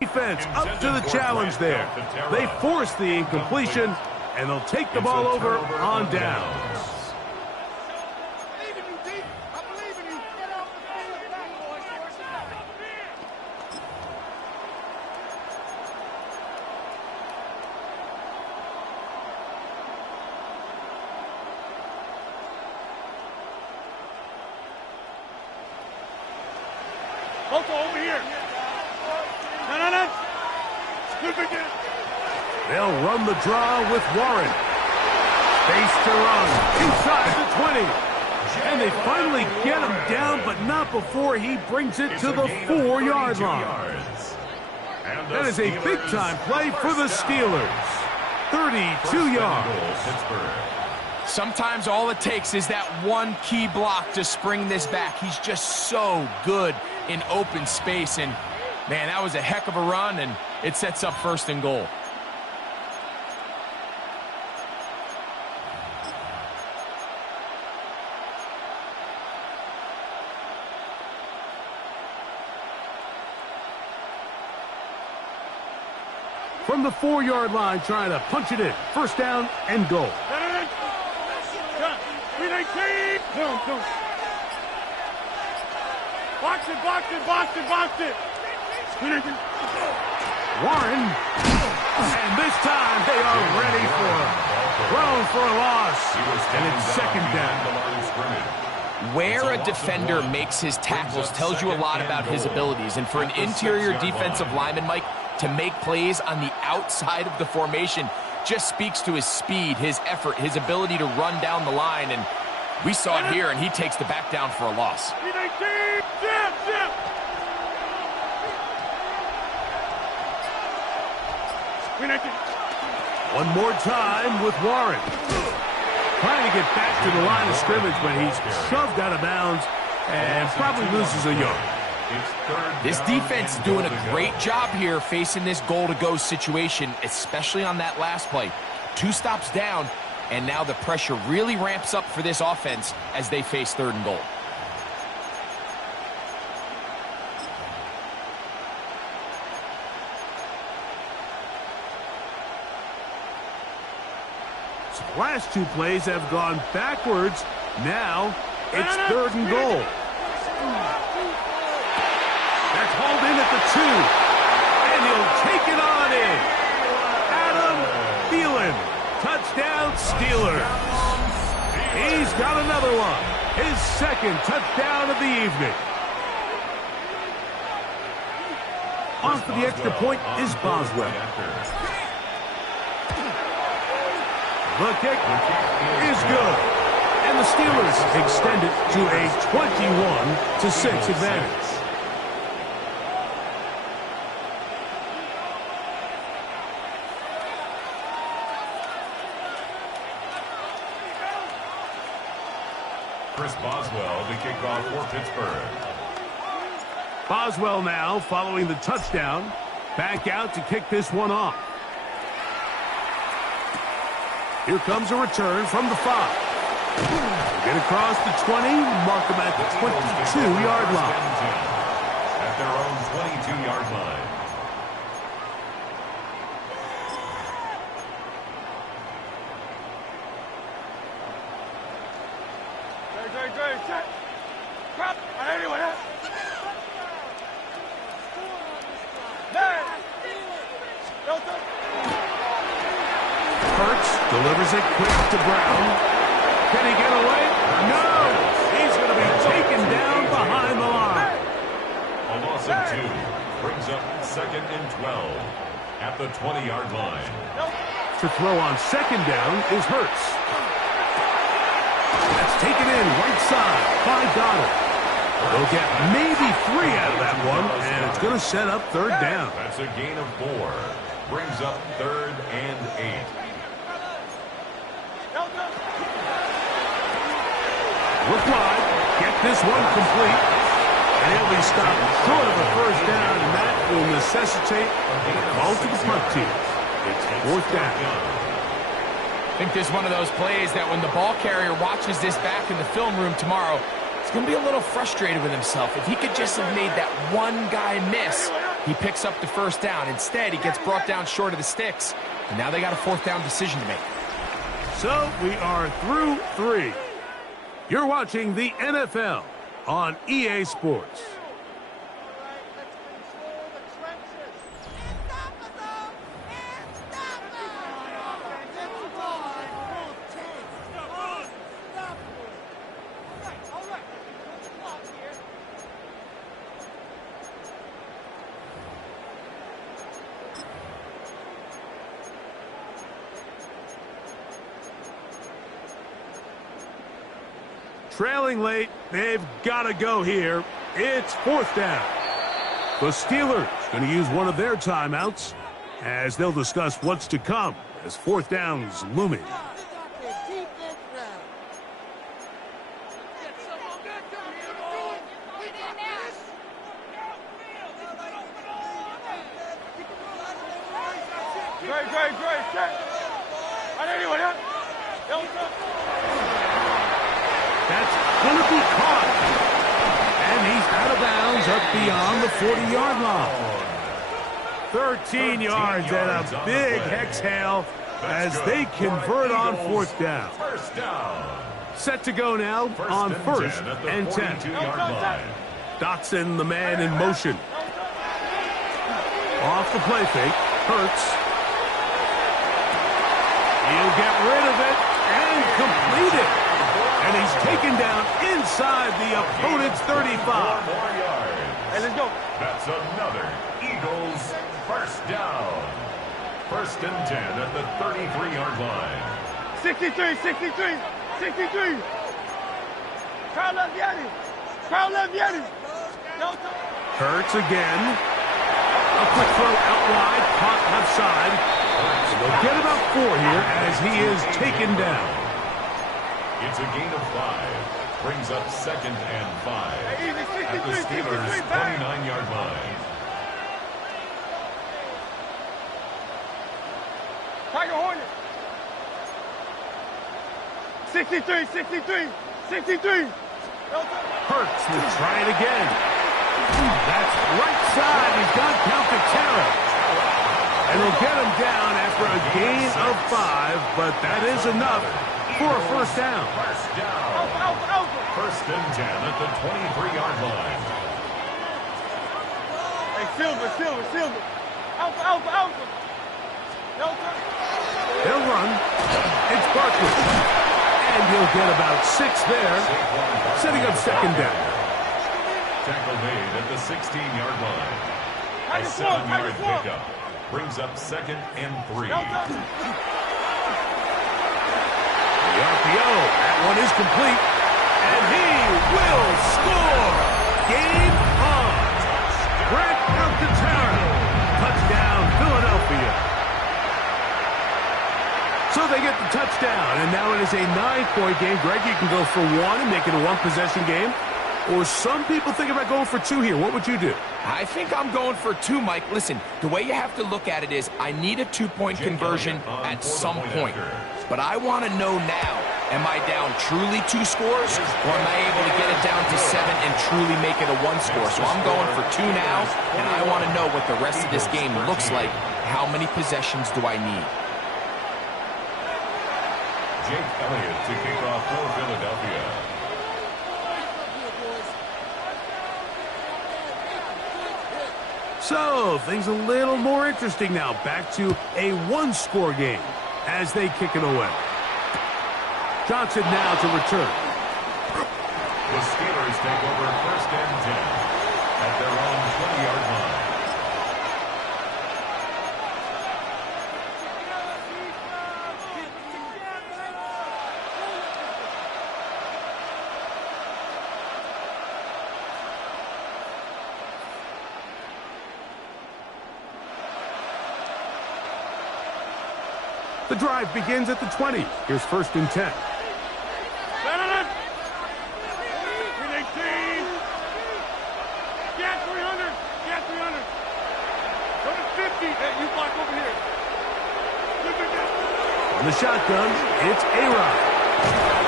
Defense up to the challenge there. They force the incompletion, and they'll take the ball over on downs. Over here. No. They'll run the draw with Warren. Face to run inside the 20. And they finally get him down, but not before he brings it to the 4-yard line. That is a big-time play for the Steelers. 32 yards. Sometimes all it takes is that one key block to spring this back. He's just so good in open space, and man, that was a heck of a run, and it sets up 1st and goal. From the 4-yard line, trying to punch it in. 1st down and goal. Box it. Warren, and this time they are ready for him. Thrown for a loss, and it's 2nd down. Where a defender makes his tackles tells you a lot about his abilities, and for an interior defensive lineman, Mike, to make plays on the outside of the formation just speaks to his speed, his effort, his ability to run down the line, and we saw it here, and he takes the back down for a loss. One more time with Warren. Trying to get back to the line of scrimmage, but he's shoved out of bounds and probably loses a yard. This defense is doing a great job here facing this goal-to-go situation, especially on that last play. 2 stops down, and now the pressure really ramps up for this offense as they face 3rd and goal. So the last 2 plays have gone backwards. Now it's 3rd and goal. That's hauled in at the 2, and he'll take it on in. Adam Thielen, touchdown Steelers. He's got another one, his 2nd touchdown of the evening. On for the extra point is Boswell. The kick is good, and the Steelers extend it to a 21-6 advantage. Chris Boswell, the kickoff for Pittsburgh. Boswell now following the touchdown. Back out to kick this one off. Here comes a return from the 5. Get across the 20, mark them at the 22-yard line. At their own 22-yard line. Dre, check. Crap. Anyway, Hurts delivers it quick to Brown. Can he get away? No! He's going to be taken down behind the line. A loss of 2 brings up 2nd and 12 at the 20-yard line. To throw on 2nd down is Hurts. That's taken in right side by Goddard. They'll get maybe 3 out of that one, and it's going to set up 3rd down. That's a gain of 4. Brings up 3rd and 8. Look wide. Get this one complete. And he'll be stopped short of a 1st down, and that will necessitate a call to the punt team. It's 4th down. I think this is one of those plays that when the ball carrier watches this back in the film room tomorrow, he's going to be a little frustrated with himself. If he could just have made that one guy miss, he picks up the 1st down. Instead, he gets brought down short of the sticks, and now they got a 4th down decision to make. So we are through 3. You're watching the NFL on EA Sports. Trailing late, they've got to go here. It's 4th down. The Steelers going to use one of their timeouts as they'll discuss what's to come as 4th down's looming. Dre, check. Anyway, That's going to be caught. And he's out of bounds up beyond the 40-yard line. 13 yards and a big exhale as they convert on 4th down. First down. Set to go now on 1st and 10. Dotson, the man in motion. Off the play fake. Hurts. He'll get rid of it and complete it. And he's taken down inside the opponent's 35. Hey, let's go. That's another Eagles first down. 1st and 10 at the 33-yard line. 63. Crowd left Yeti. Hurts again. A quick throw out wide, caught left side. They'll get about 4 here as he is taken down. It's a gain of 5. Brings up 2nd and 5 at the Steelers' 29-yard line. Tiger Hornet. 63. Hurts will try it again. That's right side. He's got Calcaterra. And he'll get him down after a gain of 5, but that is enough for a 1st down. First down. Alpha. 1st and 10 at the 23-yard line. Hey, Silver. Alpha. They'll run. It's Barkley. And he'll get about 6 there, setting up 2nd down. Tackle made at the 16-yard line. A 7-yard pickup. Brings up 2nd and 3. The RPO. That one is complete. And he will score. Game on. Grant Calcaterra. Touchdown, Philadelphia. So they get the touchdown, and now it is a 9-point game. Greg, you can go for 1 and make it a 1-possession game. Or some people think about going for 2 here. What would you do? I think I'm going for 2, Mike. Listen, the way you have to look at it is I need a 2-point conversion at some point. But I want to know now, am I down truly 2 scores, or am I able to get it down to 7 and truly make it a 1 score? So I'm going for 2 now, and I want to know what the rest of this game looks like. How many possessions do I need? Jake Elliott to kick off for Philadelphia. So, things a little more interesting now. Back to a one-score game as they kick it away. Johnson now to return. The Steelers take over 1st and 10 at their own 20-yard line. The drive begins at the 20. Here's 1st and 10. On the shotgun, it's A-Rod.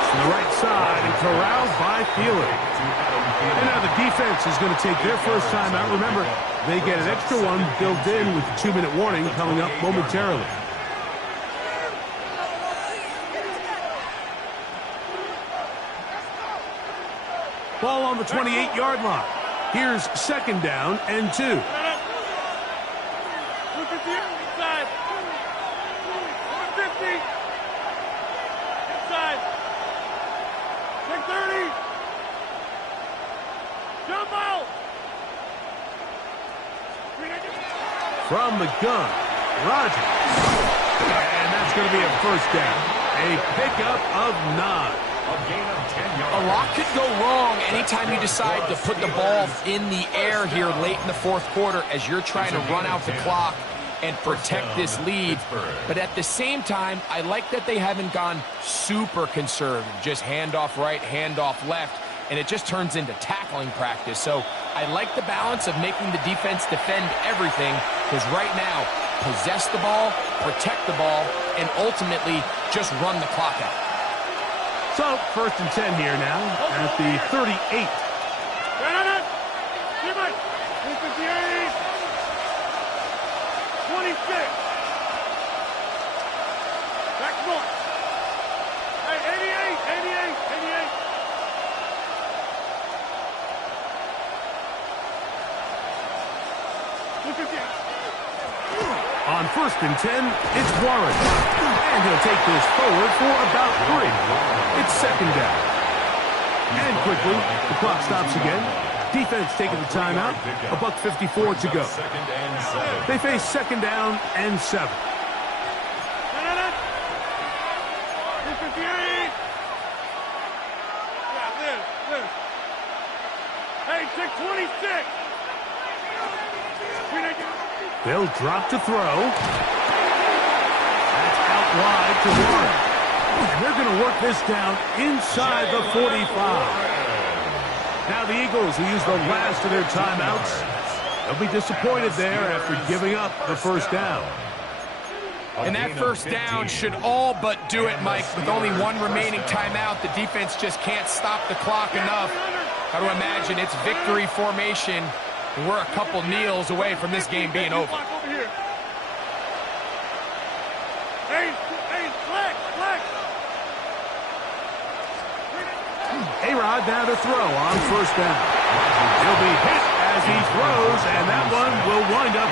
To the right side and corralled by Thielen. And now the defense is going to take their first time out. Remember, they get an extra one built in with the 2-minute warning coming up momentarily. Ball on the 28-yard line. Here's 2nd down and 2. From the gun, Rodgers. And that's going to be a 1st down. A pickup of 9. A gain of 10 yards. A lot could go wrong anytime you decide to put the ball in the air here late in the 4th quarter as you're trying to run out the clock and protect this lead. But at the same time, I like that they haven't gone super conservative. Just handoff right, handoff left, and it just turns into tackling practice. So I like the balance of making the defense defend everything, because right now, possess the ball, protect the ball, and ultimately just run the clock out. So, 1st and 10 here now at the 38. On 1st and 10, it's Warren. And he'll take this forward for about 3. It's 2nd down. And quickly, the clock stops again. Defense taking the timeout. $1:54 to go. They face 2nd down and 7. Hey, 626. They'll drop to throw. That's out wide to Warren. And they're going to work this down inside the 45. Now the Eagles, who use the last of their timeouts, they'll be disappointed there after giving up the 1st down. And that 1st down should all but do it, Mike. With only 1 remaining timeout, the defense just can't stop the clock enough. Got to imagine it's victory formation. And we're a couple kneels away from this game being over. A-Rod now to throw on 1st down. He'll be hit as he throws, and that one will wind up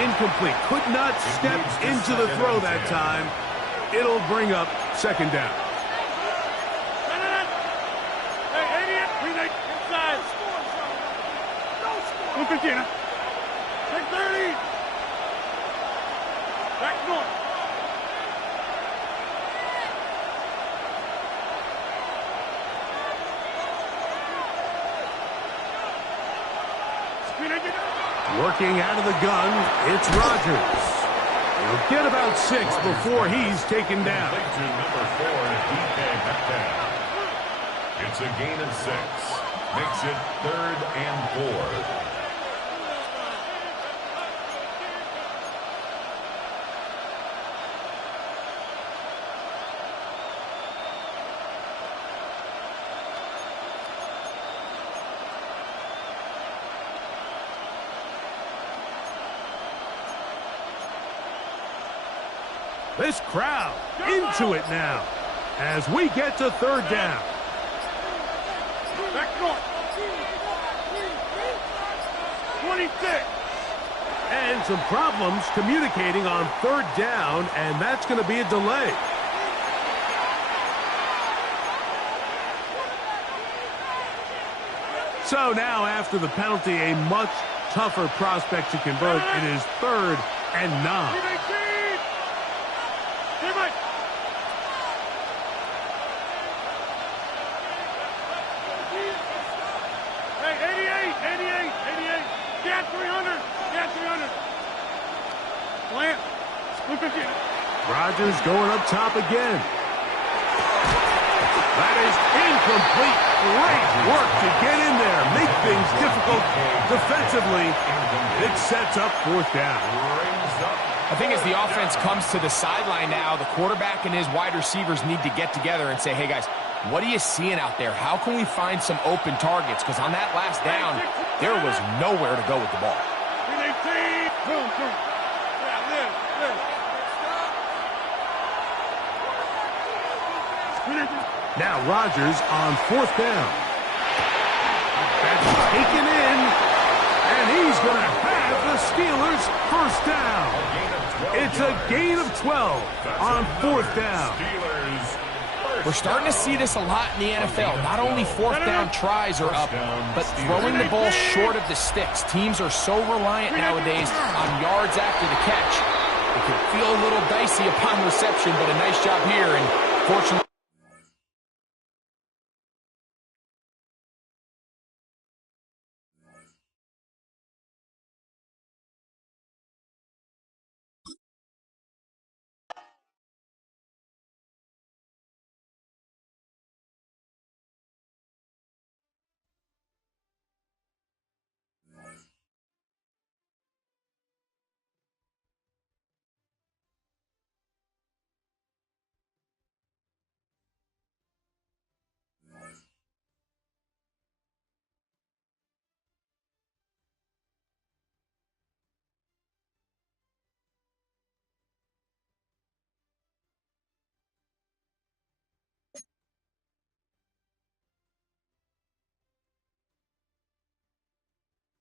incomplete. Could not step into the throw that time. It'll bring up 2nd down. Take 30. Back north. Working out of the gun, it's Rodgers. He'll get about 6 before he's taken down. To number 4, DK Metcalf. It's a gain of 6. Makes it 3rd and 4. This crowd into it now as we get to 3rd down. Back north. 26. And some problems communicating on third down, and that's going to be a delay. So now, after the penalty, a much tougher prospect to convert. It is 3rd and 9. Hey, 88. Get 300. Plant. Rodgers going up top again. That is incomplete. Great work to get in there. Make things difficult defensively. It sets up 4th down. I think as the offense comes to the sideline now, the quarterback and his wide receivers need to get together and say, hey, guys, what are you seeing out there? How can we find some open targets? Because on that last down, there was nowhere to go with the ball. Now Rodgers on 4th down. That's taken in, and he's going to have the Steelers' 1st down. It's a gain of 12 on 4th down. We're starting to see this a lot in the NFL. Not only 4th down tries are up, but throwing the ball short of the sticks. Teams are so reliant nowadays on yards after the catch. It can feel a little dicey upon reception, but a nice job here, and fortunately,